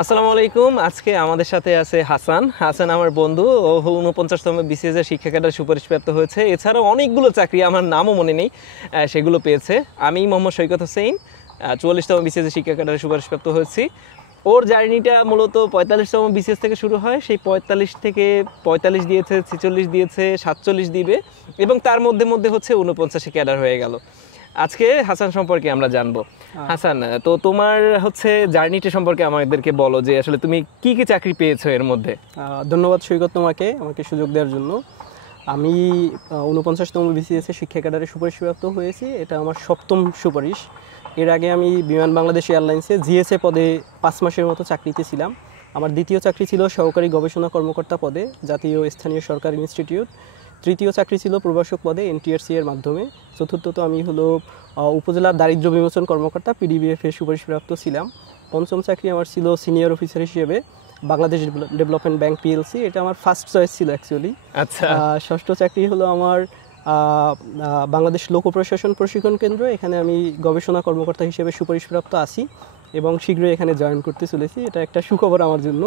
আসসালামু আলাইকুম। আজকে আমাদের সাথে আছে হাসান। হাসান আমার বন্ধু। ও ৪৯তম বিসিএস এর শিক্ষা ক্যাডার সুপারিশপ্রাপ্ত হয়েছে। এছাড়াও অনেকগুলো চাকরি, আমার নামও মনে নেই, সেগুলো পেয়েছে। আমি মোহাম্মদ সৈকত হোসেন, ৪৪তম বিসিএস এর শিক্ষা ক্যাডারে সুপারিশপ্রাপ্ত হয়েছি। ওর জার্নিটা মূলত ৪৫তম বিসিএস থেকে শুরু হয়। সেই ৪৫ থেকে ৪৫ দিয়েছে, ৪৬ দিয়েছে, ৪৭ দিবে, এবং তার মধ্যে মধ্যে হচ্ছে ৪৯ ক্যাডার হয়ে গেল। আজকে হাসান সম্পর্কে আমরা জানবো। হাসান, তো তোমার হচ্ছে জার্নিটা সম্পর্কে আমাদেরকে বলো, যে আসলে তুমি কি কি চাকরি পেয়েছো এর মধ্যে। ধন্যবাদ সৈকত তোমাকে আমাকে সুযোগ দেওয়ার জন্য। আমি ৪৯তম বিসিএস এর শিক্ষা ক্যাডারে সুপারিশপ্রাপ্ত হয়েছি। এটা আমার ৭ম সুপারিশ। এর আগে আমি বিমান বাংলাদেশ এয়ারলাইন্সে জিএসএ পদে ৫ মাসের মতো চাকরিতে ছিলাম। আমার দ্বিতীয় চাকরি ছিল সহকারী গবেষণা কর্মকর্তা পদে জাতীয় স্থানীয় সরকার ইনস্টিটিউট। তৃতীয় চাকরি ছিল প্রভাষক পদে এনটিআরসি এর মাধ্যমে। চতুর্থত আমি হলো উপজেলা দারিদ্র্য বিমোচন কর্মকর্তা পিডিবিএফ এর সুপারিশপ্রাপ্ত ছিলাম। পঞ্চম চাকরি আমার ছিল সিনিয়র অফিসার হিসেবে বাংলাদেশ ডেভেলপমেন্ট ব্যাংক পিএলসি। এটা আমার ফার্স্ট চয়েস ছিল অ্যাকচুয়ালি। আচ্ছা। ষষ্ঠ চাকরি হলো আমার বাংলাদেশ লোক প্রশাসন প্রশিক্ষণ কেন্দ্র। এখানে আমি গবেষণা কর্মকর্তা হিসেবে সুপারিশপ্রাপ্ত আছি এবং শীঘ্রই এখানে জয়েন করতে চলেছি। এটা একটা সুখবর আমার জন্য।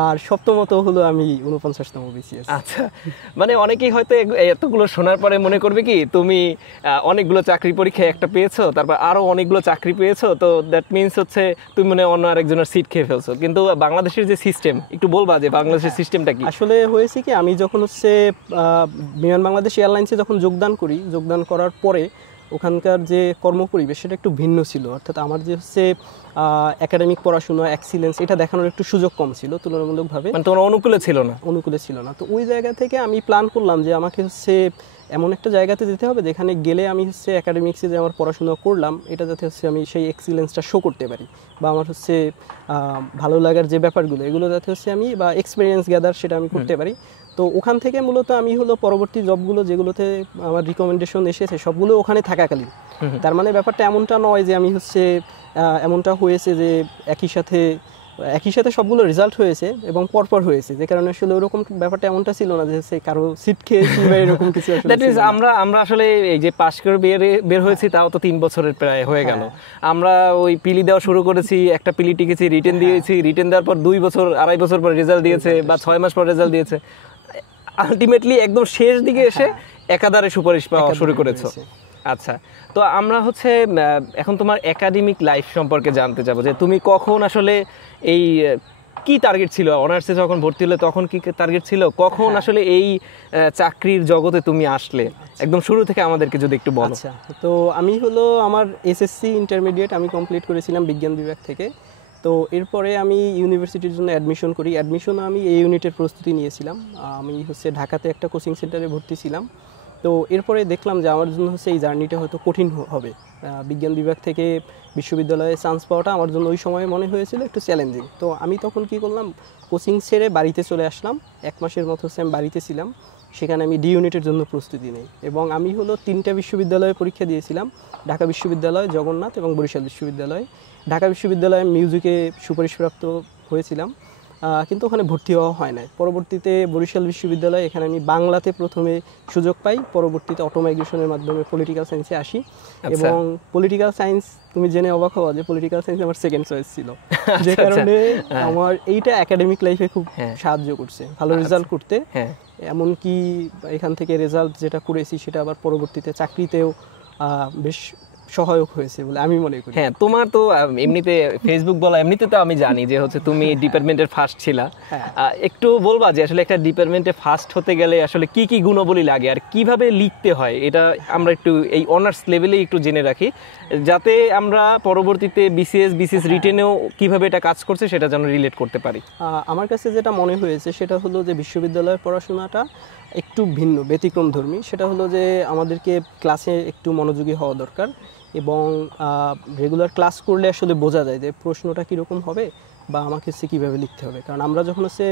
আর সপ্তমত হলো আমি ৪৯তম বিসিএস। আচ্ছা, মানে অনেকেই হয়তো এতগুলো শোনার পরে মনে করবে কি তুমি অনেকগুলো চাকরি পরীক্ষায় একটা পেয়েছো, তারপর আরো অনেকগুলো চাকরি পেয়েছো, তো দ্যাট মিনস হচ্ছে তুমি মানে অন্য আরেকজনের সিট খেয়ে ফেলছো। কিন্তু বাংলাদেশের যে সিস্টেম, একটু বলবা যে বাংলাদেশের সিস্টেমটা কি? আসলে হয়েছে কি, আমি যখন হচ্ছে বিমান বাংলাদেশ এয়ারলাইন্সে যখন যোগদান করার পরে ওখানকার যে কর্মপরিবেশ সেটা একটু ভিন্ন ছিল। অর্থাৎ আমার যে হচ্ছে একাডেমিক পড়াশোনা এক্সিলেন্স, এটা দেখানোর একটু সুযোগ কম ছিল তুলনামূলকভাবে। মানে তোমার অনুকূলে ছিল না? তো ওই জায়গা থেকে আমি প্ল্যান করলাম যে আমাকে হচ্ছে এমন একটা জায়গাতে যেতে হবে যেখানে গেলে আমি হচ্ছে একাডেমিক্সে যে আমার পড়াশোনা করলাম এটা যাতে হচ্ছে আমি সেই এক্সিলেন্সটা শো করতে পারি, বা আমার হচ্ছে ভালো লাগার যে ব্যাপারগুলো এগুলো যাতে হচ্ছে আমি বা এক্সপিরিয়েন্স গ্যাদার সেটা আমি করতে পারি। তো ওখান থেকে মূলত আমি হলো পরবর্তী জবগুলো যেগুলোতে আমার রিকমেন্ডেশন এসেছে সবগুলো ওখানে থাকাকালীন। তার মানে ব্যাপারটা এমনটা নয় যে আমি হচ্ছে এমনটা হয়েছে যে একই সাথে সবগুলো রেজাল্ট হয়েছে এবং পরপর হয়েছে, যে কারণে আসলে ওরকম ব্যাপারটা এমনটা ছিল না যে কারো সিট খেয়েছি বা এরকম কিছু। দ্যাট ইজ আমরা আসলে এই যে পাশ করে বের হয়েছি তাও তো 3 বছরের প্রায় হয়ে গেল। আমরা ওই পিলি দেওয়া শুরু করেছি, একটা পিলি টিকেছি, রিটেন দিয়েছি, রিটেন দেওয়ার পর 2 বছর 2.5 বছর পর রেজাল্ট দিয়েছে, বা 6 মাস পর রেজাল্ট দিয়েছে। আলটিমেটলি একদম শেষ দিকে এসে একাধারে সুপারিশ পাওয়া শুরু করেছো। আচ্ছা, তো আমরা হচ্ছে এখন তোমার একাডেমিক লাইফ সম্পর্কে জানতে চাবো, যে তুমি কখন আসলে এই কি টার্গেট ছিল, অনার্সে যখন ভর্তি হলে তখন কি টার্গেট ছিল, কখন আসলে এই চাকরির জগতে তুমি আসলে, একদম শুরু থেকে আমাদেরকে যদি একটু বলো। আচ্ছা, তো আমি হলো আমার এসএসসি ইন্টারমিডিয়েট আমি কমপ্লিট করেছিলাম বিজ্ঞান বিভাগ থেকে। তো এরপরে আমি ইউনিভার্সিটির জন্য অ্যাডমিশন করি। আমি এই ইউনিটের প্রস্তুতি নিয়েছিলাম। আমি হচ্ছে ঢাকাতে একটা কোচিং সেন্টারে ভর্তি ছিলাম। তো এরপরে দেখলাম যে আমার জন্য হচ্ছে এই জার্নিটা হয়তো কঠিন হবে। বিজ্ঞান বিভাগ থেকে বিশ্ববিদ্যালয়ে চান্স পাওয়াটা আমার জন্য ওই সময় মনে হয়েছিল একটু চ্যালেঞ্জিং। তো আমি তখন কি করলাম, কোচিং ছেড়ে বাড়িতে চলে আসলাম। 1 মাসের মতো হচ্ছে আমি বাড়িতে ছিলাম। সেখানে আমি ডি ইউনিটের জন্য প্রস্তুতি নিই এবং আমি হলো 3টা বিশ্ববিদ্যালয়ে পরীক্ষা দিয়েছিলাম: ঢাকা বিশ্ববিদ্যালয়, জগন্নাথ এবং বরিশাল বিশ্ববিদ্যালয়। ঢাকা বিশ্ববিদ্যালয়ে মিউজিকে সুপারিশপ্রাপ্ত হয়েছিলাম, কিন্তু ওখানে ভর্তি হওয়া হয় না। পরবর্তীতে বরিশাল বিশ্ববিদ্যালয়, এখানে আমি বাংলাতে প্রথমে সুযোগ পাই, পরবর্তীতে অটোমাইগ্রেশনের মাধ্যমে পলিটিক্যাল সায়েন্সে আসি। এবং পলিটিক্যাল সায়েন্স তুমি জেনে অবাক হওয়া যে পলিটিক্যাল সায়েন্স আমার সেকেন্ড চয়েস ছিল, যে কারণে আমার এইটা একাডেমিক লাইফে খুব সাহায্য করছে ভালো রেজাল্ট করতে। এমনকি এখান থেকে রেজাল্ট যেটা করেছি সেটা আবার পরবর্তীতে চাকরিতেও বেশ সহায়ক হয়েছে বলে আমি মনে করি। হ্যাঁ, তোমার তো এমনিতে ফেসবুক বলা, এমনিতে তো আমি জানি যে হচ্ছে তুমি ডিপার্টমেন্টের ফার্স্ট ছিলা। একটু বলবা যে আসলে একটা ডিপার্টমেন্টে ফার্স্ট হতে গেলে আসলে কি কি গুণাবলী লাগে আর কিভাবে লিখতে হয়, এটা আমরা একটু এই অনার্স লেভেলে একটু জেনে রাখি, যাতে আমরা পরবর্তীতে বিসিএস রিটেনেও কিভাবে এটা কাজ করছে সেটা যেন রিলেট করতে পারি। আমার কাছে যেটা মনে হয়েছে সেটা হলো যে বিশ্ববিদ্যালয়ের পড়াশোনাটা একটু ভিন্ন, ব্যতিক্রমধর্মী। সেটা হলো যে আমাদেরকে ক্লাসে একটু মনোযোগী হওয়া দরকার এবং রেগুলার ক্লাস করলে আসলে বোঝা যায় যে প্রশ্নটা কীরকম হবে বা আমাকে হচ্ছে কীভাবে লিখতে হবে। কারণ আমরা যখন হচ্ছে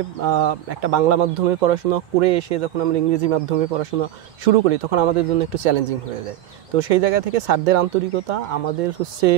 একটা বাংলা মাধ্যমে পড়াশোনা করে এসে যখন আমরা ইংরেজি মাধ্যমে পড়াশোনা শুরু করি তখন আমাদের জন্য একটু চ্যালেঞ্জিং হয়ে যায়। তো সেই জায়গা থেকে স্যারদের আন্তরিকতা, আমাদের হচ্ছে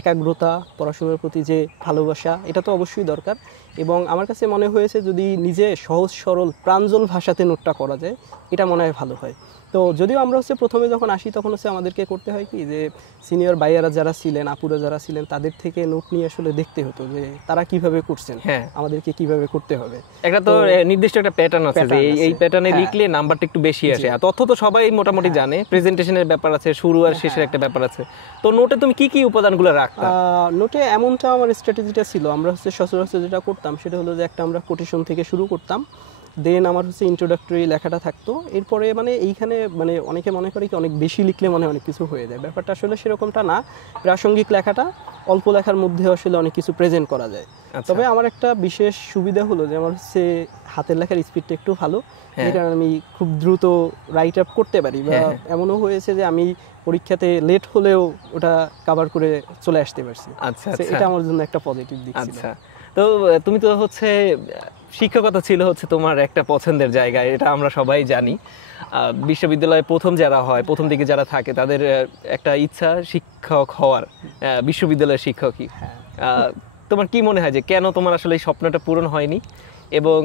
একাগ্রতা, পড়াশোনার প্রতি যে ভালোবাসা, এটা তো অবশ্যই দরকার। এবং আমার কাছে মনে হয়েছে যদি নিজে সহজ সরল প্রাঞ্জল ভাষাতে নোটটা করা যায় এটা মনে হয় ভালো হয়। তো যদিও আমরা হচ্ছে প্রথমে যখন আসি তখন হচ্ছে আমাদেরকে করতে হয় কি যে সিনিয়র ভাইয়ারা যারা ছিলেন, আপুরা যারা ছিলেন, তাদের থেকে নোট নিয়ে আসলে দেখতে হতো যে তারা কিভাবে করছেন, হ্যাঁ আমাদেরকে কিভাবে করতে হবে। একটা তো নির্দিষ্ট একটা প্যাটার্ন আছে যে এই প্যাটার্নে লিখলে নাম্বারটা একটু বেশি আসে। আর তথ্য তো সবাই মোটামুটি জানে, প্রেজেন্টেশনের ব্যাপার আছে, শুরু আর শেষের একটা ব্যাপার আছে। তো নোটে তুমি কি কি উপাদানগুলো রাখতা? নোটে এমনটা আমার স্ট্র্যাটেজিটা ছিল, আমরা হচ্ছে সচরাচর যেটা করতাম সেটা হলো যে একটা আমরা কোটেশন থেকে শুরু করতাম, দেন আমার হচ্ছে ইন্ট্রোডাক্টরি লেখাটা থাকতো। এরপরে মানে এইখানে মানে অনেকে মনে করে কি অনেক বেশি লিখলে মানে অনেক কিছু হয়ে যায়, ব্যাপারটা আসলে সেরকমটা না। প্রাসঙ্গিক লেখাটা অল্প লেখার মধ্যে আসলে অনেক কিছু প্রেজেন্ট করা যায়। তবে আমার একটা বিশেষ সুবিধা হলো যে আমার হচ্ছে হাতের লেখার স্পিডটা একটু ভালো, যে কারণে আমি খুব দ্রুত রাইট আপ করতে পারি। বা এমনও হয়েছে যে আমি পরীক্ষাতে লেট হলেও ওটা কভার করে চলে আসতে পারছি। আচ্ছা, এটা আমার জন্য একটা পজিটিভ দিক ছিল। আচ্ছা, তো তুমি তো হচ্ছে শিক্ষকতা ছিল হচ্ছে তোমার একটা পছন্দের জায়গা, এটা আমরা সবাই জানি। বিশ্ববিদ্যালয়ে প্রথম যারা হয়, প্রথম দিকে যারা থাকে, তাদের একটা ইচ্ছা শিক্ষক হওয়ার, বিশ্ববিদ্যালয়ের শিক্ষকই। তোমার কি মনে হয় যে কেন তোমার আসলে এই স্বপ্নটা পূরণ হয়নি, এবং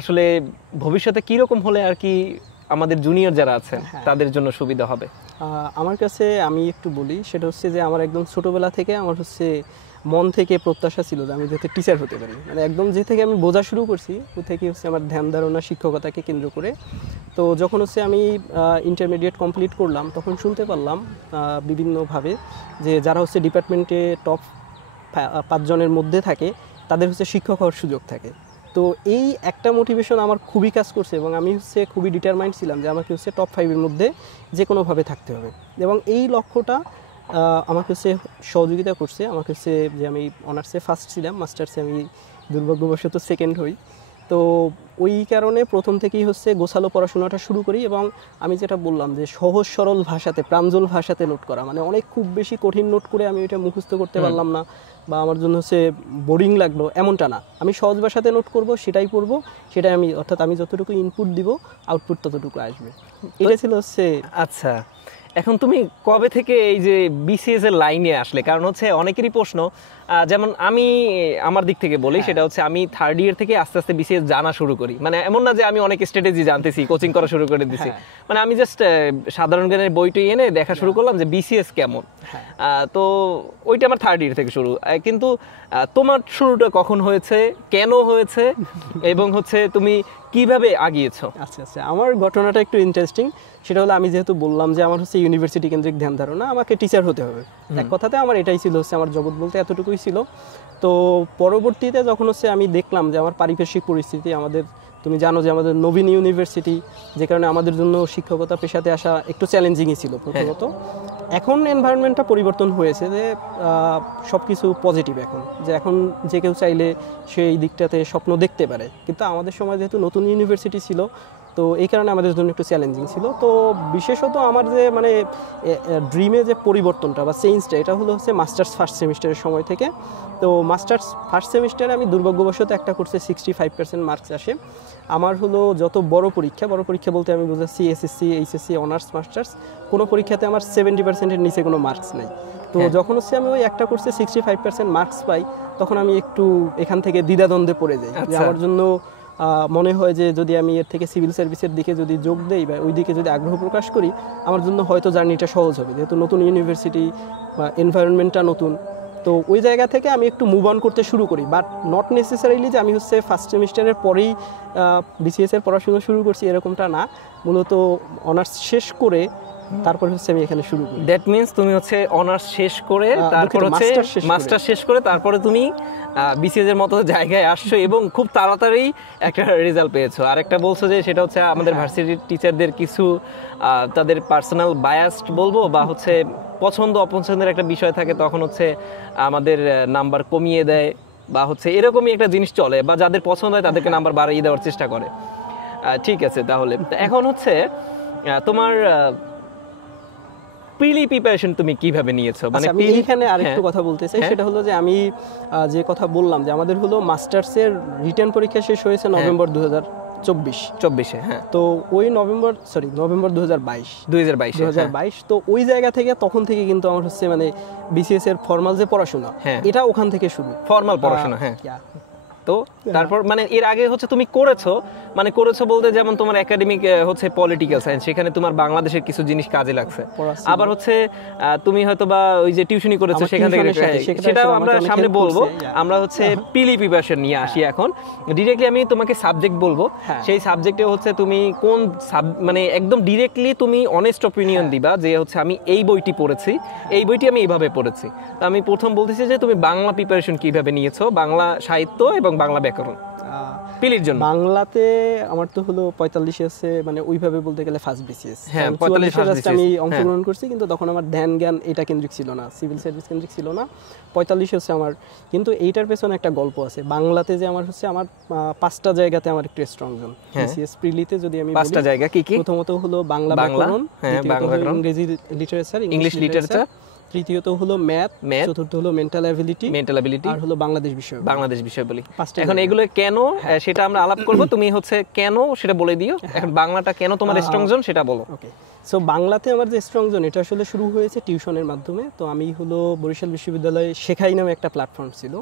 আসলে ভবিষ্যতে কি রকম হলে আর কি আমাদের জুনিয়র যারা আছেন তাদের জন্য সুবিধা হবে? আমার কাছে আমি একটু বলি, সেটা হচ্ছে যে আমার একদম ছোটবেলা থেকে আমার হচ্ছে মন থেকে প্রত্যাশা ছিল যে আমি যাতে টিচার হতে পারি। মানে একদম যে থেকে আমি বোঝা শুরু করছি ওই থেকে হচ্ছে আমার ধ্যান ধারণা শিক্ষকতাকে কেন্দ্র করে। তো যখন হচ্ছে আমি ইন্টারমিডিয়েট কমপ্লিট করলাম তখন শুনতে পারলাম বিভিন্নভাবে যে যারা হচ্ছে ডিপার্টমেন্টে টপ 5 জনের মধ্যে থাকে তাদের হচ্ছে শিক্ষক হওয়ার সুযোগ থাকে। তো এই একটা মোটিভেশন আমার খুবই কাজ করছে, এবং আমি হচ্ছে খুবই ডিটারমাইন্ড ছিলাম যে আমাকে হচ্ছে টপ 5 এর মধ্যে যে কোনোভাবে থাকতে হবে। এবং এই লক্ষ্যটা আমাকে হচ্ছে সহযোগিতা করছে। আমাকে হচ্ছে যে আমি অনার্সে ফার্স্ট ছিলাম, মাস্টার্সে আমি দুর্ভাগ্যবশত সেকেন্ড হই। তো ওই কারণে প্রথম থেকেই হচ্ছে গোছালো পড়াশোনাটা শুরু করি। এবং আমি যেটা বললাম যে সহজ সরল ভাষাতে, প্রাঞ্জল ভাষাতে নোট করা, মানে অনেক খুব বেশি কঠিন নোট করে আমি এটা মুখস্থ করতে পারলাম না বা আমার জন্য হচ্ছে বোরিং লাগলো এমনটা না। আমি সহজ ভাষাতে নোট করব, সেটাই পড়ব, সেটাই আমি, অর্থাৎ আমি যতটুকু ইনপুট দিব আউটপুট ততটুকু আসবে। এটা ছিল হচ্ছে। আচ্ছা, এখন তুমি কবে থেকে এই যে বিসিএস এর লাইনে আসলে? কারণ হচ্ছে অনেকেরই প্রশ্ন, যেমন আমি আমার দিক থেকে বলি, সেটা হচ্ছে আমি থার্ড ইয়ার থেকে আস্তে আস্তে বিসিএস জানা শুরু করি। মানে এমন না যে আমি অনেক স্ট্র্যাটেজি জানতেছি, কোচিং করা শুরু করে দিছি। মানে আমি জাস্ট সাধারণ জ্ঞানের বইটি এনে দেখা শুরু করলাম যে বিসিএস কেমন। তো ওইটা আমার থার্ড ইয়ার থেকে শুরু। কিন্তু তোমার শুরুটা কখন হয়েছে, কেন হয়েছে, এবং হচ্ছে তুমি কিভাবে আগিয়েছো? আচ্ছা আচ্ছা, আমার ঘটনাটা একটু ইন্টারেস্টিং। সেটা হলো আমি যেহেতু বললাম যে আমার হচ্ছে ইউনিভার্সিটি কেন্দ্রিক ধ্যান ধারণা, আমাকে টিচার হতে হবে, এক কথাতে আমার এটাই ছিল, হচ্ছে আমার জগৎ বলতে এতটুকুই ছিল। তো পরবর্তীতে যখন হচ্ছে আমি দেখলাম যে আমার পারিপার্শ্বিক পরিস্থিতি, আমাদের তুমি জানো যে আমাদের নবীন ইউনিভার্সিটি, যে কারণে আমাদের জন্য শিক্ষকতা পেশাতে আসা একটু চ্যালেঞ্জিংই ছিল প্রথমত। এখন এনভায়রনমেন্টটা পরিবর্তন হয়েছে, যে সব কিছু পজিটিভ এখন, যে এখন যে কেউ চাইলে সেই দিকটাতে স্বপ্ন দেখতে পারে। কিন্তু আমাদের সময় যেহেতু নতুন ইউনিভার্সিটি ছিল, তো এই কারণে আমাদের জন্য একটু চ্যালেঞ্জিং ছিল। তো বিশেষত আমার যে মানে ড্রিমে যে পরিবর্তনটা বা চেঞ্জটা, এটা হলো হচ্ছে মাস্টার্স ফার্স্ট সেমিস্টারের সময় থেকে। তো মাস্টার্স ফার্স্ট সেমিস্টারে আমি দুর্ভাগ্যবশত একটা কোর্সে 65% মার্কস আসে। আমার হলো যত বড় পরীক্ষা বলতে আমি বুঝাচ্ছি এসএসসি, এইচএসসি, অনার্স, মাস্টার্স, কোনো পরীক্ষাতে আমার 70%-এর নিচে কোনো মার্কস নেই। তো যখন হচ্ছে আমি ওই একটা কোর্সে 65% মার্কস পাই, তখন আমি একটু এখান থেকে দ্বিধাদ্বন্দ্বে পড়ে যাই। যে আমার জন্য মনে হয় যে যদি আমি এর থেকে সিভিল সার্ভিসের দিকে যদি যোগ দেই বা ওই দিকে যদি আগ্রহ প্রকাশ করি, আমার জন্য হয়তো জার্নিটা সহজ হবে, যেহেতু নতুন ইউনিভার্সিটি বা এনভায়রনমেন্টটা নতুন। তো ওই জায়গা থেকে আমি একটু মুভ অন করতে শুরু করি, বাট নট নেসেসারিলি যে আমি হচ্ছে ফার্স্ট সেমিস্টারের পরেই বিসিএস এর পড়াশোনা শুরু করছি এরকমটা না। মূলত অনার্স শেষ করে তারপর হচ্ছে আমি এখানে শুরু করি। দ্যাট মিন্স তুমি হচ্ছে অনার্স শেষ করে তারপর হচ্ছে মাস্টার শেষ করে তারপরে তুমি বিসিএস এর মতো জায়গায় আসছো এবং খুব তাড়াতাড়ি একটা রেজাল্ট পেয়েছো। আর একটা বলছো যে সেটা হচ্ছে আমাদের ভার্সিটির টিচারদের কিছু তাদের পার্সোনাল বায়াসড বলবো বা হচ্ছে পছন্দ অপছন্দের একটা বিষয় থাকে, তখন হচ্ছে আমাদের নাম্বার কমিয়ে দেয় বা হচ্ছে এরকমই একটা জিনিস চলে, বা যাদের পছন্দ হয় তাদেরকে নাম্বার বাড়িয়ে দেওয়ার চেষ্টা করে। ঠিক আছে, তাহলে এখন হচ্ছে তোমার প্রিলি প্রিপারেশন তুমি কিভাবে নিয়েছো? মানে আমি এখানে আরেকটু কথা বলতে চাই, সেটা হলো যে আমি যে কথা বললাম যে আমাদের হলো মাস্টার্সের রিটার্ন পরীক্ষা শেষ হয়েছে নভেম্বর 2024। হ্যাঁ, তো ওই নভেম্বর 2022। তো ওই জায়গা থেকে তখন থেকে কিন্তু আমার হচ্ছে মানে বিসিএস এর ফর্মাল যে পড়াশোনা, এটা ওখান থেকে শুরু, ফর্মাল পড়াশোনা। হ্যাঁ, সাহিত্য, তারপর মানে এর আগে হচ্ছে তুমি করেছো, মানে করেছো বলতে যেমন তোমার একাডেমিক হচ্ছে পলিটিক্যাল সায়েন্স, সেখানে তোমার বাংলাদেশের কিছু জিনিস কাজে লাগছে। আবার হচ্ছে তুমি হয়তো বা ওই যে টিউশনি করেছো সেখান থেকে, সেটাও আমরা সামনে বলবো। আমরা হচ্ছে পিলি প্রিপারেশন নিয়ে আসি এখন। ডিরেক্টলি আমি তোমাকে সাবজেক্ট বলবো, সেই সাবজেক্টে হচ্ছে তুমি কোন মানে একদম ডিরেক্টলি তুমি অনেস্ট অপিনিয়ন দিবা যে হচ্ছে আমি এই বইটি পড়েছি, এই বইটি আমি এইভাবে পড়েছি। তো আমি প্রথম বলতেছি যে তুমি বাংলা প্রিপারেশন কিভাবে নিয়েছো, বাংলা সাহিত্য এবং বাংলা ব্যাকরণ পিলির জন্য। বাংলাতে আমার তো হলো 45 আছে, মানে ওইভাবে বলতে গেলে ফার্স্ট বিসিএস। হ্যাঁ 45 আমি অংশগ্রহণ করছি, কিন্তু তখন আমার ধ্যান জ্ঞান এটা কেন্দ্রিক ছিল না, সিভিল সার্ভিস কেন্দ্রিক ছিল না। 45 হচ্ছে আমার, কিন্তু এইটার পেছনে একটা গল্প আছে। বাংলাতে যে আমার হচ্ছে আমার 5টা জায়গাতে আমার একটু স্ট্রং জোন। বিসিএস প্রিলিতে যদি আমি 5টা জায়গা কি কি? প্রথমত হলো বাংলা ব্যাকরণ, দ্বিতীয়ত হলো ইংরেজি লিটারেচার, ইংলিশ লিটারেচার, তৃতীয়ত হলো ম্যাথ, চতুর্থ হলো মেন্টাল অ্যাবিলিটি, আর হলো বাংলাদেশ বিষয় বলি। এখন এগুলো কেন সেটা আমরা আলাপ করব, তুমি হচ্ছে কেন সেটা বলে দিও। এখন বাংলাটা কেন তোমার স্ট্রং জোন সেটা বলো। ওকে, সো বাংলাতে আমার যে স্ট্রং জোন এটা আসলে শুরু হয়েছে টিউশনের মাধ্যমে। তো আমি হলো বরিশাল বিশ্ববিদ্যালয়ে শেখাই নামে একটা প্ল্যাটফর্ম ছিল,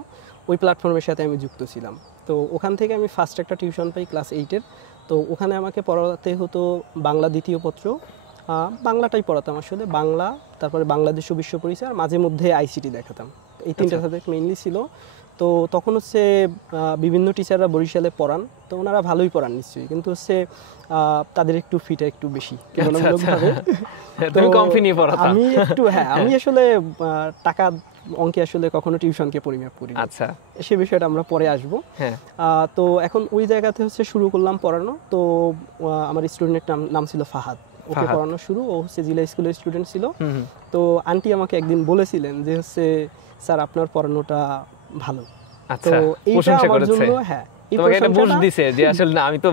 ওই প্ল্যাটফর্মের সাথে আমি যুক্ত ছিলাম। তো ওখান থেকে আমি ফার্স্ট একটা টিউশন পাই ক্লাস 8-এর। তো ওখানে আমাকে পড়াতে হতো বাংলা দ্বিতীয় পত্র, বাংলাটাই পড়াতাম আসলে, বাংলা, তারপরে বাংলাদেশ ও বিশ্ব পরিচয়, আর মাঝে মধ্যে আইসিটি দেখাতাম। এই 3টা সাবজেক্ট মেইনলি ছিল। তো তখন হচ্ছে বিভিন্ন টিচাররা বরিশালে পড়ান, তো ওনারা ভালোই পড়ান নিশ্চয়ই, কিন্তু হচ্ছে তাদের একটু ফিটা একটু বেশি তুলনামূলকভাবে। তুমি কম ফি নিয়ে পড়াতা? আমি একটু আমি আসলে টাকা অঙ্কে আসলে কখনো টিউশনকে পরিমাপ করি। আচ্ছা, সে বিষয়টা আমরা পরে আসবো। তো এখন ওই জায়গাতে হচ্ছে শুরু করলাম পড়ানো। তো আমার স্টুডেন্টের নাম ছিল ফাহাদ, ওকে পড়ানো শুরু। ও হচ্ছে জিলা স্কুলের স্টুডেন্ট ছিল। তো আন্টি আমাকে একদিন বলেছিলেন যে হচ্ছে স্যার আপনার পড়ানোটা ভালো। তো এইটা আমার জন্য তোমাকে একটা বুস্ট দিছে যে আসলে না আমি তো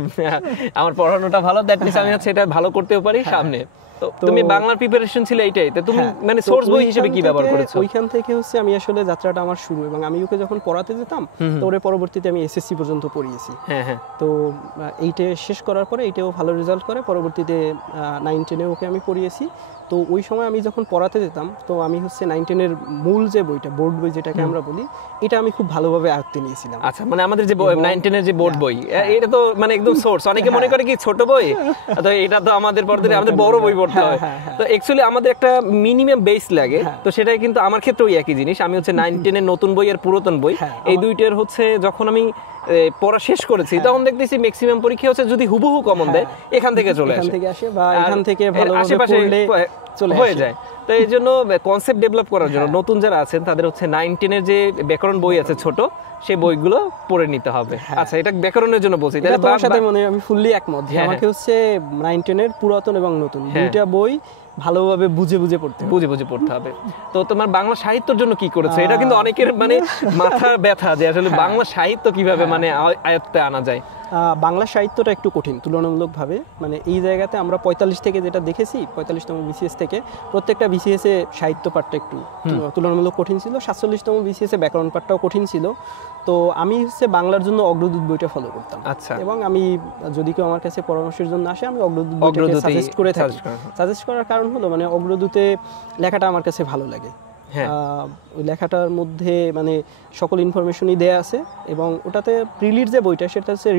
আমার পড়ানোটা ভালো, দ্যাট মিন্স আমি হচ্ছে এটা ভালো করতেও পারি সামনে। তো তুমি বাংলার প্রিপারেশন ছিল এইটাই, তো তুমি মানে সোর্স বই হিসেবে কি ব্যবহার করেছো? ওইখান থেকে হচ্ছে আমি আসলে যাত্রাটা আমার শুরু, এবং আমি ওকে যখন পড়াতে যেতাম তো ওরে পরবর্তীতে আমি এসএসসি পর্যন্ত পড়িয়েছি। তো এইটা শেষ করার পরে এইটাও ভালো রেজাল্ট করে, পরবর্তীতে 9-10-এ ওকে আমি পড়িয়েছি। তো ওই সময় আমি যখন পড়াতে যেতাম, তো আমি হচ্ছে 9-10-এর মূল যে বইটা, বোর্ড বই যেটাকে আমরা বলি, এটা আমি খুব ভালোভাবে আয়ত্তে নিয়েছিলাম। আচ্ছা, মানে আমাদের যে 9-10-এর যে বোর্ড বই, এটা তো মানে একদম সোর্স। অনেকে মনে করে কি ছোট বই, তো এটা তো আমাদের পড়তে আমাদের বড় বই পড়তে হয়। তো অ্যাকচুয়ালি আমাদের একটা মিনিমাম বেস লাগে, তো সেটাই কিন্তু আমার ক্ষেত্রেও একই জিনিস। আমি হচ্ছে 9-10-এর নতুন বই আর পুরাতন বই, এই দুইটার হচ্ছে যখন আমি পড়া শেষ করেছি তখন দেখতেছি ম্যাক্সিমাম পরীক্ষা হচ্ছে যদি হুবহু কমন দেয় এখান থেকে চলে আসে, বা এখান থেকে ভালোভাবে পড়লে চলে হয়ে যায়। তো এই জন্য কনসেপ্ট ডেভেলপ করার জন্য নতুন যারা আছেন তাদের হচ্ছে 9-10-এর যে ব্যাকরণ বই আছে ছোট, সেই বইগুলো পড়ে নিতে হবে। আচ্ছা, এটা ব্যাকরণের জন্য বলছি। তাহলে তোমার সাথে মানে আমি ফুললি একমত যে আমাকে হচ্ছে 9-10-এর পুরাতন এবং নতুন দুইটা বই ভালোভাবে বুঝে পড়তে হবে। তো তোমার বাংলা সাহিত্যের জন্য কি করেছে? এটা কিন্তু অনেকের মানে মাথা ব্যথা যে আসলে বাংলা সাহিত্য কিভাবে মানে আয়ত্তে আনা যায়। বাংলা সাহিত্যটা একটু কঠিন তুলনামূলকভাবে। মানে এই জায়গাতে আমরা 45 থেকে যেটা দেখেছি, 45তম বিসিএস থেকে প্রত্যেকটা বিসিএসে সাহিত্য পাঠটা একটু তুলনামূলক কঠিন ছিল। 47তম বিসিএসে ব্যাকরণ পাঠটাও কঠিন ছিল। তো আমি হচ্ছে বাংলার জন্য অগ্রদূত বইটা ফলো করতাম। আচ্ছা, এবং আমি যদি কেউ আমার কাছে পরামর্শের জন্য আসে, আমি অগ্রদূত বইটাকে সাজেস্ট করে থাকি। সাজেস্ট করার কারণ হলো মানে অগ্রদূতে লেখাটা আমার কাছে ভালো লাগে। ওই লেখাটার মধ্যে মানে সকল ইনফরমেশনই দেয়া আছে, এবং ওটাতে প্রিলির যে বইটা সেটা হচ্ছে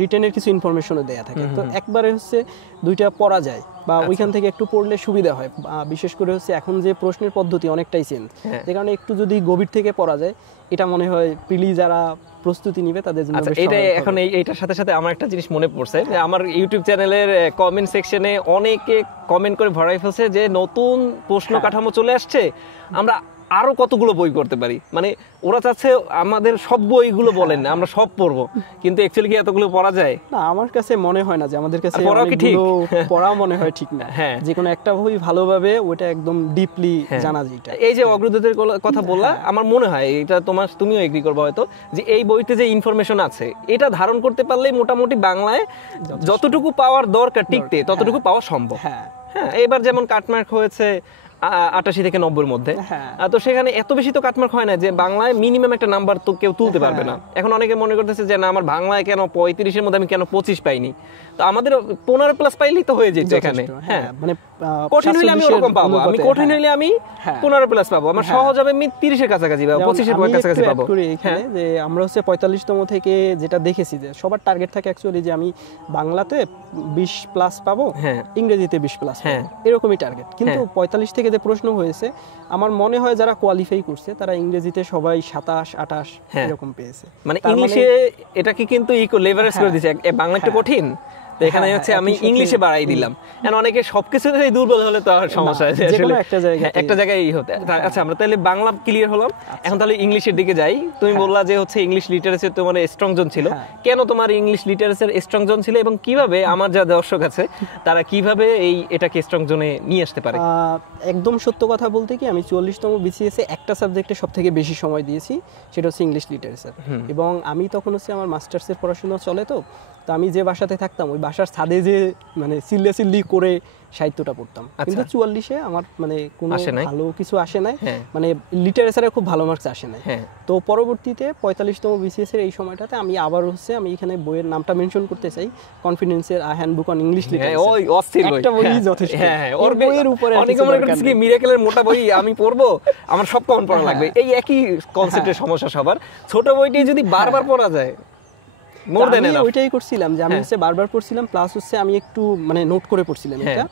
রিটেনের কিছু ইনফরমেশনও দেয়া থাকে। তো একবারে হচ্ছে দুইটা পড়া যায়, বা ওইখান থেকে একটু পড়লে সুবিধা হয়। বিশেষ করে হচ্ছে এখন যে প্রশ্নের পদ্ধতি অনেকটাই চেঞ্জ, যে কারণে একটু যদি গভীর থেকে পড়া যায়, এটা মনে হয় প্রিলি যারা প্রস্তুতি নিবে তাদের জন্য। এটা এখন এইটার সাথে সাথে আমার একটা জিনিস মনে পড়ছে, যে আমার ইউটিউব চ্যানেলের কমেন্ট সেকশনে অনেকে কমেন্ট করে ভরাই ফেলছে যে নতুন প্রশ্ন কাঠামো চলে আসছে, আমরা আরো কতগুলো বই করতে পারি। মানে ওরা চাচ্ছে আমাদের সব বইগুলো বলেন না, আমরা সব পড়বো, কিন্তু অ্যাকচুয়ালি কি এতগুলো পড়া যায়? না, আমার কাছে মনে হয় না যে আমাদের কাছে পড়া মনে হয় ঠিক না। যে কোনো একটা বই ভালোভাবে ওটা একদম ডিপলি জানা যায়। এই যে অগ্রদূতের কথা বললা, আমার মনে হয় এটা তুমিও এগ্রি করবে হয়তো, যে এই বইতে যে ইনফরমেশন আছে এটা ধারণ করতে পারলেই মোটামুটি বাংলায় যতটুকু পাওয়ার দরকার টিকতে ততটুকু পাওয়া সম্ভব। এবার যেমন কাটমার্ক হয়েছে, 88 থেকে 90 এর মধ্যে। হ্যাঁ। তো সেখানে এত বেশি তো কাটমার্ক হয় না যে বাংলায় মিনিমাম একটা নাম্বার তো কেউ তুলতে পারবে না। এখন অনেকে মনে করতেছে যে না আমার বাংলায় কেন 35 এর মধ্যে আমি কেন 25 পাইনি, তো আমাদের 15 প্লাস পাইলেই তো হয়ে যেত এখানে। হ্যাঁ মানে কঠিন হইলে আমি ওরকম পাবো, আমি কঠিন হইলে আমি 15 প্লাস পাবো, আমার সহজ হবে আমি 30 এর কাছাকাছি পাবো, 25 এর কাছাকাছি পাবো। হ্যাঁ যে আমরা হচ্ছে 45তম থেকে যেটা দেখেছি যে সবার টার্গেট থাকে অ্যাকচুয়ালি যে আমি বাংলাতে 20 প্লাস পাবো, ইংরেজিতে 20 প্লাস পাবো, এরকমই টার্গেট। কিন্তু 45 থেকে যে প্রশ্ন হয়েছে আমার মনে হয় যারা কোয়ালিফাই করছে তারা ইংরেজিতে সবাই 27 28 এরকম পেয়েছে। মানে ইংলিশে এটাকে কিন্তু লেভারেজ করে দিয়েছে, বাংলা একটু কঠিন তো এখানে হচ্ছে আমি ইংলিশে বাড়াই দিলাম। এখন অনেকে সবকিছুতেই দুর্বল হলে তো আর সমস্যা আছে, আসলে একটা জায়গায় হতে। আচ্ছা আমরা তাহলে বাংলা ক্লিয়ার হলাম, এখন তাহলে ইংলিশের দিকে যাই। তুমি বললা যে হচ্ছে ইংলিশ লিটারেচার তোমার স্ট্রং জোন ছিল, কেন তোমার ইংলিশ লিটারেচার স্ট্রং জোন ছিল এবং কিভাবে আমার যা দর্শক আছে তারা কিভাবে এটাকে স্ট্রং জোনে নিয়ে আসতে পারে? একদম সত্য কথা বলতে কি আমি 44তম বিসিএস এ একটা সাবজেক্টে সবথেকে বেশি সময় দিয়েছি, সেটা হচ্ছে ইংলিশ লিটারেচার। এবং আমি তখন হচ্ছে আমার মাস্টার্সের পড়াশোনা চলে, তো আমি যে বাসাতে থাকতাম ওই বাসার ছাদে যে মানে সিল্লি করে সাহিত্যটা পড়তাম। কিন্তু 44-এ আমার মানে কোনো ভালো কিছু আসে নাই, মানে লিটারেচারে খুব ভালো মার্কস আসে নাই। তো পরবর্তীতে 45তম বিসিএস এর এই সময়টাতে আমি আবার হচ্ছে আমি এখানে বইয়ের নামটা মেনশন করতে চাই, কনফিডেন্সের হ্যান্ডবুক অন ইংলিশ লিটারেচার, একটা বই যথেষ্ট। ওর বইয়ের উপরে অনেকে মনে করছে কি মিরাকেলের মোটা বই আমি পড়বো আমার সব কমন পড়া লাগবে, এই একই কনসেপ্টের সমস্যা সবার। ছোট বইটি যদি বারবার পড়া যায় ওইটাই করছিলাম যে আমি হচ্ছে বারবার পড়ছিলাম, প্লাস হচ্ছে আমি একটু মানে নোট করে পড়ছিলাম এটা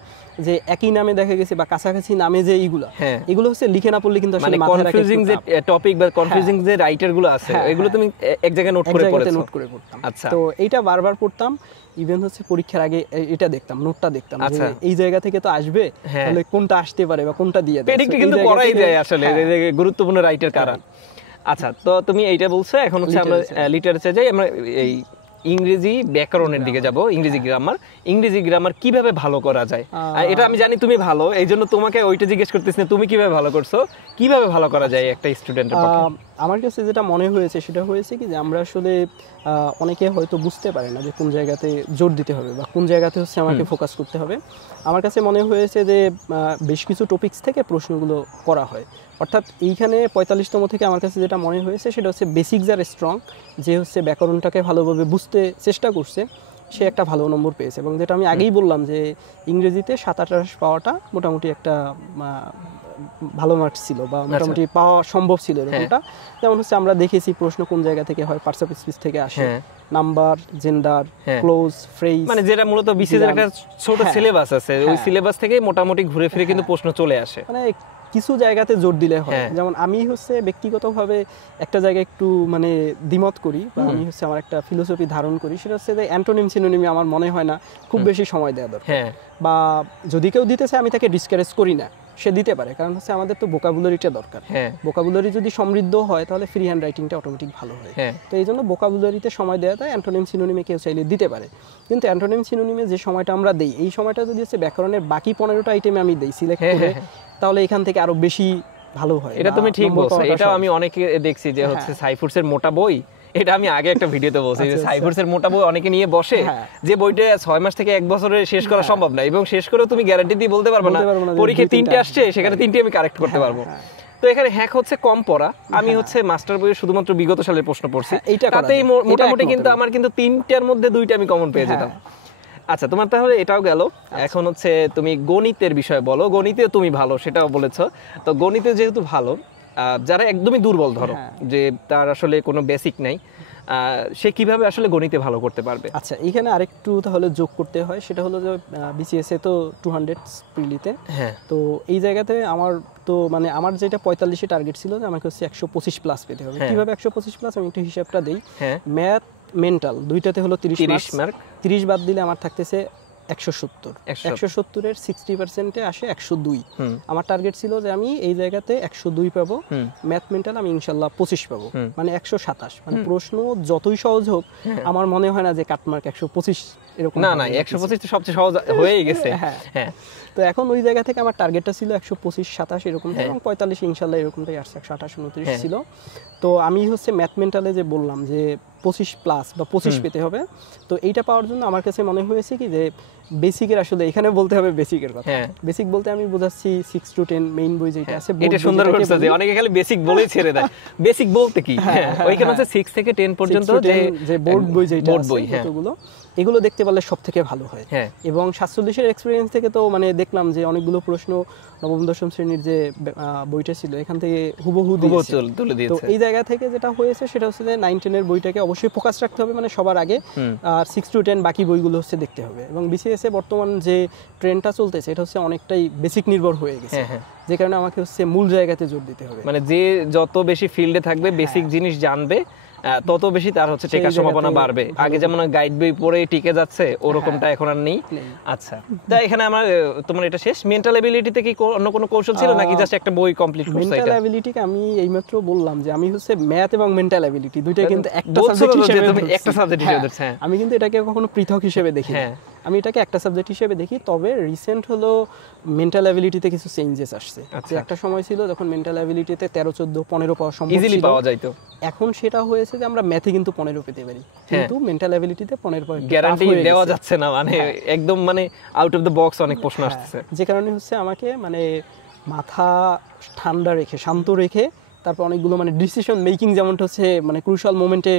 যে একই নামে দেখা গেছে বা কাছাকাছি নামে যে এগুলো হচ্ছে লিখে না পড়লে কিন্তু আসলে মাথায় রাখা কনফিউজিং যে টপিক বা কনফিউজিং যে রাইটার গুলো আছে এগুলো তুমি এক জায়গায় নোট করে পড়তাম। আচ্ছা তো এইটা বারবার পড়তাম, ইভেন হচ্ছে পরীক্ষার আগে এটা দেখতাম, নোটটা দেখতাম যে এই জায়গা থেকে তো আসবে, তাহলে কোনটা আসতে পারে বা কোনটা দিয়ে দেয়, প্রেডিক্ট কিন্তু করাই যায় আসলে গুরুত্বপূর্ণ রাইটার কারা। আচ্ছা তো তুমি এইটা বলছো, এখন হচ্ছে আমরা লিটারেচার যাই, আমরা এই ইংরেজি ব্যাকরণের দিকে যাব। ইংরেজি গ্রামার কিভাবে ভালো করা যায়, এটা আমি জানি তুমি ভালো, এই জন্য তোমাকে ওইটা জিজ্ঞেস করতেছি না তুমি কিভাবে ভালো করছো, কিভাবে ভালো করা যায় একটা স্টুডেন্টের পক্ষে। আমার কাছে যেটা মনে হয়েছে সেটা হয়েছে কি যে আমরা আসলে অনেকে হয়তো বুঝতে পারে না যে কোন জায়গাতে জোর দিতে হবে বা কোন জায়গাতে হচ্ছে আমাকে ফোকাস করতে হবে। আমার কাছে মনে হয়েছে যে বেশ কিছু টপিকস থেকে প্রশ্নগুলো করা হয়, অর্থাৎ এইখানে 45তম থেকে আমার কাছে যেটা মনে হয়েছে সেটা হচ্ছে বেসিকস আর স্ট্রং, যে হচ্ছে ব্যাকরণটাকে ভালোভাবে বুঝতে চেষ্টা করছে সে একটা ভালো নম্বর পেয়েছে। এবং যেটা আমি আগেই বললাম যে ইংরেজিতে 27-28 পাওয়াটা মোটামুটি একটা ভালো মার্কস ছিল বা মোটামুটি পাওয়া সম্ভব ছিল এরকমটা। যেমন হচ্ছে আমরা দেখেছি প্রশ্ন কোন জায়গা থেকে হয়, পার্টস অফ স্পিচ থেকে আসে, নাম্বার, জেন্ডার, ক্লোজ, ফ্রেজ, মানে যেটা মূলত বিসিএস এর একটা ছোট সিলেবাস আছে, ওই সিলেবাস থেকে মোটামুটি ঘুরে ফিরে কিন্তু প্রশ্ন চলে আসে। মানে কিছু জায়গাতে জোর দিলে হয়। যেমন আমি হচ্ছে ব্যক্তিগতভাবে একটা জায়গায় একটু মানে দ্বিমত করি বা আমি হচ্ছে আমার একটা ফিলোসফি ধারণ করি, সেটা হচ্ছে যে অ্যান্টোনিম সিনোনিমে আমার মনে হয় না খুব বেশি সময় দেওয়া দরকার, বা যদি কেউ দিতেছে আমি তাকে ডিসকারেজ করি না, সে দিতে পারে, কারণ হচ্ছে আমাদের তো ভোকাবুলারিটা দরকার। ভোকাবুলারি যদি সমৃদ্ধ হয় তাহলে ফ্রি হ্যান্ড রাইটিংটা অটোমেটিক ভালো হয়। তো এই জন্য ভোকাবুলারিতে সময় দেওয়া যায়, অ্যান্টোনিম সিনোনিমে কেউ চাইলে দিতে পারে। কিন্তু অ্যান্টোনিম সিনোনিমে যে সময়টা আমরা দেই, এই সময়টা যদি হচ্ছে ব্যাকরণের বাকি 15টা আইটেমে আমি দেই সিলেক্ট করে, তাহলে এখান থেকে আরো বেশি ভালো হয়। এটা তুমি ঠিক বলছো, এটাও আমি অনেকে দেখছি যে হচ্ছে সাইফুরসের মোটা বই, এটা আমি আগে একটা ভিডিওতে বলছি যে সাইফুরসের মোটা বই অনেকে নিয়ে বসে, যে বইটা 6 মাস থেকে 1 বছরে শেষ করা সম্ভব না, এবং শেষ করেও তুমি গ্যারান্টি দিয়ে বলতে পারবে না পরীক্ষায় 3টে আসছে সেখানে 3টে আমি কারেক্ট করতে পারবো। তো এখানে হ্যাক হচ্ছে কম পড়া, আমি হচ্ছে মাস্টার বইয়ে শুধুমাত্র বিগত সালের প্রশ্ন পড়ছি, তাতেই মোটামুটি কিন্তু আমার কিন্তু 3টার মধ্যে 2টা আমি কমন পেয়ে যেতাম। আচ্ছা তোমার তাহলে এটাও গেল, এখন হচ্ছে তুমি গণিতের বিষয় বলো। গণিতে তুমি ভালো সেটাও বলেছো, তো গণিতে যেহেতু ভালো, যারা একদমই দুর্বল ধরো যে তার আসলে কোনো বেসিক নাই, সে কিভাবে আসলে গণিতে ভালো করতে পারবে? আচ্ছা এখানে আরেকটু তাহলে যোগ করতে হয়, সেটা হলো যে বিসিএস এ তো 200 প্রিলিতে, তো এই জায়গাতে আমার তো মানে আমার যেটা 45-এ টার্গেট ছিল যে আমাকে হচ্ছে 125 প্লাস পেতে হবে। কিভাবে 125 প্লাস, আমি একটু হিসাবটা দেই। ম্যাথ, মেন্টাল দুইটাতে হলো 30 মার্ক, 30 বাদ দিলে আমার থাকতেছে 170। 170-এর 60%-এ আসে 102। আমার টার্গেট ছিল যে আমি এই জায়গাতে 102 পাবো, ম্যাথ মেন্টাল আমি ইনশাআল্লাহ 25 পাবো, মানে 127। মানে প্রশ্ন যতই সহজ হোক আমার মনে হয় না যে কাটমার্ক 125 এরকম, না 125 তো সবচেয়ে সহজ হয়েই গেছে। হ্যাঁ তো এখন ওই জায়গা থেকে আমার টার্গেটটা ছিল 125 27 এরকম, এবং 45 ইনশাআল্লাহ এরকমটাই আসছে, 128 29 ছিল। তো আমি হচ্ছে ম্যাথ মেন্টালে যে বললাম যে 25 প্লাস বা 25 পেতে হবে, তো এইটা পাওয়ার জন্য আমার কাছে মনে হয়েছে কি যে বেসিকের আসলে এখানে বলতে হবে বেসিকের কথা। হ্যাঁ। বেসিক বলতে আমি বোঝাচ্ছি 6 to 10 মেইন বই যেটা আছে, এটা সুন্দর করছে যে অনেকে খালি বেসিক বলেই ছেড়ে দেয়। বেসিক বলতে কি? হ্যাঁ, ওইখানে হচ্ছে 6 থেকে 10 পর্যন্ত যে বোর্ড বই যেটা বোর্ড আছে বই, হ্যাঁ, এগুলো দেখতে পারলে সব থেকে ভালো হয়। হ্যাঁ। এবং 47-এর এক্সপেরিয়েন্স থেকে তো মানে দেখলাম যে অনেকগুলো প্রশ্ন নবম দশম শ্রেণীর যে বইটা ছিল এখান থেকে হুবহু তুলে তো দিয়েছে। এই জায়গা থেকে যেটা হয়েছে সেটা হচ্ছে যে 9-10 এর বইটাকে অবশ্যই ফোকাস রাখতে হবে মানে সবার আগে, আর 6 to 10 বাকি বইগুলো হচ্ছে দেখতে হবে। এবং বিসিএস এ বর্তমান যে ট্রেন্ডটা চলতেছে এটা হচ্ছে অনেকটাই বেসিক নির্ভর হয়ে গেছে, যে কারণে আমাকে হচ্ছে মূল জায়গাতে জোর দিতে হবে। মানে যে যত বেশি ফিল্ডে থাকবে, বেসিক জিনিস জানবে, তত বেশি তার হচ্ছে টেকার সম্ভাবনা বাড়বে। আগে যেমন গাইড বই পড়ে টিকে যাচ্ছে ওরকমটা এখন আর নেই। আচ্ছা, তাই এখানে আমার তোমার এটা শেষ। মেন্টাল এবিলিটিতে কি অন্য কোনো কৌশল ছিল নাকি জাস্ট একটা বই কমপ্লিট করছো? মেন্টাল এবিলিটিকে আমি এইমাত্র বললাম যে আমি হচ্ছে ম্যাথ এবং মেন্টাল এবিলিটি দুইটা কিন্তু একটা সাবজেক্ট হিসেবে ধরছি। আমি কিন্তু এটাকে কখনো পৃথক হিসেবে দেখি না, আমি এটাকে একটা সাবজেক্ট হিসেবে দেখি। তবে রিসেন্ট হলো মেন্টাল এবিলিটিতে কিছু চেঞ্জেস আসছে। একটা সময় ছিল যখন মেন্টাল এবিলিটিতে 13, 14, 15 পাওয়া সম্ভব ছিল, ইজিলি পাওয়া যাইতো। এখন সেটা হয়েছে যে আমরা ম্যাথে কিন্তু 15 পেতে পারি, কিন্তু মেন্টাল এবিলিটিতে 15 পয়েন্ট গ্যারান্টি দেওয়া যাচ্ছে না, মানে একদম মানে আউট অফ দ্য বক্স অনেক প্রশ্ন আসছে। যে কারণে হচ্ছে আমাকে মানে মাথা ঠান্ডা রেখে শান্ত রেখে তারপর অনেকগুলো মানে ডিসিশন মেকিং, যেমনটা হচ্ছে মানে ক্রুশাল মোমেন্টে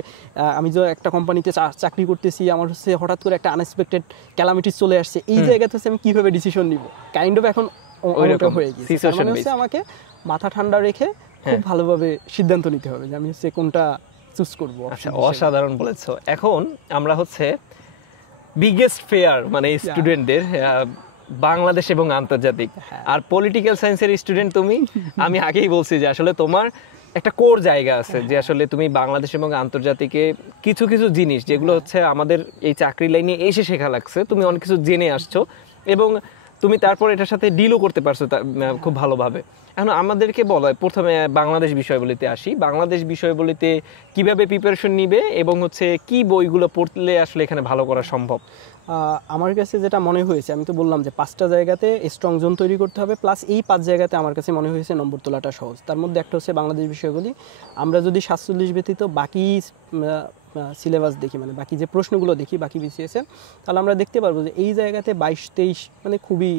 আমি যে একটা কোম্পানিতে চাকরি করতেছি, আমার হচ্ছে হঠাৎ করে একটা আনএক্সপেক্টেড ক্যালামিটিস চলে আসছে, এই জায়গাতে হচ্ছে আমি কিভাবে ডিসিশন নিব কাইন্ড অফ এখন ওইটা হয়ে গেছে। মানে হচ্ছে আমাকে মাথা ঠান্ডা রেখে খুব ভালোভাবে সিদ্ধান্ত নিতে হবে যে আমি হচ্ছে কোনটা চুজ করব। অসাধারণ বলেছো। এখন আমরা হচ্ছে বিগেস্ট ফেয়ার মানে স্টুডেন্টদের বাংলাদেশ এবং আন্তর্জাতিক, আর পলিটিক্যাল সায়েন্সের স্টুডেন্ট তুমি। আমি আগেই বলছি যে আসলে তোমার একটা কোর জায়গা আছে যে আসলে তুমি বাংলাদেশ এবং আন্তর্জাতিকে কিছু কিছু জিনিস যেগুলো হচ্ছে আমাদের এই চাকরি লাইনে এসে শেখা লাগছে, তুমি অনেক কিছু জেনে আসছো এবং তুমি তারপর এটার সাথে ডিলও করতে পারছো খুব ভালোভাবে। এখন আমাদেরকে বলো, প্রথমে বাংলাদেশ বিষয়বলিতে আসি। বাংলাদেশ বিষয়বলিতে কিভাবে প্রিপারেশন নিবে এবং হচ্ছে কি বইগুলো পড়লে আসলে এখানে ভালো করা সম্ভব? আমার কাছে যেটা মনে হয়েছে, আমি তো বললাম যে 5টা জায়গাতে স্ট্রং জোন তৈরি করতে হবে, প্লাস এই 5 জায়গাতে আমার কাছে মনে হয়েছে নম্বর তোলাটা সহজ। তার মধ্যে একটা হচ্ছে বাংলাদেশ বিষয়গুলি। আমরা যদি 47 ব্যতীত বাকি সিলেবাস দেখি, মানে বাকি যে প্রশ্নগুলো দেখি বাকি বিসিএস এর, তাহলে আমরা দেখতে পারবো যে এই জায়গাতে 22-23 মানে খুবই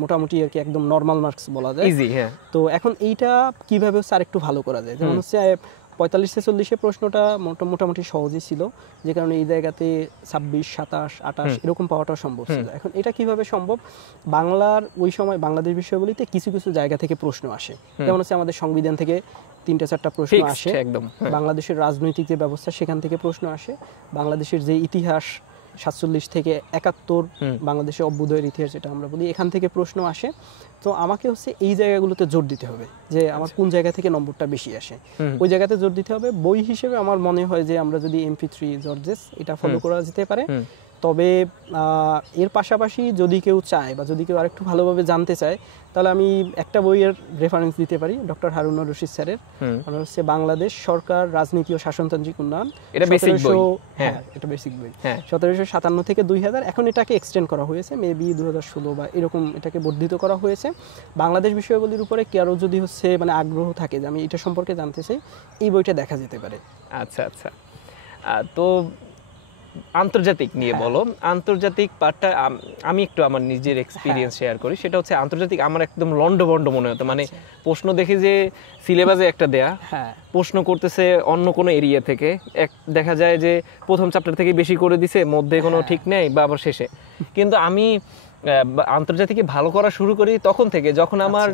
মোটামুটি আর কি একদম নর্মাল মার্কস বলা যায়। ইজি, হ্যাঁ। তো এখন এইটা কিভাবে হচ্ছে আরেকটু ভালো করা যায়, যেমন হচ্ছে 45-46 প্রশ্নটা মোটামুটি সহজই ছিল, যে কারণে এই জায়গাতে 26, 27, 28 এরকম পাওয়াটা সম্ভব ছিল। এখন এটা কিভাবে সম্ভব? বাংলার ওই সময় বাংলাদেশ বিষয়গুলিতে কিছু কিছু জায়গা থেকে প্রশ্ন আসে, যেমন হচ্ছে আমাদের সংবিধান থেকে 3-4টা প্রশ্ন আসে, বাংলাদেশের রাজনৈতিক যে ব্যবস্থা সেখান থেকে প্রশ্ন আসে, বাংলাদেশের যে ইতিহাস 47 থেকে 71 বাংলাদেশের অভ্যুদয়ের ইতিহাস যেটা আমরা বলি, এখান থেকে প্রশ্ন আসে। তো আমাকে হচ্ছে এই জায়গাগুলোতে জোর দিতে হবে যে আমার কোন জায়গা থেকে নম্বরটা বেশি আসে, ওই জায়গাতে জোর দিতে হবে। বই হিসেবে আমার মনে হয় যে আমরা যদি MP3 জর্জেস এটা ফলো করা যেতে পারে। তবে এর পাশাপাশি যদি কেউ চায় বা যদি কেউ আরেকটু ভালোভাবে জানতে চায়, তাহলে আমি একটা বইয়ের রেফারেন্স দিতে পারি, ডক্টর হারুনুর রশিদ স্যারের। মানে হচ্ছে বাংলাদেশ সরকার, রাজনীতি ও শাসনতান্ত্রিক উন্নয়ন। এটা বেসিক বই। হ্যাঁ, এটা বেসিক বই। 1757 থেকে 2000, এখন এটাকে এক্সটেন্ড করা হয়েছে, মেবি 2016 বা এরকম এটাকে বর্ধিত করা হয়েছে। বাংলাদেশ বিষয়গুলির উপরে কারো যদি হচ্ছে মানে আগ্রহ থাকে যে আমি এটা সম্পর্কে জানতে চাই, এই বইটা দেখা যেতে পারে। আচ্ছা আচ্ছা, তো আন্তর্জাতিক নিয়ে বলো। আন্তর্জাতিক পার্টটা আমি একটু আমার নিজের এক্সপিরিয়েন্স শেয়ার করি। সেটা হচ্ছে আন্তর্জাতিক আমার একদম লন্ডভন্ড মনে হতো, মানে প্রশ্ন দেখি যে সিলেবাসে একটা দেয়া, প্রশ্ন করতেছে অন্য কোনো এরিয়া থেকে, দেখা যায় যে প্রথম চ্যাপ্টার থেকে বেশি করে দিছে, মধ্যে কোনো ঠিক নেই বা আবার শেষে। কিন্তু আমি আন্তর্জাতিকে ভালো করা শুরু করি তখন থেকে যখন আমার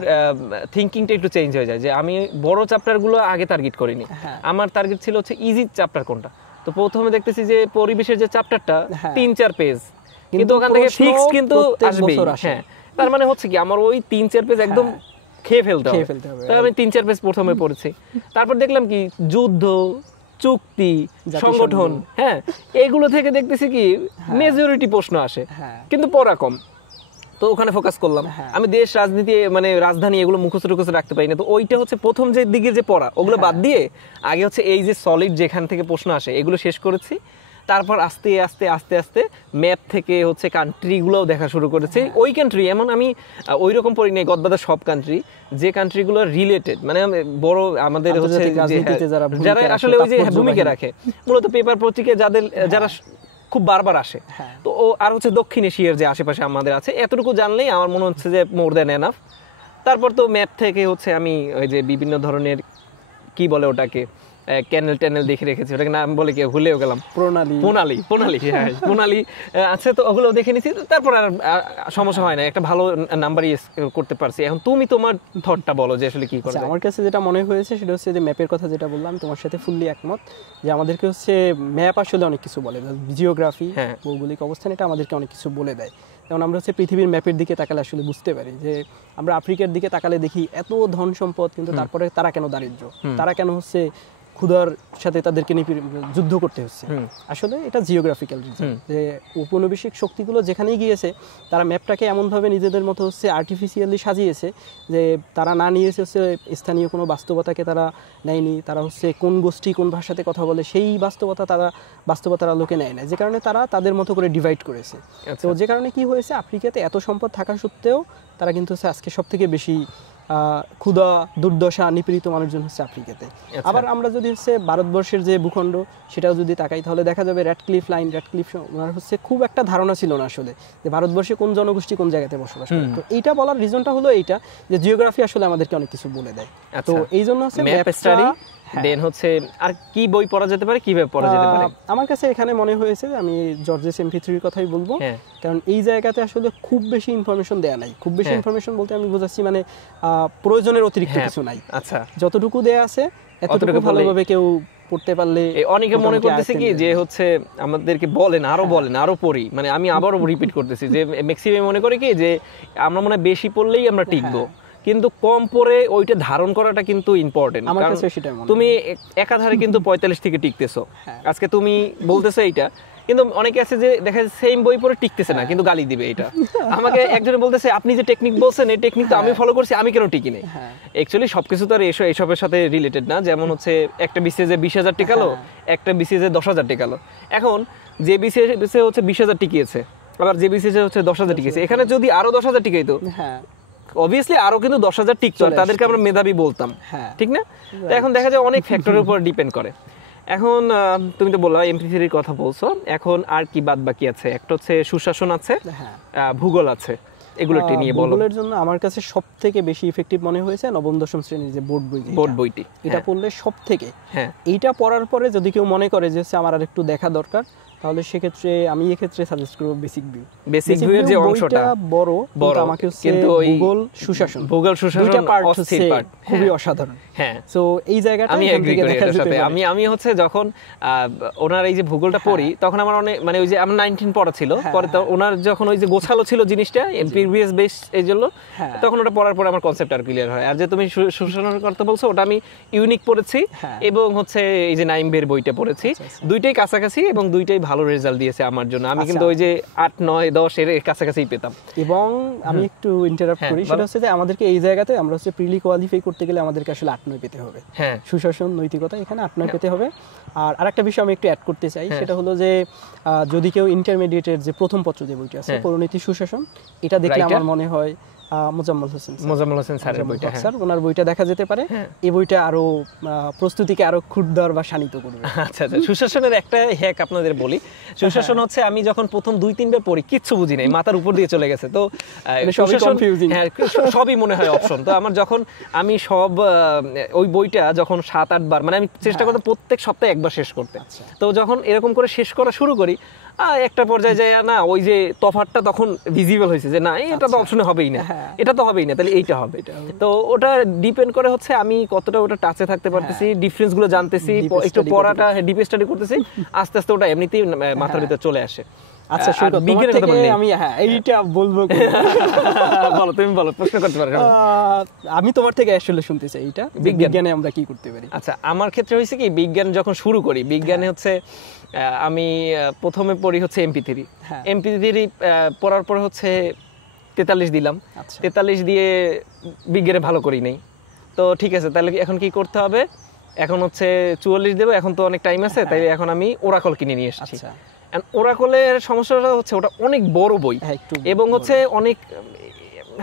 থিঙ্কিংটা একটু চেঞ্জ হয়ে যায়, যে আমি বড় চ্যাপ্টারগুলো আগে টার্গেট করিনি, আমার টার্গেট ছিল হচ্ছে ইজি চ্যাপ্টার কোনটা। তো প্রথমে দেখতেছি যে পরিবেশের যে চ্যাপ্টারটা 3-4 পেজ, কিন্তু ওখান থেকে ফিক্সড কিন্তু আসবেই। হ্যাঁ, তার মানে হচ্ছে কি আমার ওই 3-4 পেজ একদম খেয়ে ফেলতে হবে। তাই আমি 3-4 পেজ প্রথমে পড়েছি। তারপর দেখলাম কি যুদ্ধ, চুক্তি, সংগঠন, হ্যাঁ, এগুলো থেকে দেখতেছি কি মেজরিটি প্রশ্ন আসে, কিন্তু পড়া কম। তো ওখানে ফোকাস করলাম। আমি দেশ, রাজনীতি, মানে রাজধানী, এগুলো মুখস্থ রাখতে পারি না। তো ওইটা হচ্ছে প্রথম যে দিকে যে পড়া, ওগুলো বাদ দিয়ে আগে হচ্ছে এই যে সলিড যেখান থেকে প্রশ্ন আসে এগুলো শেষ করেছি। তারপর আস্তে আস্তে আস্তে আস্তে ম্যাপ থেকে হচ্ছে কান্ট্রিগুলোও দেখা শুরু করেছি। ওই কান্ট্রি এমন আমি ওই রকম পড়ি নাই গদবাদা সব কান্ট্রি, যে কান্ট্রিগুলো রিলেটেড, মানে বড় আমাদের হচ্ছে যারা আসলে ওই যে ভূমিকা রাখে, মূলত পেপার পত্রিকা যারা খুব বারবার আসে। হ্যাঁ। তো ও আর হচ্ছে দক্ষিণ এশিয়ার যে আশেপাশে আমাদের আছে এতটুকু জানলেই আমার মনে হচ্ছে যে মোর দ্যান এনাফ। তারপর তো ম্যাপ থেকে হচ্ছে আমি ওই যে বিভিন্ন ধরনের কি বলে ওটাকে ক্যানেল ট্যানেল দেখে রেখেছি, ওটাকে নাম বলে কি ভুলেও গেলাম, প্রণালী হ্যাঁ প্রণালী আছে, তো ওগুলো দেখে নিছি। তারপর আর সমস্যা হয় না, একটা ভালো নাম্বারই করতে পারছি। এখন তুমি তোমার থটটা বলো যে আসলে কি করা যায়। আমার কাছে যেটা মনে হয়েছে সেটা হচ্ছে যে ম্যাপের কথা যেটা বললাম, তোমার সাথে ফুললি একমত যে আমাদেরকে হচ্ছে ম্যাপ আসলে অনেক কিছু বলে, জিওগ্রাফি ভৌগোলিক অবস্থান এটা আমাদেরকে অনেক কিছু বলে দেয়। যেমন আমরা হচ্ছে পৃথিবীর ম্যাপের দিকে তাকালে আসলে বুঝতে পারি যে আমরা আফ্রিকার দিকে তাকালে দেখি এত ধন সম্পদ, কিন্তু তারপরে তারা কেন দারিদ্র, তারা কেন হচ্ছে ক্ষুধার সাথে তাদেরকে যুদ্ধ করতে হচ্ছে। আসলে এটা জিওগ্রাফিক্যাল রিজন, যে উপনিবেশিক শক্তিগুলো যেখানেই গিয়েছে তারা ম্যাপটাকে এমনভাবে নিজেদের মতো হচ্ছে আর্টিফিশিয়ালি সাজিয়েছে যে তারা না নিয়েছে হচ্ছে স্থানীয় কোনো বাস্তবতাকে তারা নেয়নি, তারা হচ্ছে কোন গোষ্ঠী কোন ভাষাতে কথা বলে সেই বাস্তবতার আলোকে নেয় না, যে কারণে তারা তাদের মতো করে ডিভাইড করেছে। তো যে কারণে কি হয়েছে, আফ্রিকাতে এত সম্পদ থাকা সত্ত্বেও তারা কিন্তু হচ্ছে আজকে সব থেকে বেশি ক্ষুধা দুর্দশা নিপীড়িত মানুষজন হচ্ছে আফ্রিকাতে। আবার আমরা যদি হচ্ছে ভারতবর্ষের যে ভূখণ্ড সেটাও যদি তাকাই তাহলে দেখা যাবে র্যাডক্লিফ ওনার হচ্ছে খুব একটা ধারণা ছিল না আসলে যে ভারতবর্ষে কোন জনগোষ্ঠী কোন জায়গাতে বসবাস করে। তো এইটা বলার রিজনটা হলো এইটা যে জিওগ্রাফি আসলে আমাদেরকে অনেক কিছু বলে দেয়। তো এই জন্য হচ্ছে ম্যাপ স্টাডি দেন হচ্ছে আর কি বই পড়া যেতে পারে, কিভাবে পড়া যেতে পারে। আমার কাছে এখানে মনে হয়েছে যে আমি জর্জেস MP3 এর কথাই বলবো, কারণ এই জায়গাতে আসলে খুব বেশি ইনফরমেশন দেয়া নাই। খুব বেশি ইনফরমেশন বলতে আমি বোঝাচ্ছি মানে প্রয়োজনের অতিরিক্ত কিছু নাই। আচ্ছা, যতটুকু দেয়া আছে এতটুকু ভালোভাবে কেউ পড়তে পারলে। অনেকে মনে করতেছে কি যে হচ্ছে আমাদেরকে বলেন আরো পড়ি, মানে আমি আবারও রিপিট করতেছি যে ম্যাক্সিমাম মনে করে কি যে আমরা মনে হয় বেশি পড়লেই আমরা টিকবো, কিন্তু কম পড়ে ওইটা ধারণ করাটা কিন্তু ইম্পর্টেন্ট। তুমি একাধারে কিন্তু 45 থেকে টিকতেছো, আজকে তুমি বলতেছো এইটা, কিন্তু অনেকে আছে যে দেখা যায় সেম বই পড়ে টিকতেছে না কিন্তু গালি দিবে। এটা আমাকে একজনে বলতেছে আপনি যে টেকনিক বলছেন এই টেকনিক তো আমি ফলো করছি, আমি কেন টিকি নাই। অ্যাকচুয়ালি সবকিছু তো আর এইসবের সাথে রিলেটেড না। যেমন হচ্ছে একটা বিসিএসে 20,000 টিকালো, একটা বিসিএসে 10,000 টিকালো। এখন যে বিসিএসে হচ্ছে 20,000 টিকিয়েছে, আবার যে বিসিএসে হচ্ছে 10,000 টিকিয়েছে, এখানে যদি আরো 10,000 টিকাইতো অবভিয়াসলি আরো কিন্তু 10,000 টিকতো, তাদেরকে আমরা মেধাবী বলতাম, ঠিক না? তো এখন দেখা যায় অনেক ফ্যাক্টরের উপর ডিপেন্ড করে। এখন তুমি তো বললা MP3 এর কথা বলছো, এখন আর কি বাদ বাকি আছে? একটা হচ্ছে সুশাসন আছে, ভূগোল আছে, এগুলোটি নিয়ে বলো। ভূগোলের জন্য আমার কাছে সবথেকে বেশি ইফেক্টিভ মনে হয়েছে নবম দশম শ্রেণীর যে বোর্ড বইটি। এটা পড়লে সবথেকে, এইটা পড়ার পরে যদি কেউ মনে করে যে আমার আর একটু দেখা দরকার, তাহলে সেক্ষেত্রে আমি এক্ষেত্রে সাজেস্ট করব বেসিক ভিউ এর যে অংশটা বড় কিন্তু আমাকে হচ্ছে ভূগোল সুশাসন দুইটা পার্ট হচ্ছে খুবই অসাধারণ। হ্যাঁ, সো এই জায়গাটা আমি এগ্রি করি এর সাথে। আমি হচ্ছে যখন ওনার এই যে ভূগোলটা পড়ি তখন আমার অনেক মানে ওই যে আমার 19 পড়া ছিল, পরে তো ওনার যখন ওই যে গোছালো ছিল জিনিসটা প্রিভিয়াস বেস এই জন্য, তখন ওটা পড়ার পরে আমার কনসেপ্ট আর ক্লিয়ার হয়। আর যে তুমি সুশাসনের কথা বলছো ওটা আমি ইউনিক পড়েছি এবং হচ্ছে এই যে নাইমবের বইটা পড়েছি, দুইটাই কাছাকাছি এবং দুইটাই ভালো রেজাল্ট দিয়েছে আমার জন্য। আমি কিন্তু ওই যে 8, 9, 10 এর কাছাকাছি পেতাম। এবং আমি একটু ইন্টারাপ্ট করি, সেটা হচ্ছে যে আমাদেরকে এই জায়গাতে আমরা হচ্ছে প্রিলি কোয়ালিফাই করতে গেলে আমাদেরকে আসলে 8, 9 পেতে হবে। সুশাসন নৈতিকতা এখানে 8, 9 পেতে হবে। আর আরেকটা বিষয় আমি একটু অ্যাড করতে চাই, সেটা হলো যে যদি কেউ ইন্টারমিডিয়েটের যে প্রথম পত্র যে বইটা আছে পরিণতি সুশাসন, এটা দেখলে আমার মনে হয় মোজাম্মেল হোসেন স্যারের বইটা, স্যার ওনার বইটা দেখা যেতে পারে। এই বইটা আরো প্রস্তুতিকে আরো ক্ষুদ্র বা শানিত করবে। আচ্ছা, সুশাসনের একটা হ্যাক আপনাদের বলি। সুশাসন হচ্ছে আমি যখন প্রথম 2-3 বার পড়ি কিচ্ছু বুঝি নাই, মাথার উপর দিয়ে চলে গেছে। তো সবই মনে হয় অপশন। তো আমার যখন আমি ওই বইটা যখন 7-8 বার, মানে আমি চেষ্টা করতে প্রত্যেক সপ্তাহে একবার শেষ করতে। তো যখন এরকম করে শেষ করা শুরু করি, একটা পর্যায়ে যায় না ওই যে তফাৎটা তখন ভিজিবল হয়েছে যে না এটা তো অপশনে হবেই না, এটা তো হবেই না, তাহলে এইটা হবে। তো ওটা ডিপেন্ড করে হচ্ছে আমি কতটা ওটা টাচে থাকতে পারতেছি, ডিফারেন্স গুলো জানতেছি, একটু পড়াটা ডিপ স্টাডি করতেছি, আস্তে আস্তে ওটা এমনিতেই মাথার ভিতরে চলে আসে। আচ্ছা, বিজ্ঞানের কথা বলি আমি, এইটা বলবো। বলো, তুমি বলো, প্রশ্ন করতে পারো। আমি তোমার থেকে আসলে শুনতে চাই এটা বিজ্ঞানে আমরা কি করতে পারি। আচ্ছা, আমার ক্ষেত্রে হয়েছে কি বিজ্ঞান যখন শুরু করি, বিজ্ঞানে হচ্ছে আমি প্রথমে পড়ি হচ্ছে MP3 পড়ার পর হচ্ছে 43 দিলাম। 43 দিয়ে বিজ্ঞানে ভালো করি নাই। তো ঠিক আছে, তাহলে এখন কি করতে হবে? এখন হচ্ছে 44 দেবো, এখন তো অনেক টাইম আছে, তাই এখন আমি ওরাকল কিনে নিয়ে এসেছি। ওরাকলের সমস্যাটা হচ্ছে ওটা অনেক বড় বই এবং হচ্ছে অনেক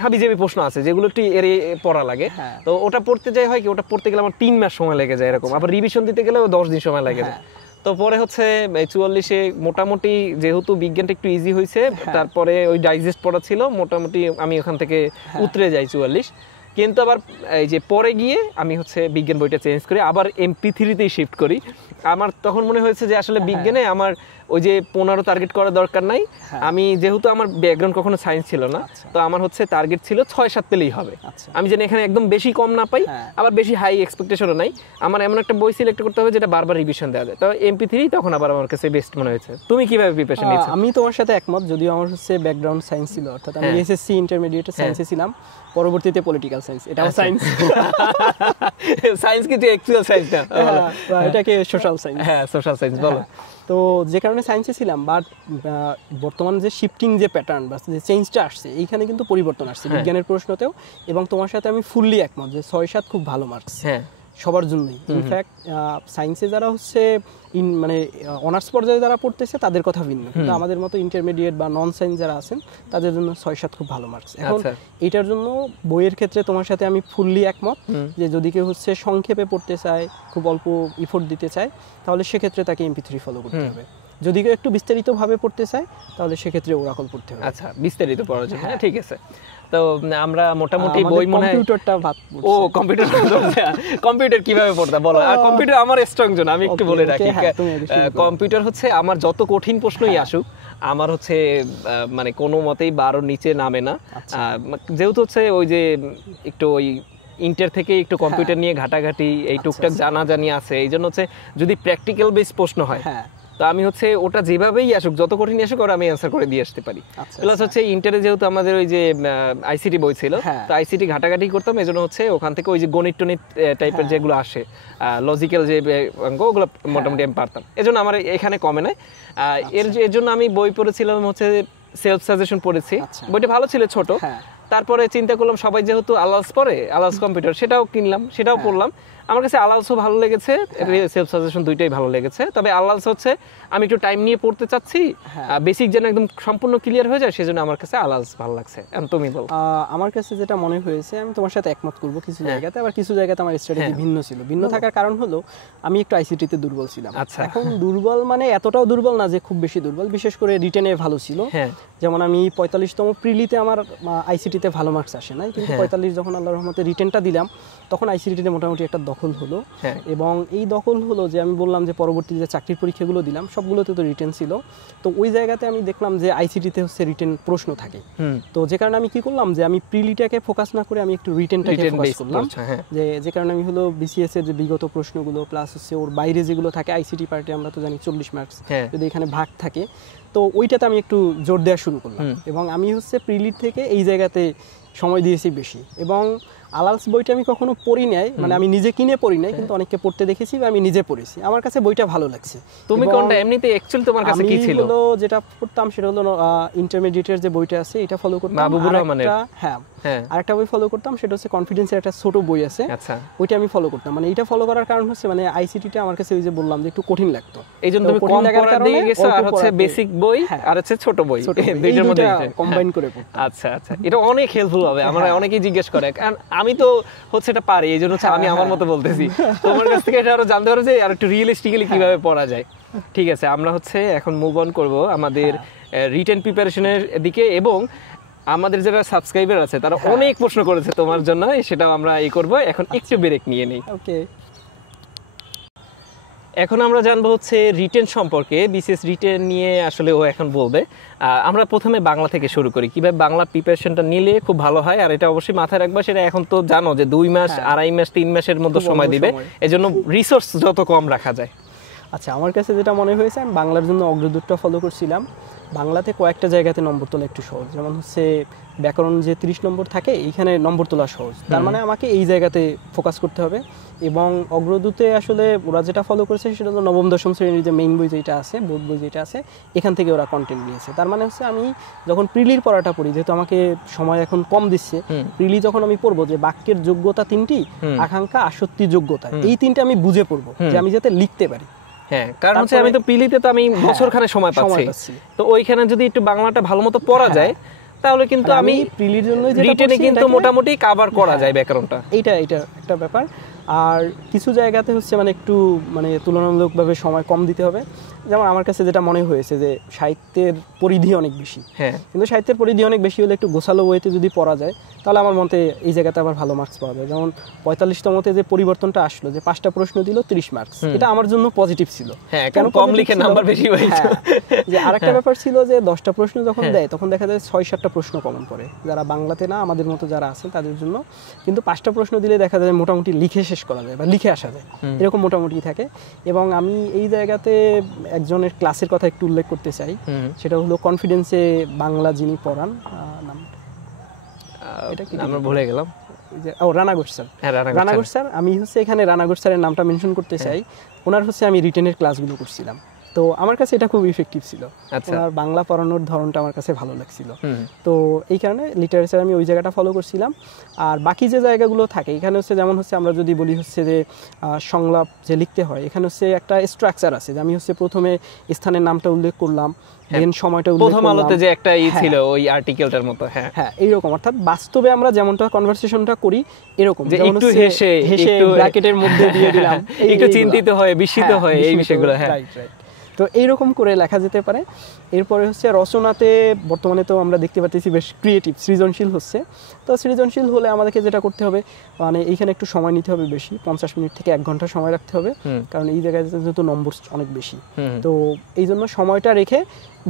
হাবিজাবি প্রশ্ন আছে যেগুলো একটু এড়িয়ে পড়া লাগে। তো ওটা পড়তে যাই হয় কি, ওটা পড়তে গেলে আমার 3 মাস সময় লেগে যায় এরকম, আবার রিভিশন দিতে গেলেও 10 দিন সময় লেগে যায়। তো পরে হচ্ছে 44-এ মোটামুটি যেহেতু বিজ্ঞানটা একটু ইজি হয়েছে, তারপরে ওই ডাইজেস্ট পড়া ছিল, মোটামুটি আমি ওখান থেকে উতরে যাই 44। কিন্তু আবার এই যে পরে গিয়ে আমি হচ্ছে বিজ্ঞান বইটা চেঞ্জ করি, আবার MP3-তেই শিফট করি। আমার তখন মনে হয়েছে যে আসলে বিজ্ঞানে আমার ওই যে 15 টার্গেট করার দরকার নাই। আমি যেহেতু আমার ব্যাকগ্রাউন্ড কখনো সায়েন্স ছিল না, তো আমার হচ্ছে টার্গেট ছিল 6-7 পেলেই হবে। আমি জানি এখানে একদম বেশি কম না পাই, আবার বেশি হাই এক্সপেকটেশনও নাই। আমার এমন একটা বই সিলেক্ট করতে হবে যেটা বারবার রিভিশন দেওয়া যায়। তো MP3 তখন আবার আমার কাছে বেস্ট মনে হয়েছে। তুমি কিভাবে প্রিপারেশন নিয়েছো? আমি তোমার সাথে একমত, যদিও আমার হচ্ছে ব্যাকগ্রাউন্ড সায়েন্স ছিল, অর্থাৎ আমি এসএসসি ইন্টারমিডিয়েটে সায়েন্সে ছিলাম, পরবর্তীতে পলিটিক্যাল সায়েন্স, এটাও সায়েন্স। সায়েন্স কিন্তু অ্যাকচুয়াল সায়েন্স না, এটাকে সোশ্যাল সায়েন্স। হ্যাঁ, সোশ্যাল সায়েন্স বলো। তো যে কারণে সায়েন্সে ছিলাম, বাট বর্তমান যে শিফটিং যে প্যাটার্ন বা যে চেঞ্জটা আসছে, এইখানে কিন্তু পরিবর্তন আসছে বিজ্ঞানের প্রশ্নতেও। এবং তোমার সাথে আমি ফুললি একমত যে 6-7 খুব ভালো মার্কস সবার জন্যই। ইনফ্যাক্ট সায়েন্সে যারা হচ্ছে মানে অনার্স পর্যায়ে যারা পড়তেছে তাদের কথা ভিন্ন, কিন্তু আমাদের মতো ইন্টারমিডিয়েট বা নন সায়েন্স যারা আছেন তাদের জন্য 6-7 খুব ভালো মার্কস। এখন এটার জন্য বইয়ের ক্ষেত্রে তোমার সাথে আমি ফুললি একমত যে যদি কেউ হচ্ছে সংক্ষেপে পড়তে চায়, খুব অল্প ইফোর্ট দিতে চায়, তাহলে সেক্ষেত্রে তাকে MP3 ফলো করতে হবে। যদি কেউ একটু বিস্তারিতভাবে পড়তে চায় তাহলে সেক্ষেত্রে ওরাকল পড়তে হবে। আচ্ছা, বিস্তারিত পড়ার জন্য। হ্যাঁ, ঠিক আছে। তো আমরা মোটামুটি বই মনে হয় কম্পিউটারটা কম্পিউটার কিভাবে পড়তে বলো। আর কম্পিউটার আমার স্ট্রং জোন, আমি একটু বলে রাখি। কম্পিউটার হচ্ছে আমার যত কঠিন প্রশ্নই আসুক, আমার হচ্ছে মানে কোনো মতেই 12 নিচে নামে না। যেহেতু হচ্ছে ওই যে একটু ওই ইন্টার থেকে একটু কম্পিউটার নিয়ে ঘাটাঘাটি এই টুকটাক জানা জানি আছে, এই জন্য হচ্ছে যদি প্র্যাকটিক্যাল বেস প্রশ্ন হয় তো আমি হচ্ছে ওটা যেভাবেই আসুক, যত কঠিন আসুক, ওরা আমি অ্যান্সার করে দিয়ে আসতে পারি। প্লাস হচ্ছে ইন্টারে যেহেতু আমাদের ওই যে আইসিটি বই ছিল, তো আইসিটি ঘাটাঘাটি করতাম, এই জন্য হচ্ছে ওখান থেকে ওই যে গণিত টনিত টাইপের যেগুলো আসে, লজিক্যাল যে অঙ্ক, ওগুলো মোটামুটি আমি পারতাম। এই জন্য আমার এখানে কমে নাই। এর জন্য আমি বই পড়েছিলাম হচ্ছে সেলফ সাজেশন পড়েছি। বইটা ভালো ছিল, ছোট। তারপরে চিন্তা করলাম সবাই যেহেতু আলালস পড়ে, আলালস কম্পিউটার, সেটাও কিনলাম, সেটাও পড়লাম। আমার কাছে আলালসও ভালো লেগেছে, সেলফ সাজেশন দুইটাই ভালো লেগেছে। তবে আলালস হচ্ছে আমি একটু টাইম নিয়ে পড়তে চাচ্ছি, বেসিক যেন একদম সম্পূর্ণ ক্লিয়ার হয়ে যায়, সেজন্য আমার কাছে আলালস ভালো লাগছে। তুমি বল। আমার কাছে যেটা মনে হয়েছে, আমি তোমার সাথে একমত করব কিছু জায়গাতে, আবার কিছু জায়গাতে আমার স্ট্র্যাটেজি ভিন্ন ছিল। ভিন্ন থাকার কারণ হলো আমি একটু আইসিটিতে দুর্বল ছিলাম। এখন দুর্বল মানে এতটাও দুর্বল না যে খুব বেশি দুর্বল, বিশেষ করে রিটেনে ভালো ছিল। যেমন আমি 45তম প্রিলিতে আমার আইসিটিতে ভালো মার্কস আসে নাই, কিন্তু 45 যখন আল্লাহর রহমতে রিটেনটা দিলাম, তখন আইসিটিতে মোটামুটি একটা দখল হলো। এবং এই দখল হলো যে আমি বললাম যে পরবর্তী যে চাকরির পরীক্ষাগুলো দিলাম সবগুলোতে তো রিটেন ছিল। তো ওই জায়গাতে আমি দেখলাম যে আইসিটিতে হচ্ছে রিটেন প্রশ্ন থাকে। তো যে কারণে আমি কি করলাম যে আমি প্রিলিটাকে ফোকাস না করে আমি একটু রিটেনটাকে ফোকাস করলাম। যে কারণে আমি হলো বিসিএস এর যে বিগত প্রশ্নগুলো প্লাস হচ্ছে ওর বাইরে যেগুলো থাকে, আইসিটি পার্টে আমরা তো জানি 40 মার্কস যদি এখানে ভাগ থাকে, তো ওইটাতে আমি একটু জোর দেওয়া শুরু করলাম। এবং আমি হচ্ছে প্রিলিট থেকে এই জায়গাতে সময় দিয়েছি বেশি। এবং আলালস বইটা আমি কখনো পড়ি নাই, মানে আমি নিজে কিনে পড়ি নাই, কিন্তু অনেককে পড়তে দেখেছি বা আমি নিজে পড়েছি, আমার কাছে বইটা ভালো লাগছে। তুমি কোনটা এমনিতে অ্যাকচুয়ালি তোমার কাছে কি ছিল? আমি হলো যেটা পড়তাম সেটা হলো ইন্টারমিডিয়েটের যে বইটা আছে এটা ফলো করতাম। মাহবুবুর রহমানের। হ্যাঁ, আরেকটা বই ফলো করতাম, সেটা হচ্ছে কনফিডেন্সের একটা ছোট বই আছে, ওইটা আমি ফলো করতাম। মানে এটা ফলো করার কারণ হচ্ছে মানে আইসিটিটা আমার কাছে ওই যে বললাম যে একটু কঠিন লাগতো, এইজন্য তুমি কম পড়া দিয়ে গেছো। আর হচ্ছে বেসিক বই আর হচ্ছে ছোট বই, দুইটার মধ্যে কম্বাইন করে পড়তাম। আচ্ছা, এটা অনেক হেল্পফুল হবে। আমরা অনেকেই জিজ্ঞেস করে, কারণ আমি তো হচ্ছে এটা পারি, এই জন্য আমি আমার মতো বলতেছি। তোমার কাছ থেকে এটা আরো জানতে পারো যে আর একটু রিয়েলিস্টিক্যালি কিভাবে পড়া যায়। ঠিক আছে, আমরা হচ্ছে এখন মুভ অন করব আমাদের রিটেন প্রিপারেশনের দিকে। এবং আমাদের যারা সাবস্ক্রাইবার আছে তারা অনেক প্রশ্ন করেছে তোমার জন্য, সেটাও আমরা এই করব। এখন একটু ব্রেক নিয়ে নেই। ওকে, এখন আমরা জানবো হচ্ছে রিটেন সম্পর্কে। বিসিএস রিটেন নিয়ে আসলে ও এখন বলবে। আমরা প্রথমে বাংলা থেকে শুরু করি, কিভাবে বাংলা প্রিপারেশনটা নিলে খুব ভালো হয়। আর এটা অবশ্যই মাথায় রাখবা, সেটা এখন তো জানো যে 2 মাস, 2.5 মাস, 3 মাসের মধ্যে সময় দিবে, এজন্য রিসোর্স যত কম রাখা যায়। আচ্ছা, আমার কাছে যেটা মনে হয়েছে, আমি বাংলার জন্য অগ্রদূতটা ফলো করছিলাম। বাংলাতে কয়েকটা জায়গাতে নম্বর তোলা একটু সহজ, যেমন হচ্ছে ব্যাকরণ যে 30 নম্বর থাকে, এইখানে নম্বর তোলা সহজ। তার মানে আমাকে এই জায়গাতে ফোকাস করতে হবে। এবং অগ্রদূতে আসলে ওরা যেটা ফলো করেছে সেটা হলো 9ম 10ম শ্রেণীর যে মেইন বই যেটা আছে, বোর্ড বই যেটা আছে, এখান থেকে ওরা কন্টেন্ট নিয়েছে। তার মানে হচ্ছে আমি যখন প্রিলির পড়াটা পড়ি, যেহেতু আমাকে সময় এখন কম দিচ্ছে, প্রিলি যখন আমি পড়বো যে বাক্যের যোগ্যতা 3টি, আকাঙ্ক্ষা, আসক্তি, যোগ্যতা, এই 3টে আমি বুঝে পড়বো যে আমি যাতে লিখতে পারি। হ্যাঁ, কারণ হচ্ছে আমি তো প্রিলিতে তো আমি বছরখানে সময় পাচ্ছি, তো ওইখানে যদি একটু বাংলাটা ভালো মতো পড়া যায় তাহলে কিন্তু আমি প্রিলির জন্য রিটেনে কিন্তু মোটামুটি কভার করা যায় ব্যাকরণটা। এইটা একটা ব্যাপার। আর কিছু জায়গাতে হচ্ছে মানে একটু মানে তুলনামূলকভাবে সময় কম দিতে হবে। যেমন আমার কাছে যেটা মনে হয়েছে যে সাহিত্যের পরিধি অনেক বেশি, হ্যাঁ, কিন্তু সাহিত্যের পরিধি অনেক বেশি হলে একটু গোছালো ওয়েতে যদি পড়া যায় তাহলে আমার মতে এই জায়গাতে আবার ভালো মার্কস পাওয়া যায়। যেমন 45তমতে যে পরিবর্তনটা আসলো, যে 5টা প্রশ্ন দিল 30 মার্কস, এটা আমার জন্য পজিটিভ ছিল। হ্যাঁ, কেন কম লিখে নাম্বার বেশি পাইছো। যে আরেকটা ব্যাপার ছিল যে 10টা প্রশ্ন যখন দেয় তখন দেখা যায় 6-7টা প্রশ্ন কমন পড়ে, যারা বাংলাতে না আমাদের মতো যারা আছেন তাদের জন্য। কিন্তু 5টা প্রশ্ন দিলে দেখা যায় মোটামুটি লিখে শেষ করা যায় বা লিখে আসা যায়, এরকম মোটামুটি থাকে। এবং আমি এই জায়গাতে একজনের ক্লাসের কথা একটু উল্লেখ করতে চাই, সেটা হলো কনফিডেন্সে বাংলা যিনি পড়ান, এটা কি আমরা ভুলে গেলাম, রানাগোট স্যার। হ্যাঁ, রানাগোট স্যার, আমি হচ্ছে এখানে রানাগোট স্যারের নামটা মেনশন করতে চাই। ওনার হচ্ছে আমি রিটেনের ক্লাসগুলো করছিলাম, তো আমার কাছে এটা খুব ইফেক্টিভ ছিল। ওনার বাংলা পড়ানোর ধরনটা আমার কাছে ভালো লাগছিল, তো এই কারণে লিটারেচার আমি ওই জায়গাটা ফলো করছিলাম। আর বাকি যে জায়গাগুলো থাকে এখানে হচ্ছে যেমন হচ্ছে আমরা যদি বলি হচ্ছে যে সংলাপ যে লিখতে হয়, এখানে হচ্ছে একটা স্ট্রাকচার আছে যে আমি হচ্ছে প্রথমে স্থানের নামটা উল্লেখ করলাম, দেন সময়টা উল্লেখ করলাম, প্রথম আলোতে যে একটা ছিল ওই আর্টিকেলটার মতো। হ্যাঁ হ্যাঁ, এইরকম। অর্থাৎ বাস্তবে আমরা যেমনটা কনভারসেশনটা করি এরকম, যে একটু হেসে একটু ব্র্যাকেটের মধ্যে দিয়ে দিলাম, একটু চিন্তিত হয়, বিস্মিত হয়, এই বিষয়গুলো। হ্যাঁ, রাইট রাইট। তো এইরকম করে লেখা যেতে পারে। এরপরে হচ্ছে রচনাতে বর্তমানে তো আমরা দেখতে পাচ্ছি বেশ ক্রিয়েটিভ, সৃজনশীল হচ্ছে। তো সৃজনশীল হলে আমাদেরকে যেটা করতে হবে, মানে এইখানে একটু সময় নিতে হবে বেশি, 50 মিনিট থেকে 1 ঘন্টা সময় রাখতে হবে, কারণ এই জায়গায় যেহেতু নম্বর অনেক বেশি। তো এই জন্য সময়টা রেখে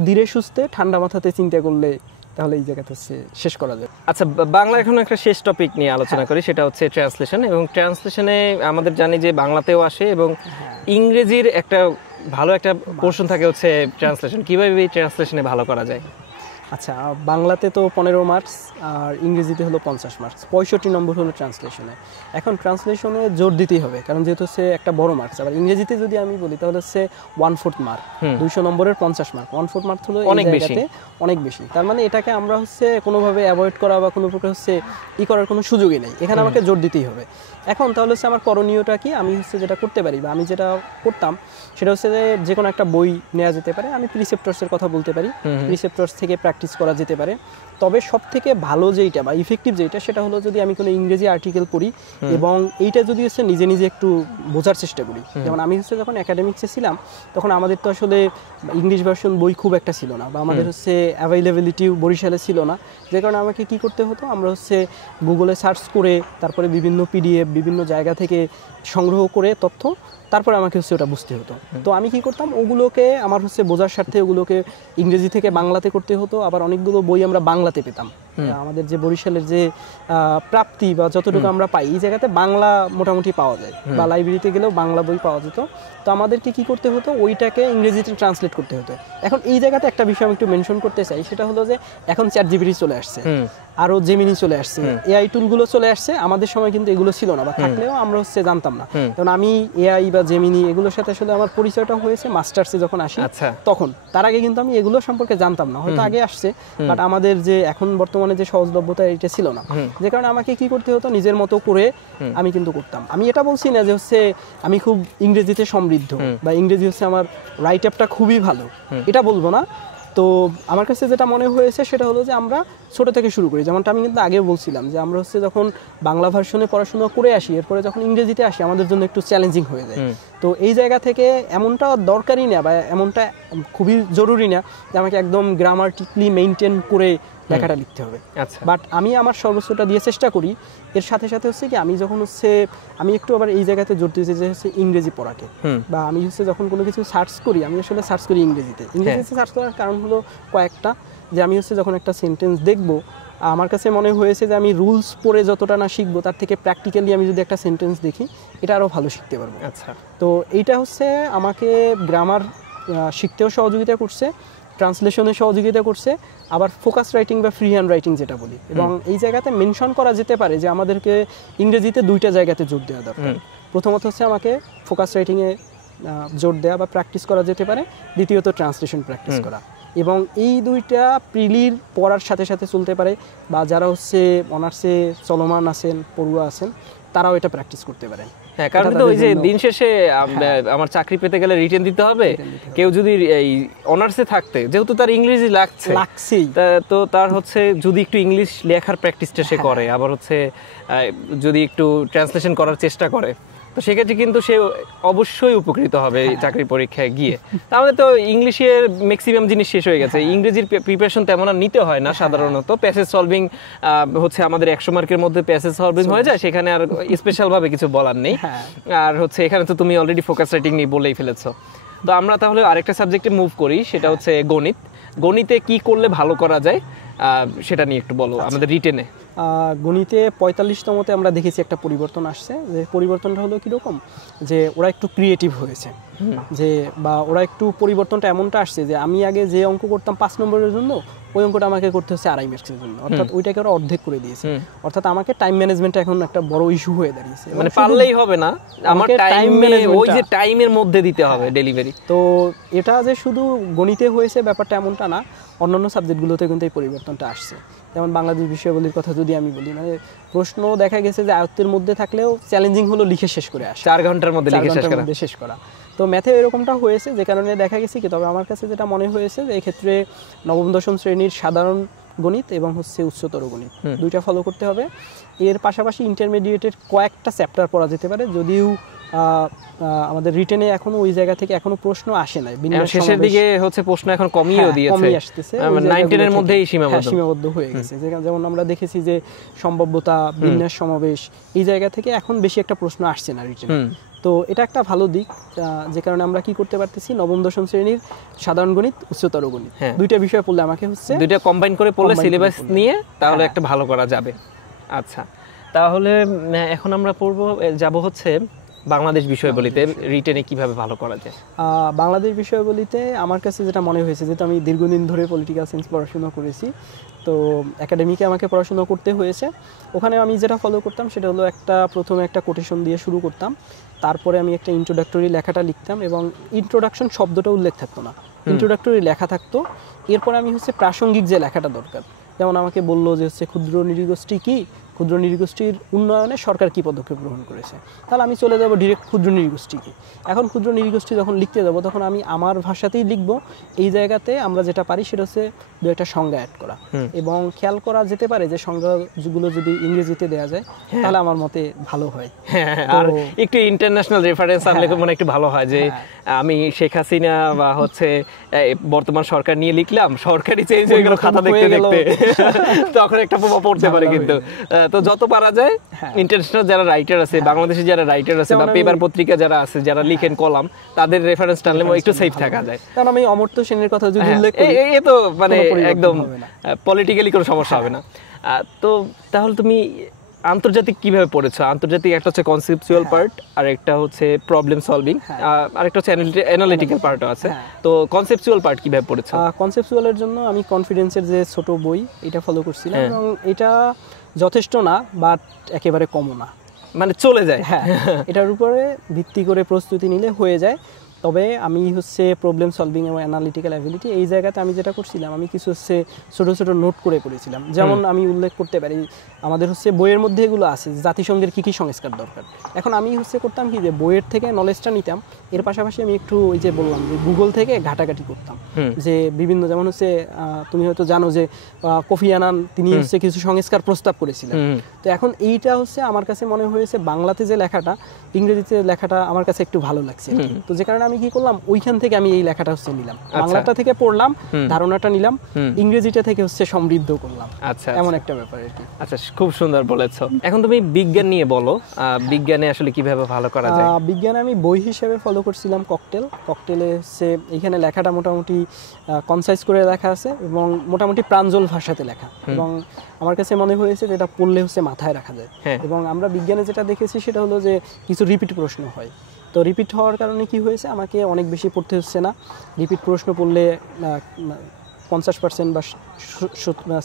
ধীরে সুস্থে ঠান্ডা মাথাতে চিন্তা করলে তাহলে এই জায়গাতে শেষ করা যায়। আচ্ছা, বাংলা এখন একটা শেষ টপিক নিয়ে আলোচনা করি, সেটা হচ্ছে ট্রান্সলেশন। এবং ট্রান্সলেশনে আমাদের জানি যে বাংলাতেও আসে এবং ইংরেজির একটা ভালো একটা পোর্শন থাকে হচ্ছে ট্রান্সলেশন। কিভাবে এই ট্রান্সলেশনে ভালো করা যায়? আচ্ছা, বাংলাতে তো 15 মার্কস আর ইংরেজিতে হলো 50 মার্কস, 65 নম্বর হলো ট্রান্সলেশনে। এখন ট্রান্সলেশনে জোর দিতেই হবে, কারণ যেহেতু হচ্ছে একটা বড় মার্কস। আবার ইংরেজিতে যদি আমি বলি তাহলে হচ্ছে 1/4 মার্ক, 200 নম্বরের 50 মার্ক, 1/4 মার্ক হলো অনেক বেশি, অনেক বেশি। তার মানে এটাকে আমরা হচ্ছে কোনোভাবে অ্যাভয়েড করা বা কোনো প্রকার হচ্ছে করার কোনো সুযোগই নেই, এখানে আমাকে জোর দিতেই হবে। এখন তাহলে হচ্ছে আমার করণীয়টা কি? আমি হচ্ছে যেটা করতে পারি বা আমি যেটা করতাম সেটা হচ্ছে যে কোনো একটা বই নেওয়া যেতে পারে। আমি প্রিসেপ্টরসের কথা বলতে পারি, প্রিসেপ্টরস থেকে প্র্যাকটিস করা যেতে পারে। তবে সব থেকে ভালো যেইটা বা ইফেক্টিভ যেইটা সেটা হলো যদি আমি কোনো ইংরেজি আর্টিকেল পড়ি এবং এইটা যদি হচ্ছে নিজে নিজে একটু বোঝার চেষ্টা করি। যেমন আমি হচ্ছে যখন একাডেমিক্সে ছিলাম তখন আমাদের তো আসলে ইংলিশ ভার্সন বই খুব একটা ছিল না, বা আমাদের হচ্ছে অ্যাভেলেবিলিটিও বরিশালে ছিল না, যে কারণে আমাকে কি করতে হতো, আমরা হচ্ছে গুগলে সার্চ করে তারপরে বিভিন্ন পিডিএফ বিভিন্ন জায়গা থেকে সংগ্রহ করে তথ্য, তারপরে আমাকে হচ্ছে ওটা বুঝতে হতো। তো আমি কি করতাম, ওগুলোকে আমার হচ্ছে বোঝার স্বার্থে ওগুলোকে ইংরেজি থেকে বাংলাতে করতে হতো। আবার অনেকগুলো বই আমরা বাংলাতে পেতাম, আমাদের যে বরিশালের যে প্রাপ্তি বা যতটুকু আমরা পাই এই জায়গাতে বাংলা মোটামুটি পাওয়া যায়, বা লাইব্রেরিতে গেলেও বাংলা বই পাওয়া যেত। তো আমাদেরকে কি করতে হতো, ওইটাকে ইংরেজিতে ট্রান্সলেট করতে হতো। এখন এই জায়গাতে একটা বিষয় আমি একটু মেনশন করতে চাই, সেটা হলো যে এখন চ্যাটজিপিটি চলে আসছে, আরো জেমিনি চলে আসছে, এআই টুলগুলো চলে আসছে। আমাদের সময় কিন্তু এগুলো ছিল না, বা থাকলেও আমরা হচ্ছে জানতাম না। কারণ আমি এআই বা জেমিনি এগুলোর সাথে আসলে আমার পরিচয়টা হয়েছে মাস্টার্সে যখন আসি তখন। তার আগে কিন্তু আমি এগুলো সম্পর্কে জানতাম না, হয়তো আগে আসছে, বাট আমাদের যে এখন বর্তমানে যে সহজলভ্যতা এটা ছিল না, যে কারণে আমাকে কি করতে হতো, নিজের মতো করে আমি কিন্তু করতাম। আমি এটা বলছি না যে হচ্ছে আমি খুব ইংরেজিতে সমৃদ্ধ বা ইংরেজি হচ্ছে আমার রাইট আপটা খুবই ভালো, এটা বলবো না। তো আমার কাছে যেটা মনে হয়েছে সেটা হলো যে আমরা ছোট থেকে শুরু করি, যেমনটা আমি কিন্তু আগেও বলছিলাম যে আমরা হচ্ছে যখন বাংলা ভার্সনে পড়াশোনা করে আসি, এরপরে যখন ইংরেজিতে আসি আমাদের জন্য একটু চ্যালেঞ্জিং হয়ে যায়। তো এই জায়গা থেকে এমনটা দরকারই না বা এমনটা খুবই জরুরি না যে আমাকে একদম গ্রামাটিকলি মেইনটেইন করে লেখাটা লিখতে হবে। বাট আমি আমার সর্বোচ্চটা দিয়ে চেষ্টা করি। এর সাথে সাথে হচ্ছে কি আমি যখন হচ্ছে আমি একটু আবার এই জায়গাতে জোর দিয়েছি যে হচ্ছে ইংরেজি পড়াকে, বা আমি হচ্ছে যখন কোনো কিছু সার্চ করি আমি আসলে সার্চ করি ইংরেজিতে। ইংরেজিতে সার্চ করার কারণ হলো কয়েকটা, যে আমি হচ্ছে যখন একটা সেন্টেন্স দেখবো আমার কাছে মনে হয়েছে যে আমি রুলস পড়ে যতটা না শিখবো তার থেকে প্র্যাকটিক্যালি আমি যদি একটা সেন্টেন্স দেখি এটা আরও ভালো শিখতে পারবো। তো এইটা হচ্ছে আমাকে গ্রামার শিখতেও সহযোগিতা করছে, ট্রান্সলেশনে সহযোগিতা করছে, আবার ফোকাস রাইটিং বা ফ্রি হ্যান্ড রাইটিং যেটা বলি। এবং এই জায়গাতে মেনশন করা যেতে পারে যে আমাদেরকে ইংরেজিতে 2টা জায়গাতে জোর দেওয়া দরকার। প্রথমত হচ্ছে আমাকে ফোকাস রাইটিংয়ে জোর দেওয়া বা প্র্যাকটিস করা যেতে পারে, দ্বিতীয়ত ট্রান্সলেশন প্র্যাকটিস করা। এবং এই 2টা প্রিলির পড়ার সাথে সাথে চলতে পারে, বা যারা হচ্ছে অনার্সে চলমান আছেন, পড়ুয়া আছেন, তারাও এটা প্যাকটিস করতে পারেন। হ্যাঁ, কারণ তো ওই যে দিন শেষে আমার চাকরি পেতে গেলে রিটেন দিতে হবে। কেউ যদি এই অনার্সে থাকতে যেহেতু তার ইংরেজি লাগছেই, তো তার হচ্ছে যদি একটু ইংলিশ লেখার প্র্যাকটিসটা সে করে, আবার হচ্ছে যদি একটু ট্রান্সলেশন করার চেষ্টা করে, তো সেক্ষেত্রে কিন্তু সে অবশ্যই উপকৃত হবে এই চাকরি পরীক্ষায় গিয়ে। তাহলে তো ইংলিশের ম্যাক্সিমাম জিনিস শেষ হয়ে গেছে, ইংরেজির প্রিপারেশন তেমন আর নিতে হয় না সাধারণত। প্যাসেজ সলভিং হচ্ছে আমাদের 100 মার্কের মধ্যে প্যাসেজ সলভিং হয়ে যায়, সেখানে আর স্পেশাল ভাবে কিছু বলার নেই। আর হচ্ছে এখানে তো তুমি অলরেডি ফোকাস রাইটিং নিয়ে বলেই ফেলেছো। তো আমরা তাহলে আরেকটা সাবজেক্টে মুভ করি, সেটা হচ্ছে গণিত। গণিতে কি করলে ভালো করা যায় সেটা নিয়ে একটু বলো আমাদের রিটেনে। গণিতে 45তমতে আমরা দেখেছি একটা পরিবর্তন আসছে, যে পরিবর্তনটা হলো কীরকম, যে ওরা একটু ক্রিয়েটিভ হয়েছে, যে বা ওরা একটু পরিবর্তনটা এমনটা আসছে যে আমি আগে যে অঙ্ক করতাম 5 নম্বরের জন্য, ওই অঙ্কটা আমাকে করতে হচ্ছে 2.5 মার্কসের জন্য, অর্থাৎ ওইটাকে ওরা অর্ধেক করে দিয়েছে। অর্থাৎ আমাকে টাইম ম্যানেজমেন্টটা এখন একটা বড় ইস্যু হয়ে দাঁড়িয়েছে, মানে পারলেই হবে না, আমার টাইম ম্যানেজমেন্ট, ওই যে টাইমের মধ্যে দিতে হবে ডেলিভারি। তো এটা যে শুধু গণিতে হয়েছে ব্যাপারটা এমনটা না, অন্যান্য সাবজেক্টগুলোতে কিন্তু এই পরিবর্তনটা আসছে। যেমন বাংলাদেশ বিষয়াবলীর কথা যদি আমি বলি, মানে প্রশ্ন দেখা গেছে যে আয়ত্তের মধ্যে থাকলেও চ্যালেঞ্জিং হলো লিখে শেষ করে আসা, 4 ঘন্টার মধ্যে লিখে শেষ করা। তো ম্যাথে এরকমটা হয়েছে, যে কারণে দেখা গেছে কি, তবে আমার কাছে যেটা মনে হয়েছে যে এক্ষেত্রে নবম দশম শ্রেণীর সাধারণ গণিত এবং হচ্ছে উচ্চতর গণিত দুইটা ফলো করতে হবে। এর পাশাপাশি ইন্টারমিডিয়েটের কয়েকটা চ্যাপ্টার পড়া যেতে পারে, যদিও আমাদের রিটেনে এখনো ওই জায়গা থেকে এখনো প্রশ্ন আসে নাই, শেষের দিকে হচ্ছে প্রশ্ন এখন কমিয়েও দিয়েছে, কমিয়ে আসতেছে, 19 এর মধ্যেই সীমাবদ্ধ হয়ে গেছে। যেমন আমরা দেখেছি যে সম্ভাব্যতা, বিন্যাস সমাবেশ, এই জায়গা থেকে এখন বেশি একটা প্রশ্ন আসছে না রিটেনে। তো এটা একটা ভালো দিক, যে কারণে আমরা কি করতে পারতেছি, নবম দশম শ্রেণীর সাধারণ গণিত, উচ্চতর গণিত দুইটা বিষয় পড়লে আমাকে হচ্ছে দুইটা কম্বাইন করে পড়লে সিলেবাস নিয়ে তাহলে একটা ভালো করা যাবে। আচ্ছা, তাহলে এখন আমরা যাব হচ্ছে বাংলাদেশ বিষয়াবলীতে রিটেনে কিভাবে ভালো করা যায়। বাংলাদেশ বিষয়াবলীতে আমার কাছে যেটা মনে হয়েছে, যেহেতু আমি দীর্ঘদিন ধরে পলিটিক্যাল সায়েন্স পড়াশোনা করেছি, তো একাডেমিকে আমাকে পড়াশোনা করতে হয়েছে। ওখানে আমি যেটা ফলো করতাম সেটা হলো প্রথমে একটা কোটেশন দিয়ে শুরু করতাম, তারপরে আমি একটা ইন্ট্রোডাক্টরি লেখাটা লিখতাম, এবং ইন্ট্রোডাকশন শব্দটা উল্লেখ থাকতো না, ইন্ট্রোডাক্টরি লেখা থাকতো। এরপরে আমি হচ্ছে প্রাসঙ্গিক যে লেখাটা দরকার, যেমন আমাকে বললো যে হচ্ছে ক্ষুদ্র নৃগোষ্ঠী কি, ক্ষুদ্র নৃগোষ্ঠীর উন্নয়নে সরকার কি পদক্ষেপ গ্রহণ করেছে, তাহলে আমি চলে যাব ডিরেক্ট ক্ষুদ্র নৃগোষ্ঠী কি। এখন ক্ষুদ্র নৃগোষ্ঠী যখন লিখতে যাব, তখন আমি আমার ভাষাতেই লিখবো। এই জায়গাতে আমরা যেটা পারি সেটা হচ্ছে দু একটা সংজ্ঞা অ্যাড করা, এবং খেয়াল করা যেতে পারে যে সংজ্ঞাগুলো যদি ইংরেজিতে দেওয়া যায় তাহলে আমার মতে ভালো হয়। আর একটু ইন্টারন্যাশনাল রেফারেন্স আনলে মনে একটু ভালো হয়, যে আমি শেখ হাসিনা বা হচ্ছে বর্তমান সরকার নিয়ে লিখলাম, সরকারি চেঞ্জ হয়ে গেল খাতা দেখতে দেখতে, তখন একটা প্রভাব পড়তে পারে। কিন্তু তো যত পারা যায় ইন্টারন্যাশনাল যারা রাইটার আছে, বাংলাদেশে যারা রাইটার আছে বা পেপার পত্রিকা যারা আছে, যারা লিখেন কলাম, তাদের রেফারেন্স টানলে একটু সেফ থাকা যায়। কারণ আমি অমর্ত্য সেনের কথা যদি উল্লেখ করি, এ তো মানে একদম পলিটিক্যালি কোনো সমস্যা হবে না। তো তাহলে তুমি আন্তর্জাতিক কিভাবে পড়েছো? আন্তর্জাতিক একটা হচ্ছে কনসেপচুয়াল পার্ট, আর একটা হচ্ছে প্রবলেম সলভিং, আর একটা হচ্ছে অ্যানালিটিক্যাল পার্টও আছে। তো কনসেপচুয়াল পার্ট কিভাবে পড়েছো? কনসেপচুয়ালের জন্য আমি কনফিডেন্সের যে ছোট বই, এটা ফলো করছিলাম, এবং এটা যথেষ্ট না, বাট একেবারে কমও না, মানে চলে যায়। এটার উপরে ভিত্তি করে প্রস্তুতি নিলে হয়ে যায়। তবে আমি হচ্ছে প্রবলেম সলভিং এবং অ্যানালিটিক্যাল অ্যাবিলিটি, এই জায়গাতে আমি যেটা করছিলাম, আমি কিছু হচ্ছে ছোটো ছোটো নোট করে করেছিলাম। যেমন আমি উল্লেখ করতে পারি, আমাদের হচ্ছে বইয়ের মধ্যে এগুলো আছে, জাতিসংঘের কী কী সংস্কার দরকার। এখন আমি হচ্ছে করতাম কি, যে বইয়ের থেকে নলেজটা নিতাম, এর পাশাপাশি আমি একটু ওই যে বললাম যে গুগল থেকে ঘাটাঘাটি করতাম, যে বিভিন্ন, যেমন হচ্ছে তুমি হয়তো জানো যে কোফি আনান তিনি হচ্ছে কিছু সংস্কার প্রস্তাব করেছিলেন। তো এখন এইটা হচ্ছে আমার কাছে মনে হয়েছে বাংলাতে যে লেখাটা, ইংরেজিতে লেখাটা আমার কাছে একটু ভালো লাগছে। তো যে কারণে আমি কি করলাম, ওইখান থেকে আমি এই লেখাটা হচ্ছে নিলাম, বাংলাটা থেকে পড়লাম, ধারণাটা নিলাম, ইংরেজিটা থেকে হচ্ছে সমৃদ্ধ করলাম। আচ্ছা, এমন একটা ব্যাপার আর কি। আচ্ছা, খুব সুন্দর বলেছো। এখন তুমি বিজ্ঞান নিয়ে বলো, বিজ্ঞানে আসলে কিভাবে ভালো করা যায়? বিজ্ঞানে আমি বই হিসেবে ফলো করছিলাম ককটেলে হচ্ছে এখানে লেখাটা মোটামুটি কনসাইজ করে লেখা আছে, এবং মোটামুটি প্রাঞ্জল ভাষাতে লেখা, এবং আমার কাছে মনে হয়েছে যে এটা পড়লে হচ্ছে মাথায় রাখা যায়। এবং আমরা বিজ্ঞানে যেটা দেখেছি সেটা হলো যে কিছু রিপিট প্রশ্ন হয়, তো রিপিট হওয়ার কারণে কি হয়েছে, আমাকে অনেক বেশি পড়তে হচ্ছে না। রিপিট প্রশ্ন পড়লে 50% বা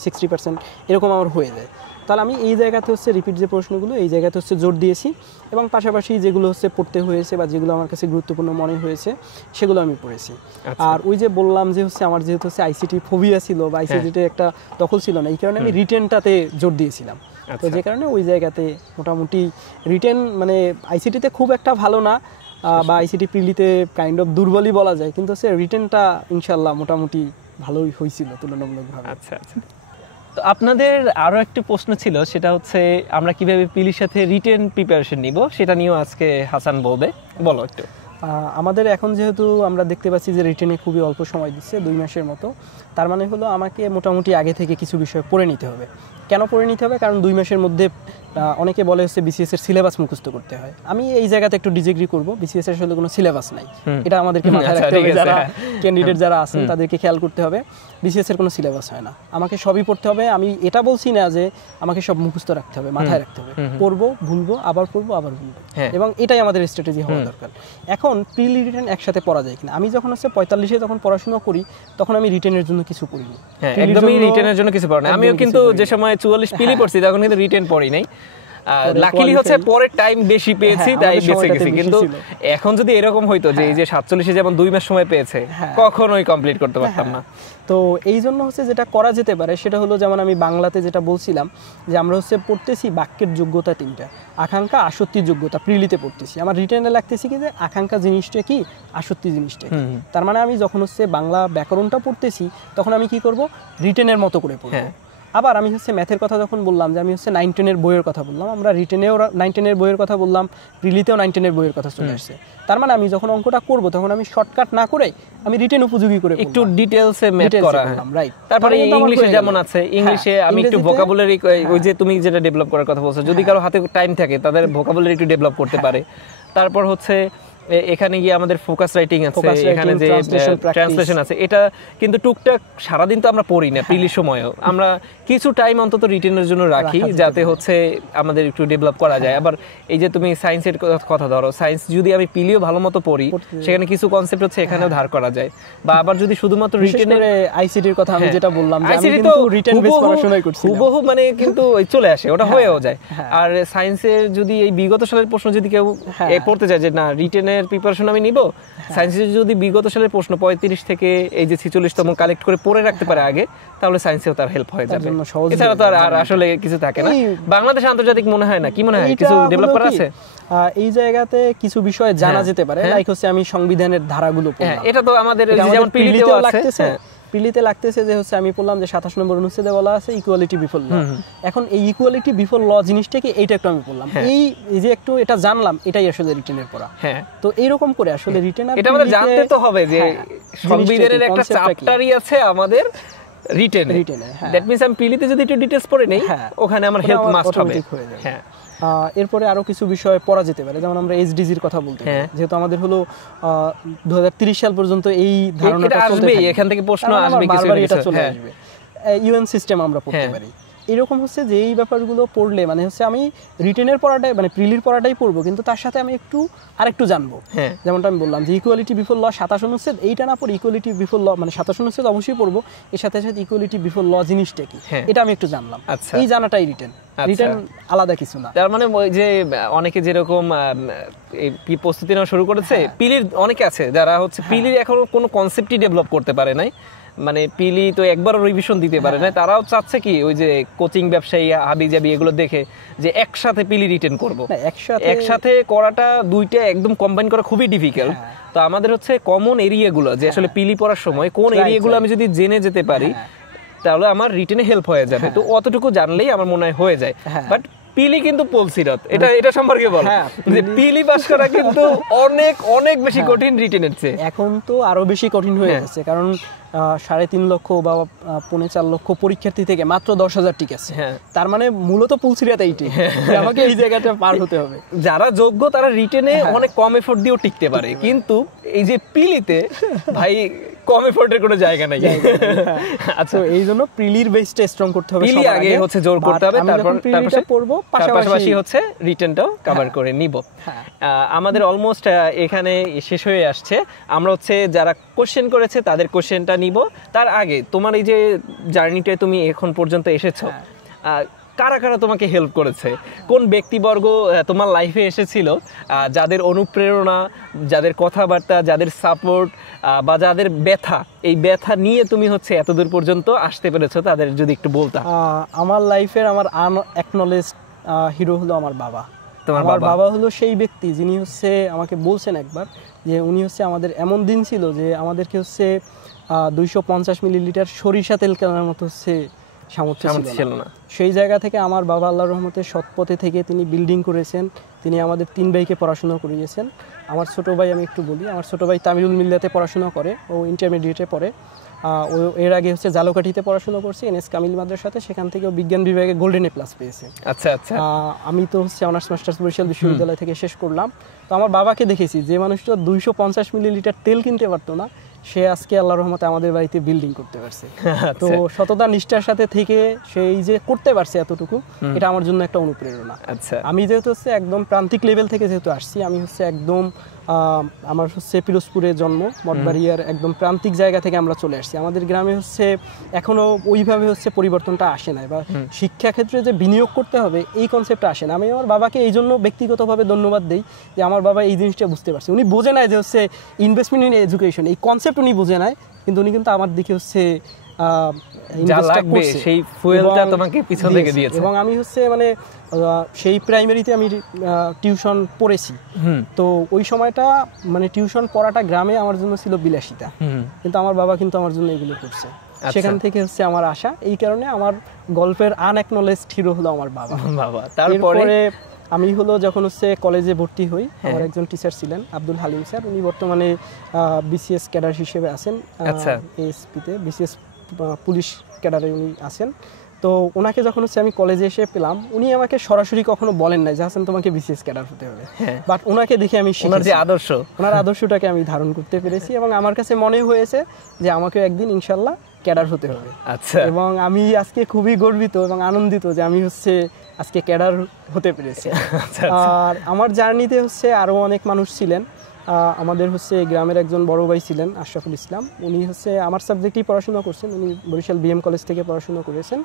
60% এরকম আমার হয়ে যায়। তাহলে আমি এই জায়গাতে হচ্ছে রিপিট যে প্রশ্নগুলো, এই জায়গাতে হচ্ছে জোর দিয়েছি, এবং পাশাপাশি যেগুলো হচ্ছে পড়তে হয়েছে বা যেগুলো আমার কাছে গুরুত্বপূর্ণ মনে হয়েছে সেগুলো আমি পড়েছি। আর ওই যে বললাম যে হচ্ছে আমার যেহেতু হচ্ছে আইসিটি ফোবিয়া ছিল বা আইসিটিতে একটা দখল ছিল না, এই কারণে আমি রিটেনটাতে জোর দিয়েছিলাম। তো যে কারণে ওই জায়গাতে মোটামুটি রিটেন, মানে আইসিটিতে খুব একটা ভালো না, বা আইসিটি প্রিলিতে কাইন্ড অফ দুর্বলই বলা যায়, কিন্তু হচ্ছে রিটেনটা ইনশাল্লাহ মোটামুটি ভালোই হয়েছিল তুলনামূলকভাবে। আচ্ছা আচ্ছা। তো আপনাদের আরো একটা প্রশ্ন ছিল, সেটা হচ্ছে আমরা কিভাবে পিলির সাথে রিটেন প্রিপারেশন নিব, সেটা নিয়েও আজকে হাসান বলবে, বলো একটু। আমাদের এখন যেহেতু আমরা দেখতে পাচ্ছি যে রিটেনে খুবই অল্প সময় দিচ্ছে, 2 মাসের মতো, তার মানে হলো আমাকে মোটামুটি আগে থেকে কিছু বিষয় পড়ে নিতে হবে। কেন পড়ে নিতে হবে? কারণ 2 মাসের মধ্যে অনেকে বলে হচ্ছে বিসিএস এর সিলেবাস মুখস্থ করতে হয়। আমি এই জায়গাতে একটু ডিসএগ্রি করব, বিসিএস এর আসলে কোনো সিলেবাস নাই, এটা আমাদেরকে মাথায় রাখতে হবে। যারা ক্যান্ডিডেট যারা আছেন তাদেরকে খেয়াল করতে হবে, বিসিএস এর কোনো সিলেবাস হয় না, আমাকে সবই পড়তে হবে। আমি এটা বলছি না যে আমাকে সব মুখস্থ রাখতে হবে, মাথায় রাখতে হবে, পড়বো ভুলবো আবার পড়বো আবার ভুলবো, এবং এটাই আমাদের স্ট্র্যাটেজি হওয়া দরকার। এখন প্রিলি রিটেন একসাথে পড়া যায় কিনা? আমি যখন হচ্ছে 45-এ যখন পড়াশোনা করি তখন আমি রিটেনের জন্য কিছু পড়িনি, একদমই রিটেনের জন্য কিছু পড়া না। আমিও কিন্তু যে সময় 44 পিলি পড়ছি তখন কিন্তু রিটেন পড়ি নাই। লাকিলি হচ্ছে পরে টাইম বেশি পেয়েছি, তাই বেঁচে গেছি। কিন্তু এখন যদি এরকম হইতো যে এই যে 47-এ যেমন 2 মাস সময় পেয়েছে, কখনোই কমপ্লিট করতে পারতাম না। তো এই জন্য হচ্ছে যেটা করা যেতে পারে সেটা হলো, যেমন আমি বাংলাতে যেটা বলছিলাম যে আমরা হচ্ছে পড়তেছি বাক্যের যোগ্যতা 3টা, আকাঙ্ক্ষা, আসক্তি, যোগ্যতা। প্রিলিতে পড়তেছি, আমার রিটেনে লাগতেছি কি যে আকাঙ্ক্ষা জিনিসটা কি, আসক্তি জিনিসটা কি। তার মানে আমি যখন হচ্ছে বাংলা ব্যাকরণটা পড়তেছি তখন আমি কি করব, রিটেনের মতো করে পড়বো। আবার আমি হচ্ছে ম্যাথের কথা যখন বললাম, যে আমি হচ্ছে 9-10-এর বইয়ের কথা বললাম, আমরা রিটেনেও 9-10-এর বইয়ের কথা বললাম, প্রিলিতেও 9-10-এর বইয়ের কথা চলে আসছে। তার মানে আমি যখন অঙ্কটা করব তখন আমি শর্টকাট না করে আমি রিটেন উপযোগী করে একটু ডিটেইলসে ম্যাথ করা, রাইট। তারপরে ইংলিশে যেমন আছে, ইংলিশে আমি একটু ভোকাবুলারি, ওই যে তুমি যেটা ডেভেলপ করার কথা বলছো, যদি কারো হাতে টাইম থাকে তাদের ভোকাবুলারি একটু ডেভেলপ করতে পারে। তারপর হচ্ছে এখানে গিয়ে আমাদের ফোকাস রাইটিং আছে, এখানে যে ট্রান্সলেশন আছে, এটা কিন্তু টুকটাক সারাদিন তো আমরা পড়ি না, পিলির সময়ও আমরা কিছু টাইম অন্তত রিটেনের জন্য রাখি, যাতে হচ্ছে আমাদের একটু ডেভেলপ করা যায়। আবার এই যে তুমি সায়েন্সের কথা ধরো, সায়েন্স যদি আমি পিলিও ভালো মতো পড়ি, সেখানে কিছু কনসেপ্ট হচ্ছে এখানেও ধার করা যায়। বা আবার যদি শুধুমাত্র রিটেনের আইসিটির কথা আমি যেটা বললাম, যে আমি কিন্তু রিটেন বেস পড়াশোনাই করছি, হুবহু মানে কিন্তু চলে আসে, ওটা হয়েও যায়। আর সায়েন্সের যদি এই বিগত সালের প্রশ্ন যদি কেউ পড়তে চায় যে না রিটেনের প্রিপারেশন আমি নিব, সায়েন্সে যদি বিগত সালের প্রশ্ন 35 থেকে এই যে 46তম কালেক্ট করে পড়ে রাখতে পারে আগে, তাহলে সায়েন্সেও তার হেল্প হয়ে যাবে। এছাড়া তো আর আসলে কিছু থাকে না। বাংলাদেশ আন্তর্জাতিক মনে হয় না, কি মনে হয় কিছু ডেভেলপ করা আছে এই জায়গাতে? কিছু বিষয় জানা যেতে পারে, লাইক হচ্ছে আমি সংবিধানের ধারাগুলো পড়লাম, এটা তো আমাদের যেমন পিলিতেও লাগতেছে। প্রিলিতে লাগতেছে যে হচ্ছে আমি বললাম যে 27 নম্বর অনুচ্ছেদে বলা আছে ইকুয়ালিটি বিফল ল। এখন এই ইকুয়ালিটি বিফল ল জিনিসটা কি, এইটা একটু আমি বললাম, এই যে একটু এটা জানলাম, এটাই আসলে রিটেনের পড়া। তো এইরকম করে আসলে রিটেন আর এটা আমাদের জানতে তো হবে যে সংবিধানের একটা চ্যাপ্টারই আছে আমাদের রিটেনে। দ্যাট মিন্স আমি পিলিতে যদি একটু ডিটেইলস পড়ে নেই, ওখানে আমার হেল্প মাস্ট হবে। হ্যাঁ, এরপরে আরো কিছু বিষয় পড়া যেতে পারে, যেমন আমরা এইচডিজির কথা বলতে পারি, যেহেতু আমাদের হলো 2030 সাল পর্যন্ত এই ধারণাটা চলবে, এখান থেকে প্রশ্ন আসবে, কিছু এটা চলে আসবে। ইউএন সিস্টেম আমরা পড়তে পারি। এরকম হচ্ছে যে এই ব্যাপারগুলো পড়লে মানে হচ্ছে আমি রিটেনের পড়াটাই মানে প্রিলির পড়াটাই পড়বো, কিন্তু তার সাথে আমি আরেকটু জানবো। যেমনটা আমি বললাম যে ইকুয়ালিটি বিফল ল 27 অনুচ্ছেদ, এইটা না পড়ে ইকুয়ালিটি বিফল ল মানে 27 অনুচ্ছেদ অবশ্যই পড়বো, এর সাথে সাথে ইকুয়ালিটি বিফল ল জিনিসটা কি এটা আমি একটু জানলাম। এই জানাটাই রিটেন, রিটেন আলাদা কিছু না। তার মানে ওই যে অনেকে যেরকম এই প্রস্তুতি নেওয়া শুরু করেছে, পিলির অনেকে আছে যারা হচ্ছে পিলির এখনো কোনো কনসেপ্টই ডেভেলপ করতে পারে নাই, মানে পিলি তো একবারও রিভিশন দিতে পারে না। তারাও চাচ্ছে কি ওই যে কোচিং ব্যবসায়ী হাবি জাবি এগুলো দেখে যে একসাথে পিলি রিটেন করব, একসাথে করাটা দুইটা একদম কম্বাইন করা খুবই ডিফিকাল্ট। তো আমাদের হচ্ছে কমন এরিয়াগুলো যে আসলে পিলি পড়ার সময় কোন এরিয়াগুলো আমি যদি জেনে যেতে পারি তাহলে আমার রিটেনে হেল্প হয়ে যাবে। তো অতটুকু জানলেই আমার মনে হয় হয়ে যায়। বাট পিলি কিন্তু পলসিরত, এটা সম্পর্কে বল যে পিলি পাস করা কিন্তু অনেক অনেক বেশি কঠিন রিটেনের চেয়ে। এখন তো আরো বেশি কঠিন হয়ে গেছে, কারণ 3.5 লক্ষ বা 4.5 লক্ষ পরীক্ষার্থী থেকে মাত্র 10,000 টিক আছে। তার মানে মূলত পুলসিরাত এইটি, আমাকে এই জায়গাটা পার হতে হবে। যারা যোগ্য তারা রিটেনে অনেক কম এফোর্ট দিয়েও টিকতে পারে, কিন্তু এই যে পিলিতে ভাই কম এফোর্টের কোনো জায়গা নাই। আচ্ছা, এই জন্য প্রিলির বেসটা স্ট্রং করতে হবে, পিলি আগে হচ্ছে জোর করতে হবে, তারপর পড়বো, পাশাপাশি হচ্ছে রিটেনটাও কভার করে নিব। আমাদের অলমোস্ট এখানে শেষ হয়ে আসছে। আমরা হচ্ছে যারা কোশ্চেন করেছে তাদের কোশ্চেনটা নিব। তার আগে তোমার এই যে জার্নিটায় তুমি এখন পর্যন্ত এসেছো, কারা কারা তোমাকে হেল্প করেছে? কোন ব্যক্তিবর্গ তোমার লাইফে এসেছিল যাদের অনুপ্রেরণা, যাদের কথাবার্তা, যাদের সাপোর্ট বা যাদের ব্যথা, এই ব্যথা নিয়ে তুমি হচ্ছে এতদূর পর্যন্ত আসতে পেরেছো, তাদের যদি একটু বলতা। আমার লাইফের আমার আনএকনলেজড হিরো হলো আমার বাবা। আমার বাবা হলো সেই ব্যক্তি যিনি হচ্ছে আমাকে বলছেন একবার যে উনি হচ্ছে আমাদের এমন দিন ছিল যে আমাদেরকে হচ্ছে 250 মিলিলিটার সরিষা তেল কেনার মতো হচ্ছে সামর্থ্য সামর্থ্য ছিল ছিল না। না। সেই জায়গা থেকে আমার বাবা আল্লাহর রহমতে সৎ পথে থেকে তিনি বিল্ডিং করেছেন, তিনি আমাদের 3 ভাইকে পড়াশোনা করিয়েছেন। আমার ছোট ভাই, আমি একটু বলি, আমার ছোট ভাই তামিরুল মিল্লাতে পড়াশোনা করে, ও ইন্টারমিডিয়েটে পড়ে। ও এর আগে হচ্ছে জালকাঠিতে পড়াশোনা করছে NS কামিল মাদ্রাসাতে, সেখান থেকে ও বিজ্ঞান বিভাগে গোল্ডেন এ প্লাস পেয়েছে। আচ্ছা আচ্ছা। আমি তো হচ্ছে অনার্স মাস্টার্স বরিশাল বিশ্ববিদ্যালয় থেকে শেষ করলাম। তো আমার বাবাকে দেখেছি, যে মানুষটা 250 মিলিলিটার তেল কিনতে পারতো না, সে আজকে আল্লাহর রহমতে আমাদের বাড়িতে বিল্ডিং করতে পারছে। তো সততা নিষ্ঠার সাথে থেকে সেই যে করতে পারছে এতটুকু, এটা আমার জন্য একটা অনুপ্রেরণা। আচ্ছা, আমি যেহেতু হচ্ছে একদম প্রান্তিক লেভেল থেকে যেহেতু আসছি, আমি হচ্ছে একদম আমার হচ্ছে পিরোজপুরে জন্ম, মঠবাড়িয়ার একদম প্রান্তিক জায়গা থেকে আমরা চলে আসছি। আমাদের গ্রামে হচ্ছে এখনো ওইভাবে হচ্ছে পরিবর্তনটা আসে নাই, বা শিক্ষা ক্ষেত্রে যে বিনিয়োগ করতে হবে এই কনসেপ্টটা আসে না। আমি আমার বাবাকে এই জন্য ব্যক্তিগতভাবে ধন্যবাদ দিই যে আমার বাবা এই জিনিসটা বুঝতে পারছে। উনি বোঝে নাই যে হচ্ছে ইনভেস্টমেন্ট ইন এডুকেশন এই কনসেপ্ট উনি বোঝে নাই, কিন্তু উনি কিন্তু আমার দিকে হচ্ছে যা লাগবে সেই ফুয়েলটা তোমাকে পিছন থেকে দিয়েছে। এবং আমি হচ্ছে মানে সেই প্রাইমারিতে আমি টিউশন পড়েছি। তো ওই সময়টা মানে টিউশন পড়াটা গ্রামে আমার জন্য ছিল বিলাসিতা, কিন্তু আমার বাবা কিন্তু আমার জন্য এগুলো করছে। সেখান থেকে হচ্ছে আমার আশা। এই কারণে আমার গল্পের আনএকনোলেজড হিরো হলো আমার বাবা। তারপরে আমি হলো যখন হচ্ছে কলেজে ভর্তি হই, আমার একজন টিচার ছিলেন আব্দুল হালিম স্যার, উনি বর্তমানে BCS ক্যাডার হিসেবে আছেন, ASP-তে BCS পুলিশ ক্যাডারে উনি আছেন। তো ওনাকে যখন হচ্ছে আমি কলেজে এসে পেলাম, উনি আমাকে সরাসরি কখনো বলেন নাই যে হাসান তোমাকে BCS ক্যাডার হতে হবে, বাট ওনাকে দেখে আমি শিখেছি, ওনার আদর্শটাকে আমি ধারণ করতে পেরেছি, এবং আমার কাছে মনে হয়েছে যে আমাকে একদিন ইনশাল্লাহ ক্যাডার হতে হবে। আচ্ছা, এবং আমি আজকে খুবই গর্বিত এবং আনন্দিত যে আমি হচ্ছে আজকে ক্যাডার হতে পেরেছি। আর আমার জার্নিতে হচ্ছে আরও অনেক মানুষ ছিলেন। আমাদের হচ্ছে গ্রামের একজন বড় ভাই ছিলেন আশরাফুল ইসলাম, উনি হচ্ছে আমার সাবজেক্টেই পড়াশোনা করছেন, উনি বরিশাল BM কলেজ থেকে পড়াশোনা করেছেন।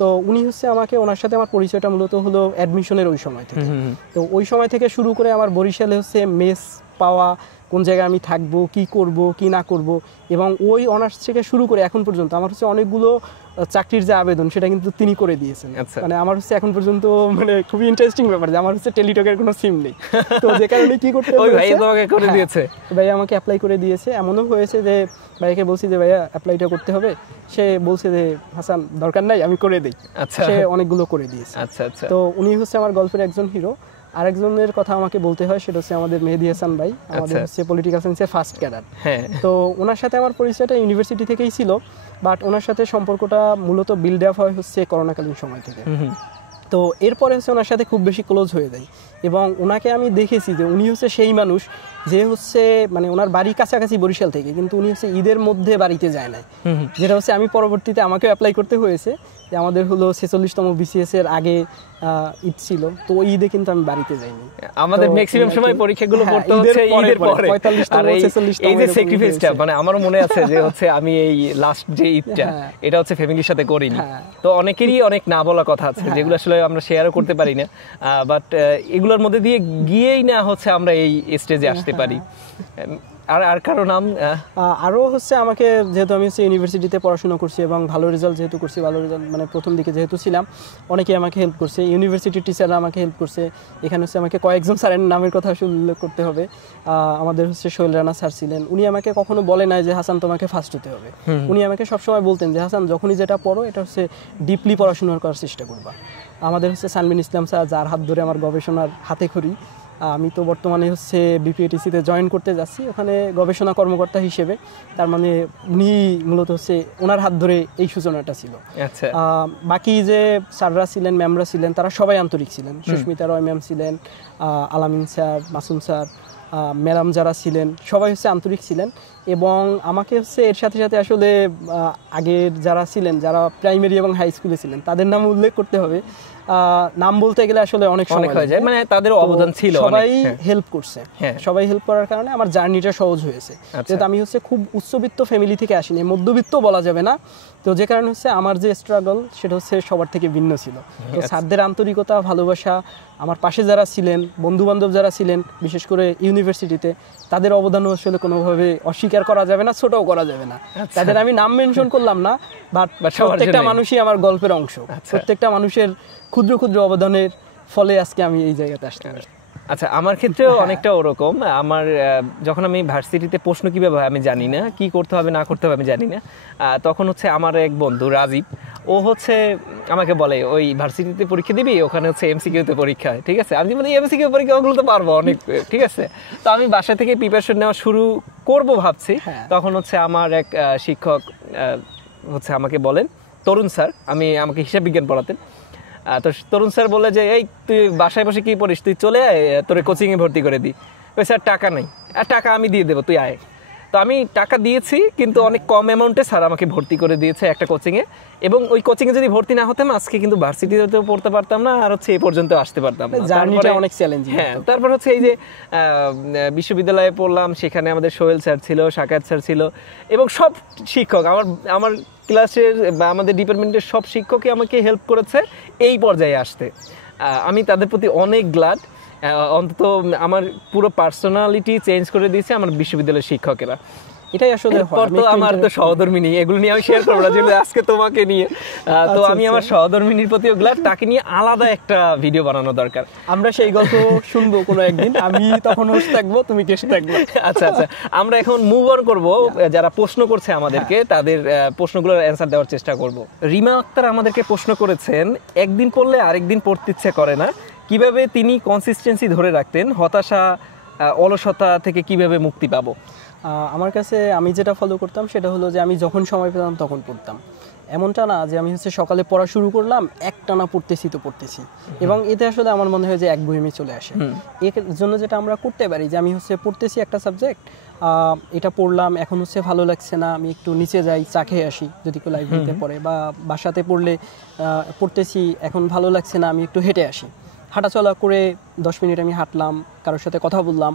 তো উনি হচ্ছে আমাকে, ওনার সাথে আমার পরিচয়টা মূলত হলো অ্যাডমিশনের ওই সময় থেকে। তো ওই সময় থেকে শুরু করে আমার বরিশালে হচ্ছে মেস পাওয়া, কোন জায়গায় আমি থাকবো, কি করব কি না করব, এবং ওই অনার্স থেকে শুরু করে এখন পর্যন্ত আমার হচ্ছে অনেকগুলো চাকরির যে আবেদন সেটা কিন্তু তিনি করে দিয়েছেন। মানে আমার হচ্ছে এখন পর্যন্ত মানে খুবই ইন্টারেস্টিং ব্যাপার যে আমার হচ্ছে টেলিটকের কোনো সিম নেই, তো যে কারণে কি করতে হবে, ভাই আমাকে অ্যাপ্লাই করে দিয়েছে। এমনও হয়েছে যে ভাইকে বলছি যে ভাইয়া অ্যাপ্লাইটা করতে হবে, সে বলছে যে হাসান দরকার নাই, আমি করে দিই। সে অনেকগুলো করে দিয়েছে। তো উনি হচ্ছে আমার গল্পের একজন হিরো। আরেকজনের কথা আমাকে বলতে হয়, সেটা হচ্ছে আমাদের মেহেদি হাসান ভাই, আমাদের হচ্ছে পলিটিক্যাল সায়েন্সের ফার্স্ট ক্যাডার। তো ওনার সাথে আমার পরিচয়টা ইউনিভার্সিটি থেকেই ছিল, বাট ওনার সাথে সম্পর্কটা মূলত বিল্ড আপ হয় হচ্ছে করোনাকালীন সময় থেকে। তো এরপরে হচ্ছে ওনার সাথে খুব বেশি ক্লোজ হয়ে যায়, এবং ওনাকে আমি দেখেছি যে উনি হচ্ছে সেই মানুষ যে হচ্ছে মানে ওনার বাড়ি কাছাকাছি বরিশাল থেকে, কিন্তু উনি হচ্ছে ঈদের মধ্যে বাড়িতে যায় না, যেটা হচ্ছে আমি পরবর্তীতে আমাকেও অ্যাপ্লাই করতে হয়েছে। যে আমাদের হলো 46তম BCS এর আগে ঈদ ছিল, তো ওই ঈদে কিন্তু আমি বাড়িতে যাইনি। আমাদের ম্যাক্সিমাম সময় পরীক্ষাগুলো পড়তে হচ্ছে ঈদের পরে, 45তম 46তম। এই যে স্যাক্রিফাইসটা মানে আমারও মনে আছে যে হচ্ছে আমি এই লাস্ট যে ঈদটা এটা হচ্ছে ফ্যামিলির সাথে করিনি। তো অনেকেরই অনেক না বলা কথা আছে যেগুলো আসলে আমরা শেয়ারও করতে পারি না, বাট এগুলোর মধ্যে দিয়ে গিয়েই না হচ্ছে আমরা এই স্টেজে আসতে পারি। আর কারো নাম আরও হচ্ছে আমাকে, যেহেতু আমি হচ্ছে ইউনিভার্সিটিতে পড়াশোনা করছি এবং ভালো রেজাল্ট যেহেতু করছি, ভালো রেজাল্ট মানে প্রথম দিকে যেহেতু ছিলাম, অনেকেই আমাকে হেল্প করছে, ইউনিভার্সিটির টিচাররা আমাকে হেল্প করছে। এখানে হচ্ছে আমাকে কয়েকজন স্যারের নামের কথা আসলে উল্লেখ করতে হবে। আমাদের হচ্ছে সোহেল রানা স্যার ছিলেন, উনি আমাকে কখনো বলে নাই যে হাসান তোমাকে ফার্স্ট হতে হবে। উনি আমাকে সবসময় বলতেন যে হাসান যখনই যেটা পড়ো এটা হচ্ছে ডিপলি পড়াশোনা করার চেষ্টা করবা। আমাদের হচ্ছে সানবিন ইসলাম স্যার, যার হাত ধরে আমার গবেষণার হাতে খড়ি, আমি তো বর্তমানে হচ্ছে BPATC-তে জয়েন করতে যাচ্ছি, ওখানে গবেষণা কর্মকর্তা হিসেবে। তার মানে উনি মূলত হচ্ছে ওনার হাত ধরে এই সূচনাটা ছিল। বাকি যে স্যাররা ছিলেন, ম্যামরা ছিলেন, তারা সবাই আন্তরিক ছিলেন। সুস্মিতা রয় ম্যাম ছিলেন, আলামিন স্যার, মাসুম স্যার, ম্যাডাম যারা ছিলেন সবাই হচ্ছে আন্তরিক ছিলেন। এবং আমাকে হচ্ছে এর সাথে সাথে আসলে আগের যারা ছিলেন, যারা প্রাইমারি এবং হাই স্কুলে ছিলেন, তাদের নাম উল্লেখ করতে হবে। নাম বলতে গেলে আসলে অনেক সময় হয়ে যায়, মানে তাদের অবদান ছিল, সবাই হেল্প করছে। সবাই হেল্প করার কারণে আমার জার্নিটা সহজ হয়েছে। যেহেতু আমি হচ্ছে খুব উচ্চবিত্ত ফ্যামিলি থেকে আসিনি, মধ্যবিত্ত বলা যাবে না, তো যে কারণে হচ্ছে আমার যে স্ট্রাগল সেটা হচ্ছে সবার থেকে ভিন্ন ছিল। তো স্যারদের আন্তরিকতা, ভালোবাসা, আমার পাশে যারা ছিলেন, বন্ধু বান্ধব যারা ছিলেন, বিশেষ করে ইউনিভার্সিটিতে, তাদের অবদানও আসলে কোনোভাবে অস্বীকার করা যাবে না, ছোটও করা যাবে না। তাদের আমি নাম মেনশন করলাম না, বাট প্রত্যেকটা মানুষই আমার গল্পের অংশ। প্রত্যেকটা মানুষের ক্ষুদ্র ক্ষুদ্র অবদানের ফলে আজকে আমি এই জায়গাতে আসতে পারি। আচ্ছা, আমার ক্ষেত্রেও অনেকটা ওরকম। আমার যখন আমি ভার্সিটিতে প্রশ্ন কীভাবে আমি জানি না, কি করতে হবে না করতে হবে আমি জানি না, তখন হচ্ছে আমার এক বন্ধু রাজীব, ও হচ্ছে আমাকে বলে ওই ভার্সিটিতে পরীক্ষা দিবি, ওখানে হচ্ছে এমসিকিউতে পরীক্ষা হয়, ঠিক আছে। আমি বলি এমসিকিউ পরীক্ষা ওগুলো তো পারবো অনেক, ঠিক আছে। তো আমি বাসা থেকে প্রিপারেশন নেওয়া শুরু করব ভাবছি, তখন হচ্ছে আমার এক শিক্ষক হচ্ছে আমাকে বলেন, তরুণ স্যার, আমাকে হিসাব বিজ্ঞান পড়াতেন। তো তরুণ স্যার বলে যে এই তুই বাসায় বসে কি পড়িস, তুই চলে আয়, তোর কোচিংয়ে ভর্তি করে দিই। ওই স্যার টাকা নেই, আর টাকা আমি দিয়ে দেবো, তুই আয়। তো আমি টাকা দিয়েছি, কিন্তু অনেক কম অ্যামাউন্টে স্যার আমাকে ভর্তি করে দিয়েছে একটা কোচিংয়ে। এবং ওই কোচিংয়ে যদি ভর্তি না হতাম আজকে কিন্তু ভার্সিটিতেও পড়তে পারতাম না, আর হচ্ছে এই পর্যন্ত আসতে পারতাম না। জার্নিটা অনেক চ্যালেঞ্জিং। হ্যাঁ, তারপর হচ্ছে এই যে বিশ্ববিদ্যালয়ে পড়লাম, সেখানে আমাদের সোহেল স্যার ছিল, সাকাত স্যার ছিল, এবং সব শিক্ষক আমার ক্লাসের বা আমাদের ডিপার্টমেন্টের সব শিক্ষকই আমাকে হেল্প করেছে এই পর্যায়ে আসতে। আমি তাদের প্রতি অনেক গ্লাড। অন্তত আমার পুরো পার্সোনালিটি চেঞ্জ করে দিয়েছে আমার বিশ্ববিদ্যালয়ের শিক্ষকেরা। এটাই আসলে আমার তো সহধর্মিনী, এগুলো নিয়ে আমি শেয়ার করবো না, যেগুলো আজকে তোমাকে নিয়ে। তো আমি আমার সহধর্মিনীর প্রতিও গ্লাড, তাকে নিয়ে আলাদা একটা ভিডিও বানানো দরকার। আমরা সেই গল্প শুনবো কোনো একদিন, আমি তখন হোস্ট থাকবো, তুমি গেস্ট থাকবে। আচ্ছা, আমরা এখন মুভ অন করবো। যারা প্রশ্ন করছে আমাদেরকে, তাদের প্রশ্নগুলোর অ্যান্সার দেওয়ার চেষ্টা করব। রিমা আক্তার আমাদেরকে প্রশ্ন করেছেন, একদিন পড়লে আরেকদিন পড়তে ইচ্ছে করে না, কিভাবে তিনি কনসিস্টেন্সি ধরে রাখতেন, হতাশা অলসতা থেকে কিভাবে মুক্তি পাবো? আমার কাছে আমি যেটা ফলো করতাম সেটা হলো যে আমি যখন সময় পেতাম তখন পড়তাম। এমনটা না যে আমি হচ্ছে সকালে পড়া শুরু করলাম, একটানা পড়তেছি, এবং এতে আসলে আমার মনে হয় যে একঘেয়েমি চলে আসে। এর জন্য যেটা আমরা করতে পারি যে আমি হচ্ছে পড়তেছি একটা সাবজেক্ট, এটা পড়লাম, এখন হচ্ছে ভালো লাগছে না, আমি একটু নিচে যাই, চা খেয়ে আসি যদি কেউ লাইব্রেরিতে পড়ে, বা বাসাতে পড়লে পড়তেছি, এখন ভালো লাগছে না, আমি একটু হেঁটে আসি, হাঁটাচলা করে 10 মিনিট আমি হাঁটলাম, কারোর সাথে কথা বললাম,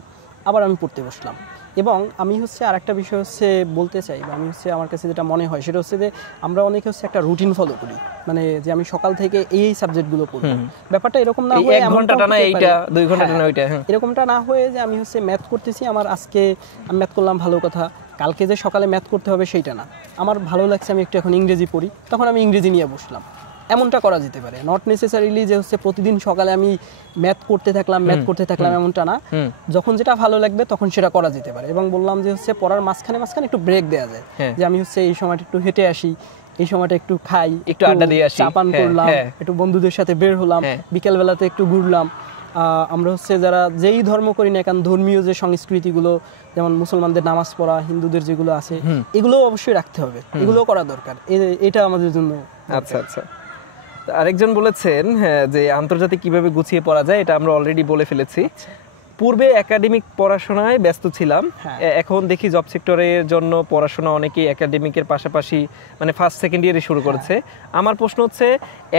আবার আমি পড়তে বসলাম। এবং আমি হচ্ছে আরেকটা বিষয় হচ্ছে বলতে চাই, বা আমি হচ্ছে আমার কাছে যেটা মনে হয় সেটা হচ্ছে যে আমরা অনেকে হচ্ছে একটা রুটিন ফলো করি, মানে যে আমি সকাল থেকে এই সাবজেক্টগুলো পড়ব। ব্যাপারটা এরকম না হয়ে 1 ঘন্টা টানা এইটা, 2 ঘন্টা টানা ওইটা, এরকমটা না হয়ে যে আমি হচ্ছে ম্যাথ করতেছি, আমার আজকে আমি ম্যাথ করলাম, ভালো কথা, কালকে যে সকালে ম্যাথ করতে হবে সেইটা না, আমার ভালো লাগছে আমি একটু এখন ইংরেজি পড়ি, তখন আমি ইংরেজি নিয়ে বসলাম। এমনটা করা যেতে পারে, নট নেসেসারিলি যে হচ্ছে প্রতিদিন সকালে আমি ম্যাথ করতে থাকলাম, এমনটা না। যখন যেটা ভালো লাগবে তখন সেটা করা যেতে পারে। এবং বললাম যে হচ্ছে পড়ার মাঝখানে একটু ব্রেক দেওয়া যায়, যে আমি হচ্ছে এই সময়টা একটু হেঁটে আসি, এই সময়টা একটু খাই, একটু আড্ডা দিয়ে আসি, চা পান করলাম, একটু বন্ধুদের সাথে বের হলাম, বিকেল বেলাতে একটু ঘুরলাম। আমরা হচ্ছে যারা যেই ধর্ম করি না কেন, ধর্মীয় যে সংস্কৃতিগুলো, যেমন মুসলমানদের নামাজ পড়া, হিন্দুদের যেগুলো আছে, এগুলো অবশ্যই রাখতে হবে, এগুলো করা দরকার, এটা আমাদের জন্য। আচ্ছা, আরেকজন বলেছেন যে আন্তর্জাতিক কিভাবে গুছিয়ে পড়া যায়, এটা আমরা অলরেডি বলে ফেলেছি। পূর্বে একাডেমিক পড়াশোনায় ব্যস্ত ছিলাম, এখন দেখি জব সেক্টরের জন্য পড়াশোনা অনেকেই একাডেমিকের পাশাপাশি মানে ফার্স্ট সেকেন্ড ইয়ারে শুরু করেছে। আমার প্রশ্ন হচ্ছে,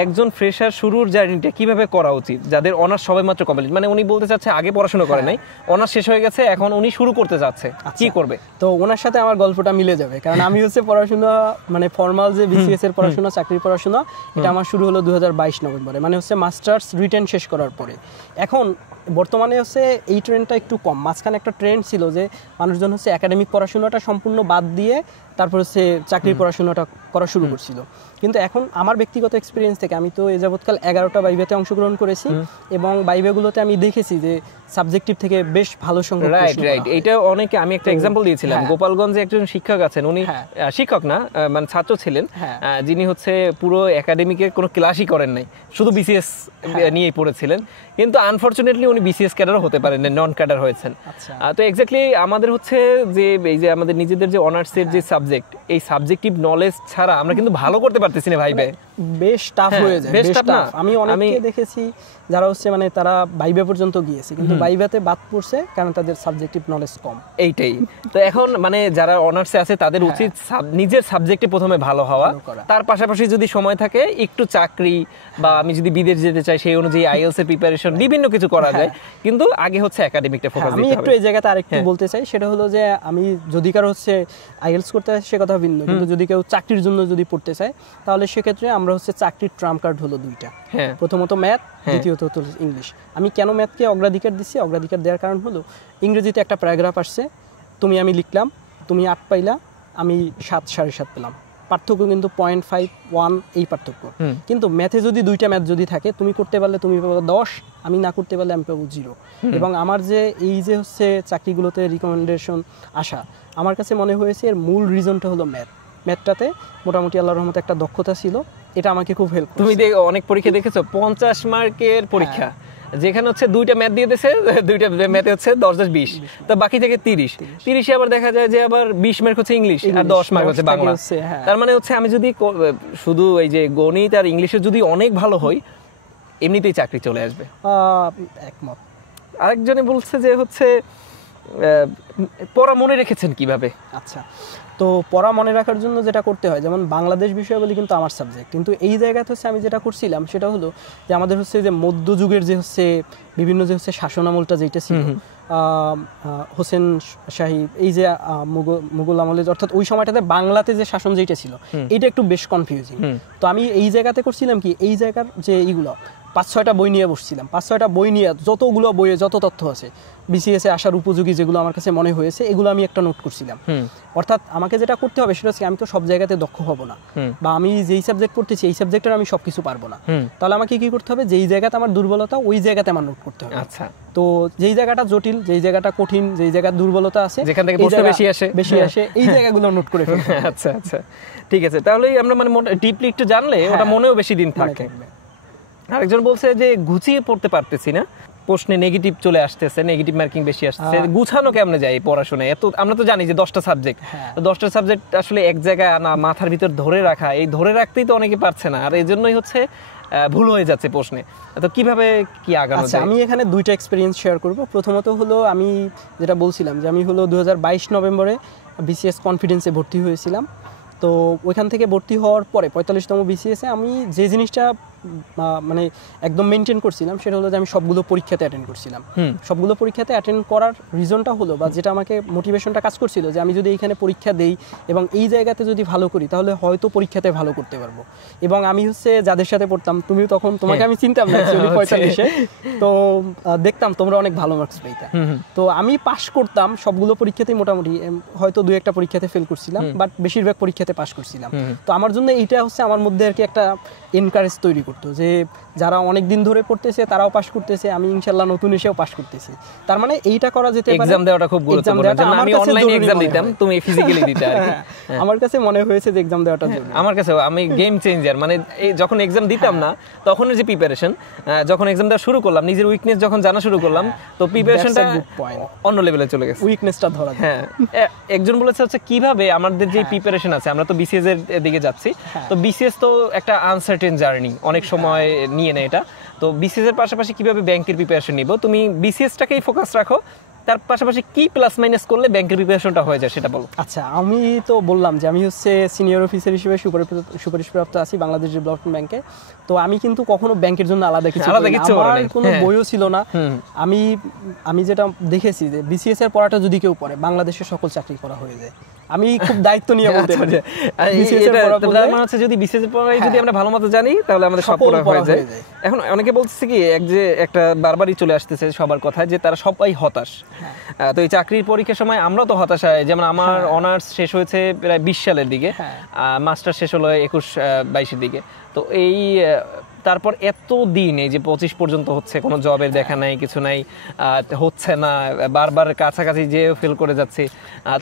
একজন ফ্রেশার শুরুর জার্নিটা কিভাবে করা উচিত, যাদের অনার্স সবে মাত্র কমপ্লিট, মানে উনি বলতে চাচ্ছে আগে পড়াশোনা করে নাই, অনার্স শেষ হয়ে গেছে, এখন উনি শুরু করতে যাচ্ছে, কি করবে? তো ওনার সাথে আমার গল্পটা মিলে যাবে, কারণ আমি হচ্ছে পড়াশোনা মানে ফর্মাল যে বিসিএস এর পড়াশোনা, চাকরির পড়াশোনা, এটা আমার শুরু হলো 2022 নভেম্বরে, মানে হচ্ছে মাস্টার্স রিটেন শেষ করার পরে। এখন বর্তমানে হচ্ছে এই ট্রেন্ডটা একটু কম, মাঝখানে একটা ট্রেন্ড ছিল যে মানুষজন হচ্ছে একাডেমিক পড়াশোনাটা সম্পূর্ণ বাদ দিয়ে তারপর হচ্ছে চাকরির পড়াশোনাটা করা শুরু করছিল। কিন্তু এখন আমার ব্যক্তিগত এক্সপিরিয়েন্স থেকে, আমি তো এই যাবৎকাল 11টা বাইবেতে অংশগ্রহণ করেছি, এবং বাইবেগুলোতে আমি দেখেছি যে সাবজেক্টিভ থেকে বেশ ভালো সংখ্যক প্রশ্ন করা হয়। এটা অনেকে, আমি একটা এক্সাম্পল দিয়েছিলাম, গোপালগঞ্জে একজন শিক্ষক আছেন, উনি শিক্ষক না মানে ছাত্র ছিলেন, যিনি হচ্ছে পুরো একাডেমিকের কোনো ক্লাসই করেন নাই, শুধু বিসিএস নিয়েই পড়েছিলেন, কিন্তু আনফরচুনেটলি উনি বিসিএস ক্যাডারও হতে পারেন না, নন ক্যাডার হয়েছেন। তো এক্স্যাক্টলি আমাদের হচ্ছে যে এই যে আমাদের নিজেদের যে অনার্সের যে সাবজেক্ট, এই সাবজেক্টিভ নলেজ ছাড়া আমরা কিন্তু ভালো করতে পারতেছি না, ভাইবে বেশ টাফ হয়ে যায়, বেশ টাফ। আমি অনেককে দেখেছি যারা হচ্ছে মানে তারা বাইবে পর্যন্ত গিয়েছে, কিন্তু বাইবেতে বাদ পড়ছে কারণ তাদের সাবজেক্টিভ নলেজ কম। এইটাই তো এখন মানে যারা অনার্সে আছে তাদের উচিত নিজের সাবজেক্টে প্রথমে ভালো হওয়া, তার পাশাপাশি যদি সময় থাকে একটু চাকরি, বা আমি যদি বিদেশ যেতে চাই সেই অনুযায়ী আইএলটিএস এর প্রিপারেশন, বিভিন্ন কিছু করা যায়, কিন্তু আগে হচ্ছে একাডেমিকটা ফোকাস দিতে হবে। আমি একটু এই জায়গাতে আরেকটু বলতে চাই, সেটা হলো যে আমি যদি কারো হচ্ছে আইএলটিএস করতে হয় সে কথা ভিন্ন, কিন্তু যদি কেউ চাকরির জন্য যদি পড়তে চায়, তাহলে সেক্ষেত্রে আমরা হচ্ছে চাকরির ট্রাম্প কার্ড হলো 2টা, প্রথমত ম্যাথ, দ্বিতীয়ত হতো ইংলিশ। আমি কেন ম্যাথকে অগ্রাধিকার দিচ্ছি, অগ্রাধিকার দেওয়ার কারণ হলো ইংরেজিতে একটা প্যারাগ্রাফ আসছে, আমি লিখলাম, তুমি 8 পাইলা, আমি 7 7.5 পেলাম, পার্থক্য কিন্তু 0.51 এই পার্থক্য। কিন্তু ম্যাথে যদি 2টা ম্যাথ যদি থাকে, তুমি করতে পারলে তুমি পাবো 10, আমি না করতে পারলে আমি পাবো 0। এবং আমার যে এই যে হচ্ছে চাকরিগুলোতে রিকমেন্ডেশন আসা, আমার কাছে মনে হয়েছে এর মূল রিজনটা হলো ম্যাথ। ম্যাথটাতে মোটামুটি আল্লাহর রহমতে একটা দক্ষতা ছিল, এটা আমাকে খুব হেল্প। তুমি অনেক পরীক্ষা দেখেছো 50 মার্কের পরীক্ষা, যেখানে হচ্ছে 2টা ম্যাথ দিয়ে দিয়েছে, 2টা ম্যাথে হচ্ছে 10-10-20, তো বাকি থেকে 30 আবার দেখা যায় যে আবার 20 মার্ক হচ্ছে ইংলিশ আর 10 মার্ক হচ্ছে বাংলা। তার মানে হচ্ছে আমি যদি শুধু এই যে গণিত আর ইংলিশে যদি অনেক ভালো হই, এমনিতেই চাকরি চলে আসবে। একমত। আরেকজনে বলছে যে হচ্ছে পড়া মনে রেখেছেন কিভাবে? আচ্ছা, তো পড়া মনে রাখার জন্য যেটা করতে হয়, যেমন বাংলাদেশ বিষয়াবলী কিন্তু আমার সাবজেক্ট, কিন্তু এই জায়গাতে হচ্ছে আমি যেটা করছিলাম সেটা হলো যে আমাদের হচ্ছে যে মধ্যযুগের যে হচ্ছে বিভিন্ন যে হচ্ছে শাসনামলটা যেটা ছিল, হোসেন শাহী, এই যে মুঘল আমলের, অর্থাৎ ওই সময়টাতে বাংলাতে যে শাসন যেটা ছিল এটা একটু বেশ কনফিউজিং। তো আমি এই জায়গাতে করছিলাম কি, এই জায়গার যে এইগুলো 5-6টা বই নিয়ে বসছিলাম, 5-6টা বই নিয়ে যতগুলো বইয়ে যত তথ্য আছে বিসিএসে আসার উপযোগী যেগুলো আমার কাছে মনে হয়েছে এগুলো আমি একটা নোট করছিলাম। অর্থাৎ আমাকে যেটা করতে হবে সেটা হচ্ছে আমি তো সব জায়গাতে দক্ষ হব না, বা আমি যেই সাবজেক্ট পড়তেছি এই সাবজেক্টের আমি সবকিছু পারবো না, তাহলে আমাকে কি করতে হবে, যেই জায়গাতে আমার দুর্বলতা ওই জায়গাতে আমার নোট করতে হবে। আচ্ছা, তো যেই জায়গাটা জটিল, যেই জায়গাটা কঠিন, যেই জায়গার দুর্বলতা আছে, যেখান থেকে প্রশ্ন বেশি আসে এই জায়গাগুলো নোট করে ফেলতে হবে। আচ্ছা আচ্ছা, ঠিক আছে, তাহলেই আমরা মানে ডিপলি একটু জানলে ওটা মনেও বেশি দিন থাকে। আরেকজন বলছে যে গুছিয়ে পড়তে পারতেছি না, প্রশ্নে নেগেটিভ চলে আসতেছে, নেগেটিভ মার্কিং বেশি আসছে, গুছানো কেমনে যায় পড়াশোনায়? এত আমরা তো জানি যে 10টা সাবজেক্ট, 10টা সাবজেক্ট আসলে এক জায়গায় আনা, মাথার ভিতর ধরে রাখা, এই ধরে রাখতেই তো অনেকে পারছে না, আর এই জন্যই হচ্ছে ভুল হয়ে যাচ্ছে প্রশ্নে। তো কিভাবে কি আগানো যায়? আমি এখানে 2টা এক্সপেরিয়েন্স শেয়ার করব। প্রথমত হলো আমি যেটা বলছিলাম যে আমি হলো 2022 নভেম্বরে বিসিএস কনফিডেন্সে ভর্তি হয়েছিলাম। তো ওইখান থেকে ভর্তি হওয়ার পরে 45তম বিসিএসে আমি যে জিনিসটা মানে একদম মেনটেন করছিলাম সেটা হলো যে আমি সবগুলো পরীক্ষাতে অ্যাটেন্ড করছিলাম। সবগুলো পরীক্ষাতে অ্যাটেন্ড করার রিজনটা হলো, বা যেটা আমাকে মোটিভেশনটা কাজ করছিল, যে আমি যদি এইখানে পরীক্ষা দেই এবং এই জায়গাতে যদি ভালো করি তাহলে হয়তো পরীক্ষাতে ভালো করতে পারবো। এবং আমি হচ্ছে যাদের সাথে পড়তাম, তুমিও তখন, তোমাকে আমি চিনতাম না অ্যাকচুয়ালি 45-এ, তো দেখতাম তোমরা অনেক ভালো মার্কস পাইতা। তো আমি পাস করতাম সবগুলো পরীক্ষাতেই মোটামুটি, হয়তো 2-1টা পরীক্ষাতে ফেল করছিলাম, বাট বেশিরভাগ পরীক্ষাতে পাস করছিলাম। তো আমার জন্য এইটা হচ্ছে আমার মধ্যে আর কি একটা এনকারেজ তৈরি করতো যে যারা অনেক দিন ধরে পড়তেছে তারাও পাস করতেছে, আমি ইনশাআল্লাহ নতুন এসেও পাস করতেছি। তার মানে এইটা করা যেতে পারে। এক্সাম দেওয়াটা খুব গুরুত্বপূর্ণ, যেমন আমি অনলাইনে এক্সাম দিতাম, তুমি ফিজিক্যালি দিতে আর কি। আমার কাছে মনে হয়েছে যে এক্সাম দেওয়াটা জরুরি। আমার কাছে আমি গেম চেঞ্জার, মানে যখন এক্সাম দিতাম না তখন যে প্রিপারেশন, যখন এক্সাম দেওয়া শুরু করলাম, নিজের উইকনেস যখন জানা শুরু করলাম, তো প্রিপারেশনটা অন্য লেভেলে চলে গেছে, উইকনেসটা ধরা। হ্যাঁ, একজন বলেছে হচ্ছে কিভাবে আমাদের যে প্রিপারেশন আছে, আমরা তো বিসিএস এর দিকে যাচ্ছি, তো বিসিএস তো একটা আনসার্টেন জার্নি, অনেক সময় নিয়ে নেয় এটা। তো বিসিএস এর পাশাপাশি কিভাবে ব্যাংকের প্রিপারেশন নিব? তুমি বিসিএসটাকেই ফোকাস রাখো, তার পাশাপাশি কি প্লাস মাইনাস করলে ব্যাংকের প্রিপারেশনটা হয়ে যায় সেটা বলো। আচ্ছা, আমি তো বললাম যে আমি হচ্ছে সিনিয়র অফিসার হিসেবে সুপারিশপ্রাপ্ত আছি বাংলাদেশ ডেভেলপমেন্ট ব্যাংকে। তো আমি কিন্তু কখনো ব্যাংকের জন্য আলাদা কিছু আমার কোনো বইও ছিল না। আমি যেটা দেখেছি যে বিসিএস এর পড়াটা যদি কেউ পড়ে, বাংলাদেশের সকল চাকরি করা হয়ে যায়। আমি খুব দায়িত্ব নিয়ে বলতে পারি, যদি বিসিএস এর পড়াই যদি আমরা ভালো মতো জানি তাহলে আমাদের সব পড়া হয়ে যায়। এখন অনেকে বলতেছে কি, যে একটা বারবারই চলে আসতেছে সবার কথায় যে তারা সবাই হতাশ। তো এই চাকরির পরীক্ষার সময় আমরা তো হতাশ হয়, যেমন আমার অনার্স শেষ হয়েছে প্রায় 20 সালের দিকে, মাস্টার শেষ হলো 21-22-এর দিকে। তো এই তারপর এত দিন এই যে 25 পর্যন্ত হচ্ছে, কোনো জবের দেখা নাই, কিছু নাই, হচ্ছে না, বারবার কাছাকাছি যে ফেল করে যাচ্ছে।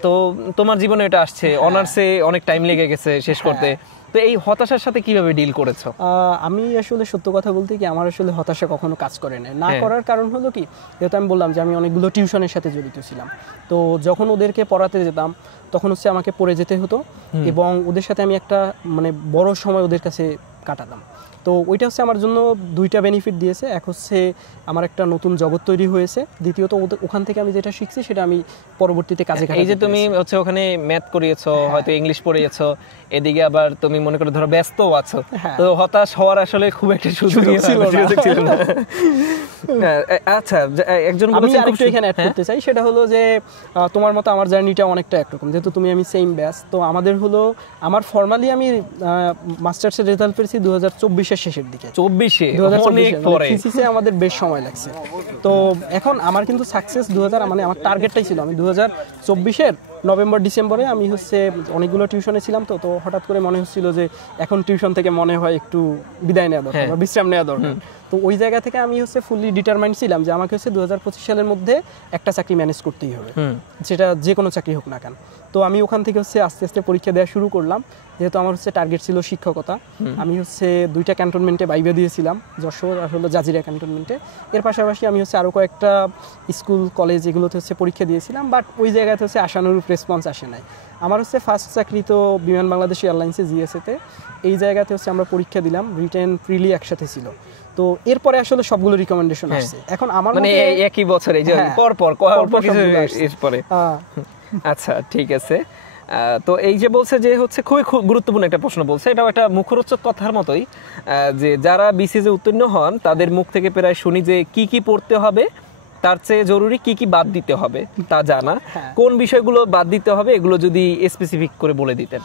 তো তোমার জীবনে এটা আসছে, অনার্সে অনেক টাইম লেগে গেছে শেষ করতে, তো এই হতাশার সাথে কিভাবে ডিল করেছো? আমি আসলে সত্য কথা বলতে কি, আমার আসলে হতাশা কখনো কাজ করে না করার কারণ হলো কি, যেহেতু আমি বললাম যে আমি অনেকগুলো টিউশনের সাথে জড়িত ছিলাম। তো যখন ওদেরকে পড়াতে যেতাম তখন হচ্ছে আমাকে পড়ে যেতে হতো, এবং ওদের সাথে আমি একটা মানে বড় সময় ওদের কাছে কাটাতাম। তো ওইটা হচ্ছে আমার জন্য 2টা বেনিফিট দিয়েছে। এক হচ্ছে আমার একটা নতুন জগৎ তৈরি হয়েছে, দ্বিতীয়ত ওখান থেকে আমি যেটা শিখছি সেটা আমি পরবর্তীতে কাজে খাটাতে। এই যে তুমি হচ্ছে ওখানে ম্যাথ করিয়েছো, হয়তো ইংলিশ পড়িয়েছো, এদিকে আবার তুমি মনে করে ধরো ব্যস্তও আছো, তো হতাশ হওয়ার আসলে খুব একটা সুযোগ ছিল না। আচ্ছা, একজন বলেছে আরেকটু এখানে অ্যাড করতে চাই, সেটা হলো যে তোমার মতো আমার জার্নিটা অনেকটা একরকম, যেহেতু তুমি আমি সেম ব্যাচ। তো আমাদের হলো আমার ফর্মালি আমি মাস্টার্সের রেজাল্ট পেয়েছি 2024-এর শেষের দিকে। 2024 থিসিসে আমাদের বেশ সময় লাগছে। তো এখন আমার কিন্তু সাকসেস মানে আমার টার্গেটটাই ছিল আমি 2024-এর নভেম্বর ডিসেম্বরে আমি হচ্ছে অনেকগুলো টিউশনে ছিলাম, তো তো হঠাৎ করে মনে হচ্ছিল যে এখন টিউশন থেকে মনে হয় একটু বিদায় নেওয়া দরকার বা বিশ্রাম নেওয়া দরকার। তো ওই জায়গা থেকে আমি হচ্ছে ফুললি ডিটারমাইন্ড ছিলাম যে আমাকে হচ্ছে 2025 সালের মধ্যে একটা চাকরি ম্যানেজ করতেই হবে, সেটা যে কোনো চাকরি হোক না কেন। তো আমি ওখান থেকে হচ্ছে আস্তে আস্তে পরীক্ষা দেওয়া শুরু করলাম, যেহেতু আমার হচ্ছে টার্গেট ছিল শিক্ষকতা। আমি হচ্ছে 2টা ক্যান্টনমেন্টে বাইবা দিয়েছিলাম, যশোর আর হলো জাজিরা ক্যান্টনমেন্টে। এর পাশাপাশি আমি হচ্ছে আরও কয়েকটা স্কুল কলেজ এগুলোতে হচ্ছে পরীক্ষা দিয়েছিলাম, বাট ওই জায়গাতে হচ্ছে আশানুরূপ রেসপন্স আসে নাই। আমার হচ্ছে ফার্স্ট চাকরি তো বিমান বাংলাদেশ এয়ারলাইন্সে জিএসএতে, এই জায়গাতে হচ্ছে আমরা পরীক্ষা দিলাম, রিটেন প্রিলি একসাথে ছিল। তো এরপরে আসলে সবগুলো রিকমেন্ডেশন আসছে। এখন আমার মানে একই বছরে যে পর পর অল্প কিছু এরপরে। আচ্ছা ঠিক আছে। তো এই যে বলছে যে হচ্ছে খুবই গুরুত্বপূর্ণ একটা প্রশ্ন বলছে, এটাও একটা মুখরোচক কথার মতোই, যে যারা বিসিএস এ উত্তীর্ণ হন তাদের মুখ থেকে প্রায় শুনি যে কি কি পড়তে হবে, তার চেয়ে জরুরি কি কি বাদ দিতে হবে তা জানা। কোন বিষয়গুলো বাদ দিতে হবে এগুলো যদি স্পেসিফিক করে বলে দিতেন।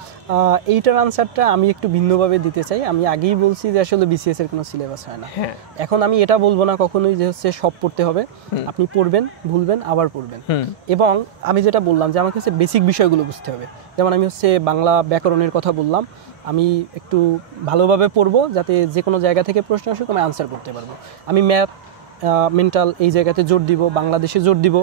এইটার আনসারটা আমি একটু ভিন্নভাবে দিতে চাই। আমি আগেই বলছি যে আসলে বিসিএস এর কোনো সিলেবাস হয় না। এখন আমি এটা বলবো না কখনোই যে হচ্ছে সব পড়তে হবে, আপনি পড়বেন, ভুলবেন, আবার পড়বেন। এবং আমি যেটা বললাম যে আমাকে হচ্ছে বেসিক বিষয়গুলো বুঝতে হবে। যেমন আমি হচ্ছে বাংলা ব্যাকরণের কথা বললাম, আমি একটু ভালোভাবে পড়বো যাতে যে কোনো জায়গা থেকে প্রশ্ন আসুক আমি আনসার করতে পারবো। আমি ম্যাথ, মেন্টাল এই জায়গাতে জোর দিব, বাংলাদেশে জোর দিব।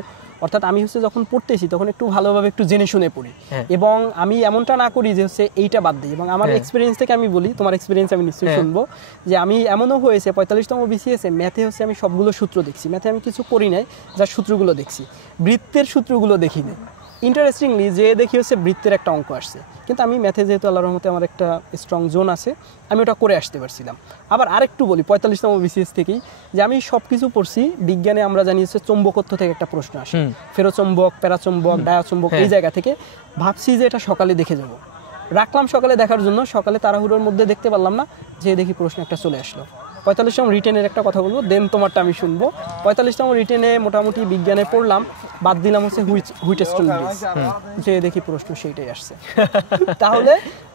অর্থাৎ আমি হচ্ছে যখন পড়তেছি তখন একটু ভালোভাবে একটু জেনে শুনে পড়ি, এবং আমি এমনটা না করি যে হচ্ছে এইটা বাদ দিই। এবং আমার এক্সপিরিয়েন্স থেকে আমি বলি, তোমার এক্সপিরিয়েন্স আমি নিশ্চয়ই শুনবো, যে আমি এমনও হয়েছে 45তম বিসিএসে ম্যাথে হচ্ছে আমি সবগুলো সূত্র দেখছি, ম্যাথে আমি কিছু করি নাই, যার সূত্রগুলো দেখছি, বৃত্তের সূত্রগুলো দেখি নাই। ইন্টারেস্টিংলি যে দেখি হচ্ছে বৃত্তের একটা অঙ্ক আসছে, কিন্তু আমি ম্যাথে যেহেতু আল্লাহর রহমতে আমার একটা স্ট্রং জোন আছে, আমি ওটা করে আসতে পারছিলাম। আবার আরেকটু বলি 45তম বিসিএস থেকেই যে আমি সব কিছু পড়ছি বিজ্ঞানে, আমরা জানি হচ্ছে চৌম্বকত্ব থেকে একটা প্রশ্ন আসে, ফেরোচৌম্বক, প্যারাচৌম্বক, ডায়াচৌম্বক, এই জায়গা থেকে ভাবছি যে এটা সকালে দেখে যাব, রাখলাম সকালে দেখার জন্য, সকালে তাড়াহুড়োর মধ্যে দেখতে পারলাম না, যে দেখি প্রশ্ন একটা চলে আসলো। 45তম রিটেনের একটা কথা বলবো, দেন তোমারটা আমি শুনবো। 45তম রিটেনে মোটামুটি বিজ্ঞানে পড়লাম, বাদ দিলাম হচ্ছে হুইটেস্টন ব্রিজ, যে দেখি প্রশ্ন সেইটাই আসছে। তাহলে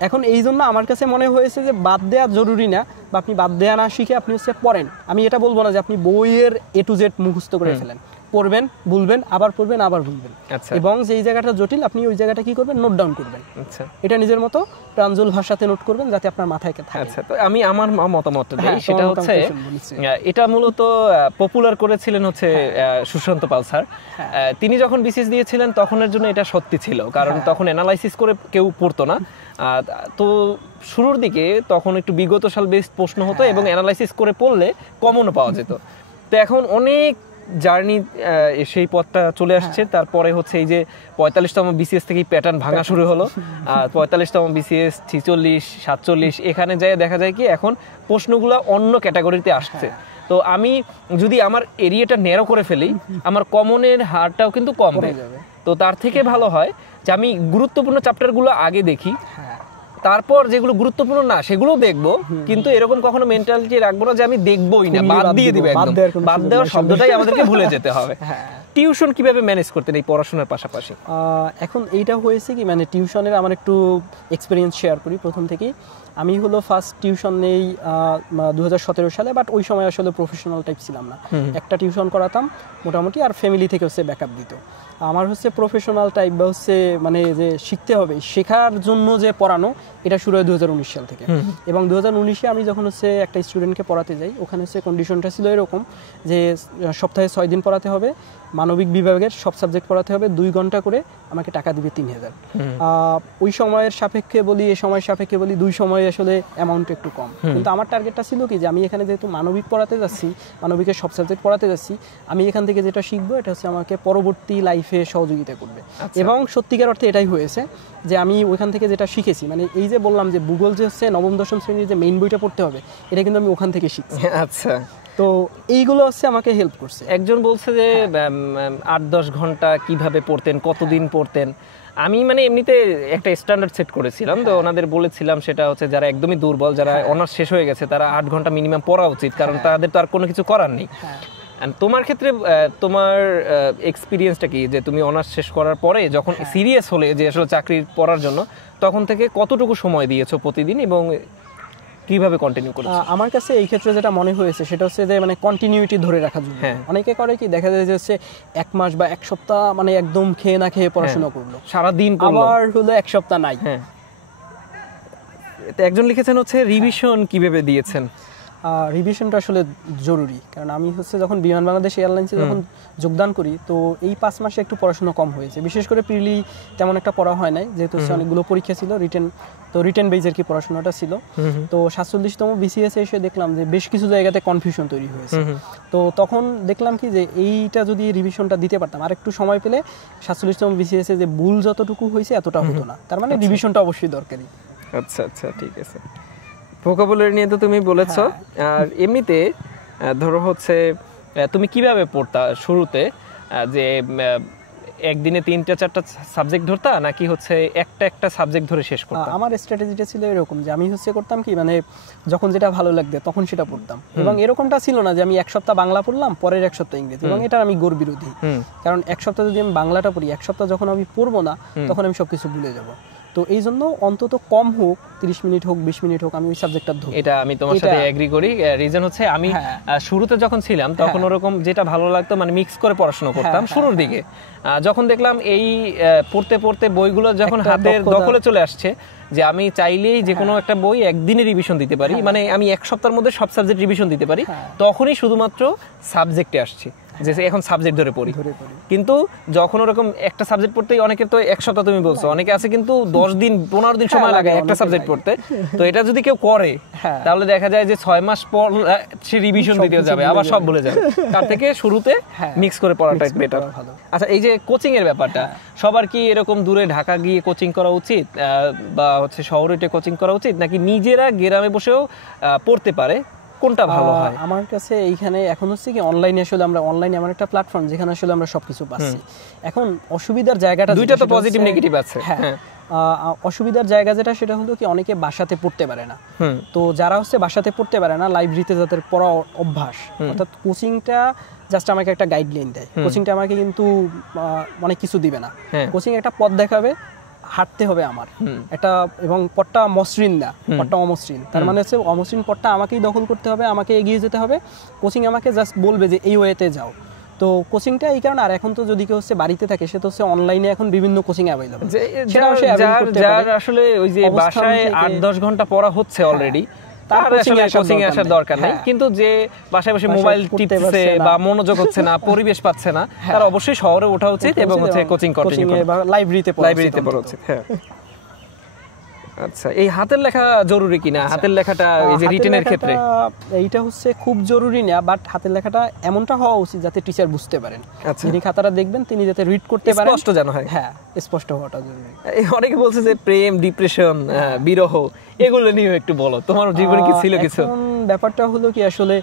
এখন এই জন্য আমার কাছে মনে হয়েছে যে বাদ দেওয়া জরুরি না, বা আপনি বাদ দেওয়া না শিখে আপনি হচ্ছে পড়েন। আমি এটা বলবো না যে আপনি বইয়ের A to Z মুখস্থ করে ফেলেন, পড়বেন, ভুলবেন, আবার পড়বেন, আবার ভুলবেন, এবং যেই জায়গাটা জটিল আপনি ওই জায়গাটা কি করবেন, নোট ডাউন করবেন। এটা নিজের মতো প্রাঞ্জল ভাষাতে নোট করবেন যাতে আপনার মাথায় থাকে। আচ্ছা, তো আমি আমার মতামত দিই, সেটা হচ্ছে এটা মূলত পপুলার করেছিলেন হচ্ছে সুশান্ত পাল স্যার। তিনি যখন বিসিএস দিয়েছিলেন তখনের জন্য এটা সত্যি ছিল, কারণ তখন অ্যানালাইসিস করে কেউ পড়তো না। তো শুরুর দিকে তখন একটু বিগত সাল বেসড প্রশ্ন হতো, এবং অ্যানালাইসিস করে পড়লে কমনও পাওয়া যেত। তো এখন অনেক জার্নি সেই পথটা চলে আসছে। তারপরে হচ্ছে এই যে 45তম বিসিএস থেকেই প্যাটার্ন ভাঙা শুরু হলো, আর 45তম বিসিএস 46, 47 এখানে যায় দেখা যায় কি এখন প্রশ্নগুলো অন্য ক্যাটাগরিতে আসছে। তো আমি যদি আমার এরিয়াটা ন্যারো করে ফেলি, আমার কমনের হারটাও কিন্তু কম হয়ে যাবে। তো তার থেকে ভালো হয় যে আমি গুরুত্বপূর্ণ চ্যাপ্টারগুলো আগে দেখি, তারপর যেগুলো গুরুত্বপূর্ণ না সেগুলো দেখবো, কিন্তু এরকম কখনো মেন্টালিটি রাখবো না যে আমি দেখবোই না, বাদ দিয়ে দিবে। বাদ দেওয়ার শব্দটাই আমাদেরকে ভুলে যেতে হবে। টিউশন কিভাবে ম্যানেজ করতেন এই পড়াশোনার পাশাপাশি? এখন এইটা হয়েছে কি, মানে টিউশনের আমার একটু এক্সপিরিয়েন্স শেয়ার করি। প্রথম থেকেই আমি হলো ফার্স্ট টিউশন নেই 2017 সালে, বাট ওই সময় আসলে প্রফেশনাল টাইপ ছিলাম না, একটা টিউশন করাতাম মোটামুটি, আর ফ্যামিলি থেকে হচ্ছে ব্যাকআপ দিত। আমার হচ্ছে প্রফেশনাল টাইপ বা হচ্ছে মানে যে শিখতে হবে, শেখার জন্য যে পড়ানো, এটা শুরু হয় 2019 সাল থেকে। এবং 2019-এ আমি যখন হচ্ছে একটা স্টুডেন্টকে পড়াতে যাই, ওখানে হচ্ছে কন্ডিশনটা ছিল এরকম যে সপ্তাহে 6 দিন পড়াতে হবে, মানবিক বিভাগের সব সাবজেক্ট পড়াতে হবে, 2 ঘন্টা করে, আমাকে টাকা দিবে 3000। ওই সময়ের সাপেক্ষে বলি, এই সময়ের সাপেক্ষে বলি, 2 সময়ে আসলে অ্যামাউন্ট একটু কম। কিন্তু আমার টার্গেটটা ছিল কি যে আমি এখানে যেহেতু মানবিক পড়াতে যাচ্ছি, মানবিকের সব সাবজেক্ট পড়াতে যাচ্ছি, আমি এখান থেকে যেটা শিখবো এটা হচ্ছে আমাকে পরবর্তী লাইফে সহযোগিতা করবে। এবং সত্যিকার অর্থে এটাই হয়েছে যে আমি ওইখান থেকে যেটা শিখেছি, মানে এই যে বললাম যে ভূগোল যে হচ্ছে নবম দশম শ্রেণীর যে মেইন বইটা পড়তে হবে, এটা কিন্তু আমি ওখান থেকে শিখছি। আচ্ছা, তো এইগুলো হচ্ছে আমাকে হেল্প করছে। একজন বলছে যে 8-10 ঘন্টা কিভাবে পড়তেন, কতদিন পড়তেন। আমি মানে এমনিতে একটা স্ট্যান্ডার্ড সেট করেছিলাম, তো ওনাদের বলেছিলাম সেটা হচ্ছে যারা একদমই দুর্বল, যারা অনার্স শেষ হয়ে গেছে, তারা 8 ঘন্টা মিনিমাম পড়া উচিত, কারণ তাদের তো আর কোনো কিছু করার নেই। তোমার ক্ষেত্রে তোমার এক্সপিরিয়েন্সটা কি, যে তুমি অনার্স শেষ করার পরে যখন সিরিয়াস হলে যে আসলে চাকরি পড়ার জন্য, তখন থেকে কতটুকু সময় দিয়েছো প্রতিদিন এবং কিভাবে কন্টিনিউ করেছো? আমার কাছে এই ক্ষেত্রে যেটা মনে হয়েছে সেটা হচ্ছে যে মানে কন্টিনিউটি ধরে রাখা জরুরি। অনেকে করে কি দেখা যায় যে হচ্ছে 1 মাস বা 1 সপ্তাহ মানে একদম খেয়ে না খেয়ে পড়াশোনা করলো, সারা দিন পড়লো, আবার হলো 1 সপ্তাহ নাই। একজন লিখেছেন হচ্ছে রিভিশন কিভাবে দিয়েছেন? রিভিশনটা আসলে জরুরি, কারণ আমি হচ্ছে যখন বিমান বাংলাদেশ এয়ারলাইন্সে যখন যোগদান করি তো এই 5 মাসে একটু পড়াশোনা কম হয়েছে, বিশেষ করে প্রিলি তেমন একটা পড়া হয় নাই, যেহেতু অনেকগুলো পরীক্ষা ছিল রিটেন বেজের কি পড়াশোনাটা ছিল। তো 47তম বিসিএস এসে দেখলাম যে বেশ কিছু জায়গাতে কনফিউশন তৈরি হয়েছে। তো তখন দেখলাম কি যে এইটা যদি রিভিশনটা দিতে পারতাম আর একটু সময় পেলে 47তম বিসিএস এ যে ভুল যতটুকু হয়েছে এতটা হতো না, তার মানে রিভিশনটা অবশ্যই দরকারি। আচ্ছা আচ্ছা, ঠিক আছে। ভোকাবুলারি নিয়ে তো তুমি বলেছো, আর এমনিতে ধরো হচ্ছে তুমি কিভাবে পড়তা শুরুতে, যে একদিনে 3-4টা সাবজেক্ট ধরতা নাকি হচ্ছে একটা সাবজেক্ট ধরে শেষ করতা? আমার স্ট্র্যাটেজিটা ছিল এরকম যে আমি হচ্ছে করতাম কি মানে যখন যেটা ভালো লাগবে তখন সেটা পড়তাম, এবং এরকমটা ছিল না যে আমি 1 সপ্তাহ বাংলা পড়লাম পরের 1 সপ্তাহ ইংরেজি, এবং এটা আমি গোর বিরোধী। কারণ 1 সপ্তাহ যদি আমি বাংলাটা পড়ি 1 সপ্তাহ যখন আমি পড়বো না তখন আমি সবকিছু ভুলে যাব। তো এই জন্য অন্তত কম হোক 30 মিনিট হোক 20 মিনিট হোক আমি ওই সাবজেক্টটা ধরব। এটা আমি তোমার সাথে এগ্রি করি। রিজন হচ্ছে আমি শুরুতে যখন ছিলাম তখন ওরকম যেটা ভালো লাগতো মানে মিক্স করে পড়াশোনা করতাম শুরুর দিকে। যখন দেখলাম এই পড়তে পড়তে বইগুলো যখন হাতের দখলে চলে আসছে যে আমি চাইলেই যে কোনো একটা বই একদিনে রিভিশন দিতে পারি, মানে আমি 1 সপ্তাহের মধ্যে সব সাবজেক্ট রিভিশন দিতে পারি, তখনই শুধুমাত্র সাবজেক্টে আসছি যে এখন সাবজেক্ট ধরে পড়ি। কিন্তু যখন ওরকম একটা সাবজেক্ট পড়তেই অনেকের তো 1 সপ্তাহ তুমি বলছো, অনেকে আছে কিন্তু 10 দিন 15 দিন সময় লাগে একটা সাবজেক্ট পড়তে। তো এটা যদি কেউ করে তাহলে দেখা যায় যে 6 মাস পর সে রিভিশন দিতে যাবে, আবার সব ভুলে যাবে। তার থেকে শুরুতে মিক্স করে পড়াটাই বেটার। আচ্ছা, এই যে কোচিং এর ব্যাপারটা, সবার কি এরকম দূরে ঢাকা গিয়ে কোচিং করা উচিত বা হচ্ছে শহরে কোচিং করা উচিত, নাকি নিজেরা গ্রামে বসেও পড়তে পারে? কোনটা ভালো হয়? আমার কাছে এইখানে এখন হচ্ছে কি অনলাইনে আসলে আমরা অনলাইনে এমন একটা প্ল্যাটফর্ম যেখানে আসলে আমরা সবকিছু পাচ্ছি। এখন অসুবিধার জায়গাটা দুইটা তো পজিটিভ নেগেটিভ আছে। হ্যাঁ, অসুবিধার জায়গা যেটা সেটা হলো কি অনেকে বাসাতে পড়তে পারে না। তো যারা হচ্ছে বাসাতে পড়তে পারে না, লাইব্রেরিতে যাদের পড়া অভ্যাস, অর্থাৎ কোচিংটা জাস্ট আমাকে একটা গাইডলাইন দেয়, কোচিংটা আমাকে কিন্তু অনেক কিছু দিবে না। কোচিং একটা পথ দেখাবে, হাঁটতে হবে আমার এটা, এবং পথটা মসৃণ না, পথটা অমসৃণ। তার মানে হচ্ছে অমসৃণ পথটা আমাকেই দখল করতে হবে, আমাকে এগিয়ে যেতে হবে। কোচিং আমাকে জাস্ট বলবে যে এই ওয়েতে যাও। তো কোচিংটা এই কারণে, আর এখন তো যদি কেউ হচ্ছে বাড়িতে থাকে সে তো হচ্ছে অনলাইনে এখন বিভিন্ন কোচিং অ্যাভেলেবল, যার আসলে ওই যে বাসায় 8-10 ঘন্টা পড়া হচ্ছে অলরেডি, তার আসলে কোচিং এ আসার দরকার নেই। কিন্তু যে বাসায় বসে মোবাইল টিপছে বা মনোযোগ হচ্ছে না, পরিবেশ পাচ্ছে না, তার অবশ্যই শহরে ওঠা উচিত এবং হচ্ছে কোচিং কন্টিনিউ করা, লাইব্রেরিতে পড়া উচিত। হ্যাঁ, আচ্ছা, এই হাতের লেখা জরুরি কিনা? হাতের লেখাটা এই যে রিটেনের ক্ষেত্রে এইটা হচ্ছে খুব জরুরি না, বাট হাতের লেখাটা এমনটা হওয়া উচিত যাতে টিচার বুঝতে পারেন। যিনি খাতাটা দেখবেন তিনি যাতে রিড করতে পারেন, স্পষ্ট যেন হয়। হ্যাঁ, স্পষ্ট হওয়াটা জরুরি। অনেকে বলছে যে প্রেম, ডিপ্রেশন, বিরহ, এগুলো নিয়ে একটু বলো, তোমার জীবনে কি ছিল কিছু? ব্যাপারটা হলো কি আসলে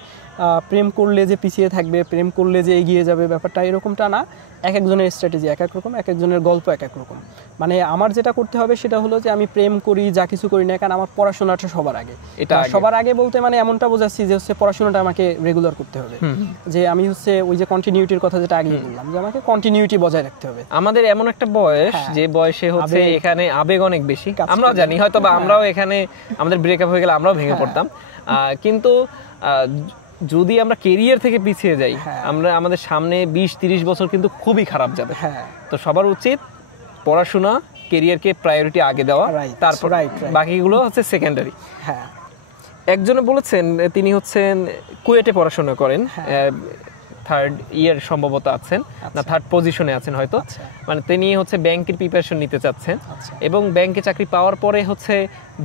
প্রেম করলে যে পিছিয়ে থাকবে, প্রেম করলে যে এগিয়ে যাবে, ব্যাপারটা এরকমটা না। এক একজনের স্ট্র্যাটেজি এক এক রকম, এক একজনের গল্প এক এক রকম। মানে আমার যেটা করতে হবে সেটা হলো যে আমি প্রেম করি যা কিছু করি না কেন, আমার পড়াশোনাটা সবার আগে। এটা সবার আগে বলতে মানে এমনটা বোঝাচ্ছি যে হচ্ছে পড়াশোনাটা আমাকে রেগুলার করতে হবে, যে আমি হচ্ছে ওই যে কন্টিনিউটির কথা যেটা আগে বললাম, যে আমাকে কন্টিনিউটি বজায় রাখতে হবে। আমাদের এমন একটা বয়স যে বয়সে হচ্ছে এখানে আবেগ অনেক বেশি, আমরাও জানি, হয়তো বা আমরাও এখানে আমাদের ব্রেকআপ হয়ে গেলে আমরাও ভেঙে পড়তাম। কিন্তু যদি আমরা কেরিয়ার থেকে পিছিয়ে যাই, আমরা আমাদের সামনে 20-30 বছর কিন্তু খুবই খারাপ যাবে। তো সবার উচিত পড়াশোনা, কেরিয়ারকে প্রায়োরিটি আগে দেওয়া, তারপর বাকিগুলো হচ্ছে সেকেন্ডারি। হ্যাঁ, একজনে বলেছেন তিনি হচ্ছেন কুয়েটে পড়াশোনা করেন, 3rd ইয়ার সম্ভবত আছেন, না 3rd পজিশনে আছেন হয়তো। মানে তিনি হচ্ছে ব্যাংকের প্রিপারেশন নিতে চাচ্ছেন এবং ব্যাংকে চাকরি পাওয়ার পরে হচ্ছে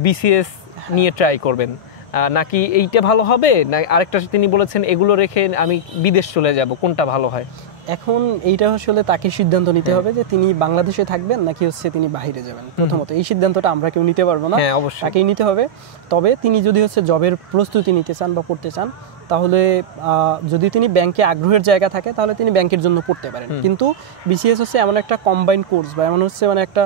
বিসিএস নিয়ে ট্রাই করবেন, নাকি এইটা ভালো হবে, না আরেকটা তিনি বলেছেন এগুলো রেখে আমি বিদেশ চলে যাব, কোনটা ভালো হয়? এখন এইটা আসলে তাকে সিদ্ধান্ত নিতে হবে যে তিনি বাংলাদেশে থাকবেন নাকি হচ্ছে তিনি বাইরে যাবেন। প্রথমত এই সিদ্ধান্তটা আমরা কেউ নিতে পারবো না, তাকেই নিতে হবে। তবে তিনি যদি হচ্ছে জবের প্রস্তুতি নিতে চান বা পড়তে চান তাহলে যদি তিনি ব্যাংকে আগ্রহের জায়গা থাকে তাহলে তিনি ব্যাংকের জন্য পড়তে পারেন। কিন্তু বিসিএস হচ্ছে এমন একটা কম্বাইন্ড কোর্স বা এমন হচ্ছে মানে একটা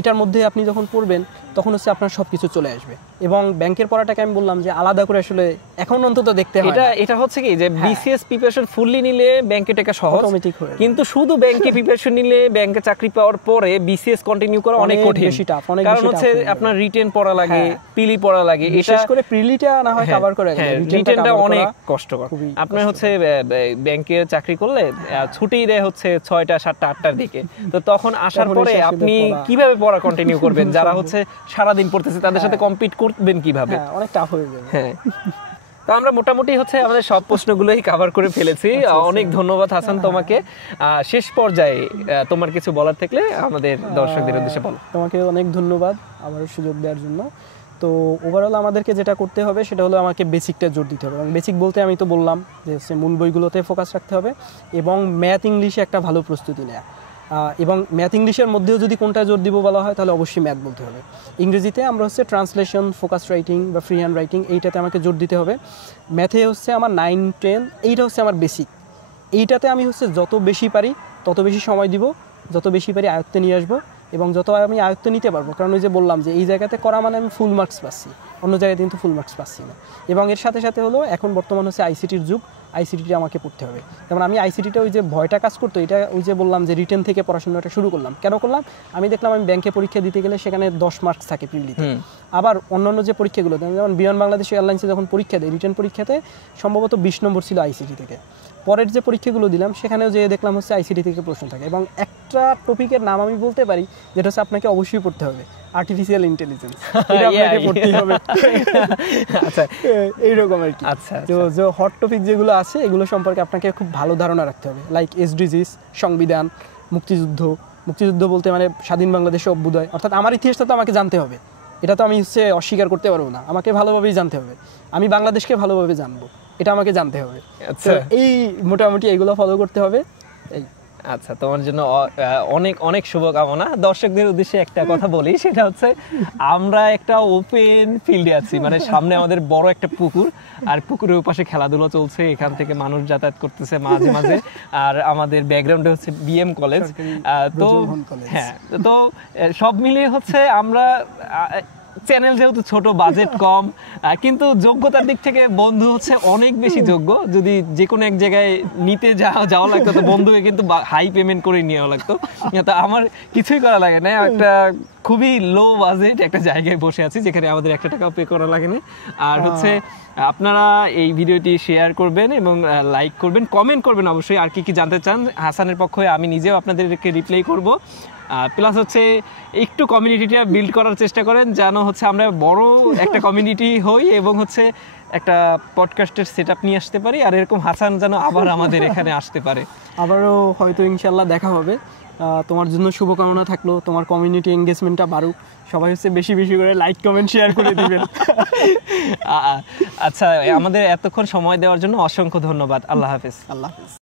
এটার মধ্যে আপনি যখন পড়বেন তখন হচ্ছে আপনার সব কিছু চলে আসবে। এবং ব্যাংকের পড়াটাকে আমি বললাম যে আলাদা করে আসলে এখন অন্তত দেখতে হয় না। এটা হচ্ছে কি যে বিসিএস প্রিপারেশন ফুললি নিলে ব্যাংকে টাকা সহজ, অটোমেটিক হয়ে যায়। কিন্তু শুধু ব্যাংকে প্রিপারেশন নিলে ব্যাংকে চাকরি পাওয়ার পরে বিসিএস কন্টিনিউ করা অনেক কঠিন, বেশি টাফ, অনেক কারণ বেশি হচ্ছে টাফ হয়ে যাবে। আপনার রিটেন পড়া লাগে, প্রিলি পড়া লাগে, বিশেষ করে প্রিলিটা না হয় কভার করে গেলে রিটেনটা অনেক কষ্টকর। আপনার হচ্ছে ব্যাংকে চাকরি করলে ছুটি দেয় হচ্ছে 6টা 7টা 8টার দিকে, তো তখন আসার পরে আপনি কিভাবে পড়া কন্টিনিউ করবেন? যারা হচ্ছে সারা দিন পড়তেছে তাদের সাথে কম্পিট করবেন কিভাবে? অনেক টাফ হয়ে যাবে। হ্যাঁ, তো আমরা মোটামুটি হচ্ছে আমাদের সব প্রশ্নগুলোই কভার করে ফেলেছি। অনেক ধন্যবাদ হাসান তোমাকে। শেষ পর্যায়ে তোমার কিছু বলার থাকলে আমাদের দর্শকদের উদ্দেশ্যে বলো। তোমাকে অনেক ধন্যবাদ আমার সুযোগ দেওয়ার জন্য। তো ওভারঅল আমাদেরকে যেটা করতে হবে সেটা হলো আমাকে বেসিকটা জোর দিতে হবে, এবং বেসিক বলতে আমি তো বললাম যে মূল বইগুলোতে ফোকাস রাখতে হবে এবং ম্যাথ ইংলিশে একটা ভালো প্রস্তুতি নেওয়া। এবং ম্যাথ ইংলিশের মধ্যেও যদি কোনটা জোর দিব বলা হয় তাহলে অবশ্যই ম্যাথ বলতে হবে। ইংরেজিতে আমরা হচ্ছে ট্রান্সলেশন, ফোকাস রাইটিং বা ফ্রি হ্যান্ড রাইটিং, এইটাতে আমাকে জোর দিতে হবে। ম্যাথে হচ্ছে আমার 9, 10 এইটা হচ্ছে আমার বেসিক। এইটাতে আমি হচ্ছে যত বেশি পারি তত বেশি সময় দিব, যত বেশি পারি আয়ত্তে নিয়ে আসবো, এবং যত আমি আয়ত্তে নিতে পারবো, কারণ ওই যে বললাম যে এই জায়গাতে করা মানে আমি ফুল মার্কস পাচ্ছি, অন্য জায়গায় কিন্তু ফুল মার্কস পাচ্ছি না। এবং এর সাথে সাথে হলো এখন বর্তমান হচ্ছে আইসিটির যুগ, আইসিটিটা আমাকে পড়তে হবে। যেমন আমি আইসিটিটা ওই যে ভয়টা কাজ করতো, এটা ওই যে বললাম যে রিটেন থেকে পড়াশোনাটা শুরু করলাম। কেন করলাম? আমি দেখলাম আমি ব্যাংকে পরীক্ষা দিতে গেলে সেখানে 10 মার্কস থাকে প্রিলিতে। আবার অন্যান্য যে পরীক্ষাগুলো যেমন বিমান বাংলাদেশ এয়ারলাইন্সে যখন পরীক্ষা দেয়, রিটেন পরীক্ষাতে সম্ভবত 20 নম্বর ছিল আইসিটি থেকে। পরের যে পরীক্ষাগুলো দিলাম সেখানেও যে দেখলাম হচ্ছে আইসিটি থেকে প্রশ্ন থাকে। এবং একটা টপিকের নাম আমি বলতে পারি যেটা হচ্ছে আপনাকে অবশ্যই পড়তে হবে, আর্টিফিশিয়াল ইন্টেলিজেন্স। এটা আপনাকে পড়তেই হবে। আচ্ছা, এইরকম আর কি। আচ্ছা, তো যে হট টপিক যেগুলো আছে এগুলো সম্পর্কে আপনাকে খুব ভালো ধারণা রাখতে হবে, লাইক এসডিজিস, সংবিধান, মুক্তিযুদ্ধ। মুক্তিযুদ্ধ বলতে মানে স্বাধীন বাংলাদেশের অভ্যুদয়, অর্থাৎ আমার ইতিহাসটা তো আমাকে জানতে হবে, এটা তো আমি হচ্ছে অস্বীকার করতে পারবো না। আমাকে ভালোভাবেই জানতে হবে, আমি বাংলাদেশকে ভালোভাবে জানবো, এটা আমাকে জানতে হবে। আচ্ছা, এই মোটামুটি এগুলো ফলো করতে হবে। এই আচ্ছা, তোমার জন্য অনেক অনেক শুভকামনা। দর্শকদের উদ্দেশ্যে একটা কথা বলি, সেটা হচ্ছে আমরা একটা ওপেন ফিল্ডে আছি, মানে সামনে আমাদের বড় একটা পুকুর, আর পুকুরের ওপাশে খেলাধুলা চলছে, এখান থেকে মানুষ যাতায়াত করতেছে মাঝে মাঝে, আর আমাদের ব্যাকগ্রাউন্ডে হচ্ছে বিএম কলেজ। তো হ্যাঁ, তো সব মিলিয়ে হচ্ছে আমরা চ্যানেল যেহেতু ছোট, বাজেট কম, কিন্তু যোগ্যতার দিক থেকে বন্ধু হচ্ছে অনেক বেশি যোগ্য। যদি যে কোনো এক জায়গায় নিতে যাওয়া লাগতো তো বন্ধুকে কিন্তু হাই পেমেন্ট করে নেওয়া লাগতো। তো আমার কিছুই করা লাগে না, একটা খুবই লো বাজেট একটা জায়গায় বসে আছি যেখানে আমাদের 1 টাকাও পে করা লাগে না। আর হচ্ছে আপনারা এই ভিডিওটি শেয়ার করবেন এবং লাইক করবেন, কমেন্ট করবেন অবশ্যই, আর কি কি জানতে চান। হাসানের পক্ষে আমি নিজেও আপনাদেরকে রিপ্লাই করব। প্লাস হচ্ছে একটু কমিউনিটিটা বিল্ড করার চেষ্টা করেন যেন হচ্ছে আমরা বড় একটা কমিউনিটি হই এবং হচ্ছে একটা পডকাস্টের সেটআপ নিয়ে আসতে পারি, আর এরকম হাসান যেন আবার আমাদের এখানে আসতে পারে। আবারও হয়তো ইনশাল্লাহ দেখা হবে। তোমার জন্য শুভকামনা থাকলো, তোমার কমিউনিটি এঙ্গেজমেন্টটা বাড়ুক, সবাই হচ্ছে বেশি বেশি করে লাইক কমেন্ট শেয়ার করে দিবেন। আচ্ছা, আমাদের এতক্ষণ সময় দেওয়ার জন্য অসংখ্য ধন্যবাদ। আল্লাহ হাফেজ। আল্লাহ হাফেজ।